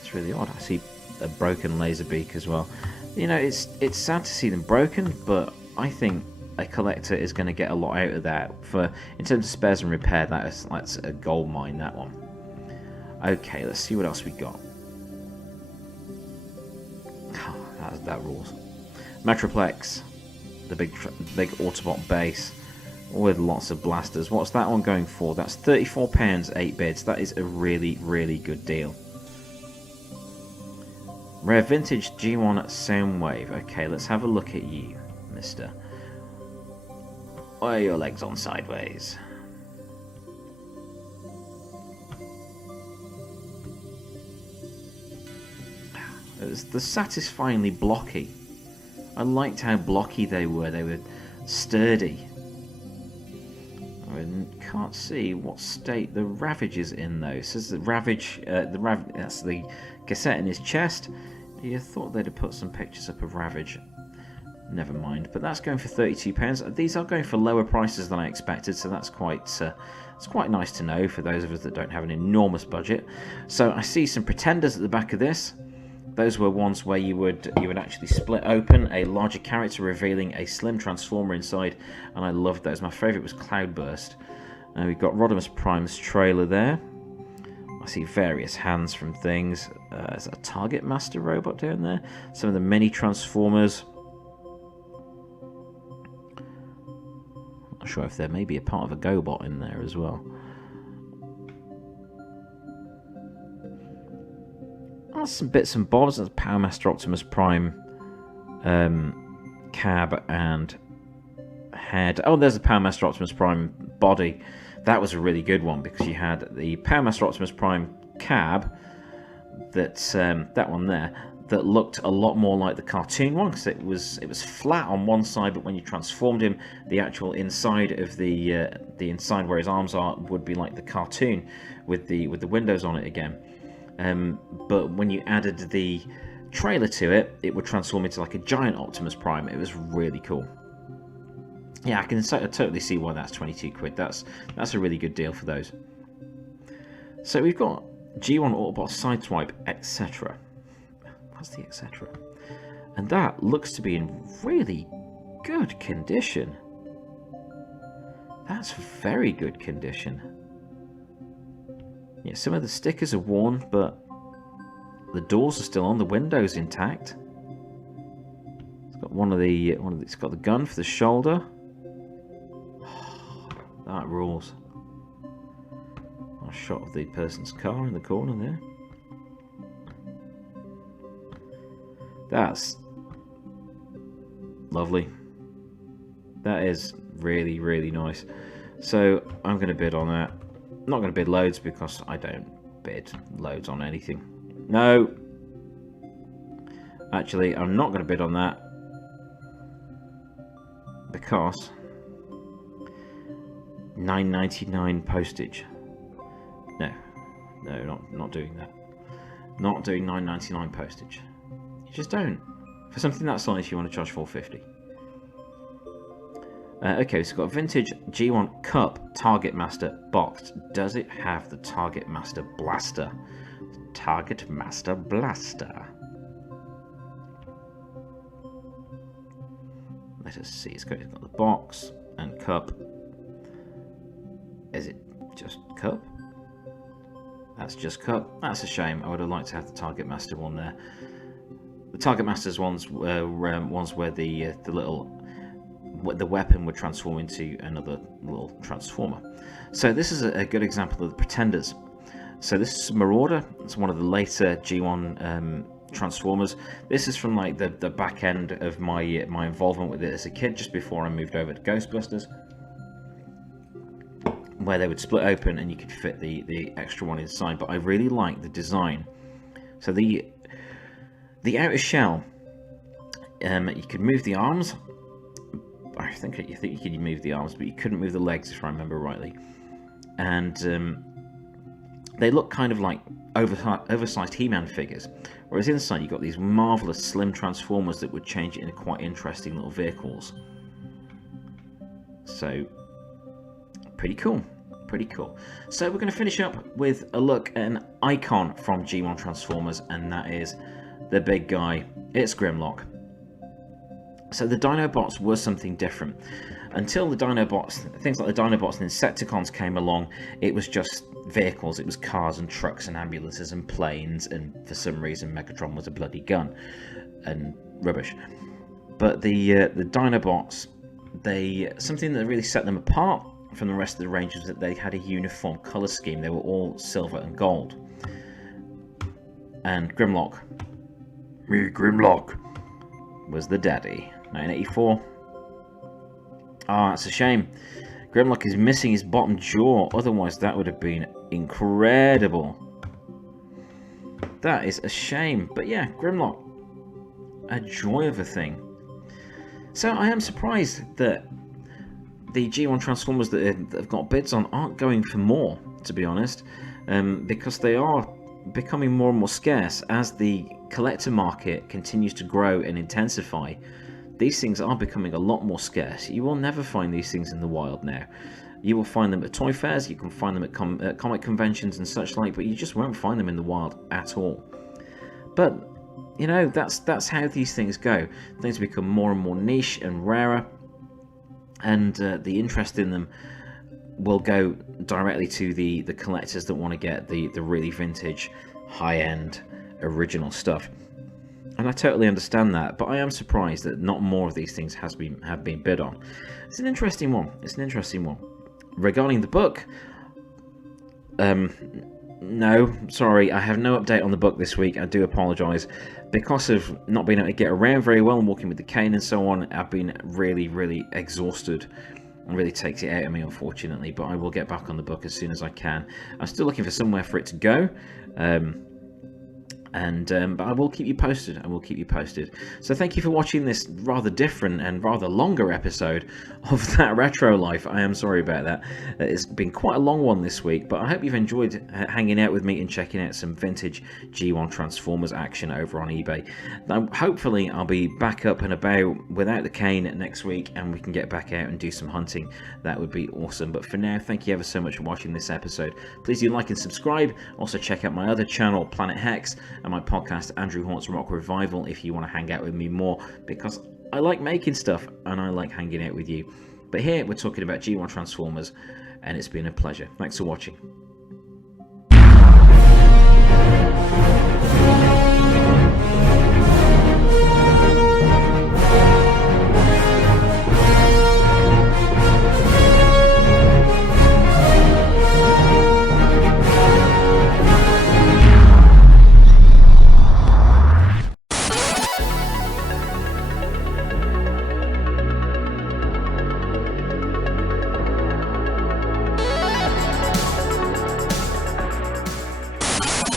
It's really odd. I see a broken laser beak as well. You know, it's sad to see them broken, but I think a collector is going to get a lot out of that. For in terms of spares and repair, that's a gold mine, that one. Okay, let's see what else we got. That rules. Metroplex, the big Autobot base with lots of blasters. What's that one going for? That's £34, 8 bids. That is a really, really good deal. Rare Vintage G1 Soundwave. Okay, let's have a look at you, mister. Why are your legs on sideways? The satisfyingly blocky. I liked how blocky they were. They were sturdy. I can't see what state the Ravage is in though. It says the Ravage, that's the cassette in his chest. You thought they'd have put some pictures up of Ravage. Never mind. But that's going for £32. These are going for lower prices than I expected, so that's quite it's quite nice to know for those of us that don't have an enormous budget. So I see some Pretenders at the back of this. Those were ones where you would actually split open a larger character, revealing a slim Transformer inside, and I loved those. My favourite was Cloudburst. We've got Rodimus Prime's trailer there. I see various hands from things. Is that a Target Master robot down there? Some of the mini Transformers. Not sure if there may be a part of a GoBot in there as well. That's some bits and bobs. That's Power Master Optimus Prime cab and head. Oh, there's the Power Master Optimus Prime body. That was a really good one because you had the Power Master Optimus Prime cab, that one there, that looked a lot more like the cartoon one because it was flat on one side, but when you transformed him, the actual inside of the inside where his arms are would be like the cartoon with the windows on it again. But when you added the trailer to it, it would transform into like a giant Optimus Prime. It was really cool. Yeah, I can totally see why that's 22 quid. That's a really good deal for those. So we've got G1 Autobot Sideswipe, etc. What's the etc? And that looks to be in really good condition. That's very good condition. Yeah, some of the stickers are worn, but the doors are still on. The windows intact. It's got it's got the gun for the shoulder. That rules. A shot of the person's car in the corner there. Lovely. That is really, really nice. So I'm going to bid on that. I'm not going to bid loads because I don't bid loads on anything. No. Actually, I'm not going to bid on that because $9.99 postage. No, not doing that. Not doing $9.99 postage. You just don't. For something that size, you want to charge $4.50. Okay, so we've got a vintage G1 Cup Target Master boxed. Does it have the Target Master Blaster? Target Master Blaster. Let us see. It's got the box and cup. Is it just cup? That's just cup. That's a shame. I would have liked to have the Target Master one there. The Target Master's ones were ones where the weapon would transform into another little transformer. So this is a good example of the Pretenders. So this is Marauder. It's one of the later G1 Transformers. This is from like the back end of my involvement with it as a kid, just before I moved over to Ghostbusters, where they would split open and you could fit the extra one inside. But I really like the design. So the outer shell, you could move the arms. I think you could move the arms, but you couldn't move the legs, if I remember rightly. And they look kind of like oversized He-Man figures, whereas inside you got these marvelous slim transformers that would change it into quite interesting little vehicles. So pretty cool. Pretty cool. So we're going to finish up with a look at an icon from G1 Transformers, and that is the big guy. It's Grimlock. So the Dinobots were something different. Until the Dinobots, things like the Dinobots and Insecticons came along, it was just vehicles. It was cars and trucks and ambulances and planes, and for some reason Megatron was a bloody gun and rubbish. But the Dinobots, something that really set them apart from the rest of the range was that they had a uniform colour scheme. They were all silver and gold. And Grimlock, was the daddy. 1984. Ah, it's a shame. Grimlock is missing his bottom jaw. Otherwise, that would have been incredible. That is a shame. But yeah, Grimlock, a joy of a thing. So I am surprised that the G1 Transformers that have got bids on aren't going for more, to be honest, because they are becoming more and more scarce as the collector market continues to grow and intensify. These things are becoming a lot more scarce. You will never find these things in the wild now. You will find them at toy fairs, you can find them at comic conventions and such like, but you just won't find them in the wild at all. But you know, that's how these things go. Things become more and more niche and rarer, and the interest in them will go directly to the collectors that want to get the really vintage, high-end, original stuff. And I totally understand that, but I am surprised that not more of these things have been bid on. It's an interesting one. It's an interesting one. Regarding the book, no, sorry, I have no update on the book this week. I do apologise. Because of not being able to get around very well and walking with the cane and so on, I've been really, really exhausted. It really takes it out of me, unfortunately, but I will get back on the book as soon as I can. I'm still looking for somewhere for it to go. But I will keep you posted. I will keep you posted. So thank you for watching this rather different and rather longer episode of That Retro Life. I am sorry about that. It's been quite a long one this week, but I hope you've enjoyed hanging out with me and checking out some vintage G1 Transformers action over on eBay. Now, hopefully I'll be back up and about without the cane next week, and we can get back out and do some hunting. That would be awesome. But for now, thank you ever so much for watching this episode. Please do like and subscribe. Also check out my other channel, Planet Hex, and my podcast, Andrew Hawnt's Rock Revival, if you want to hang out with me more, because I like making stuff and I like hanging out with you. But here we're talking about G1 Transformers, and it's been a pleasure. Thanks for watching.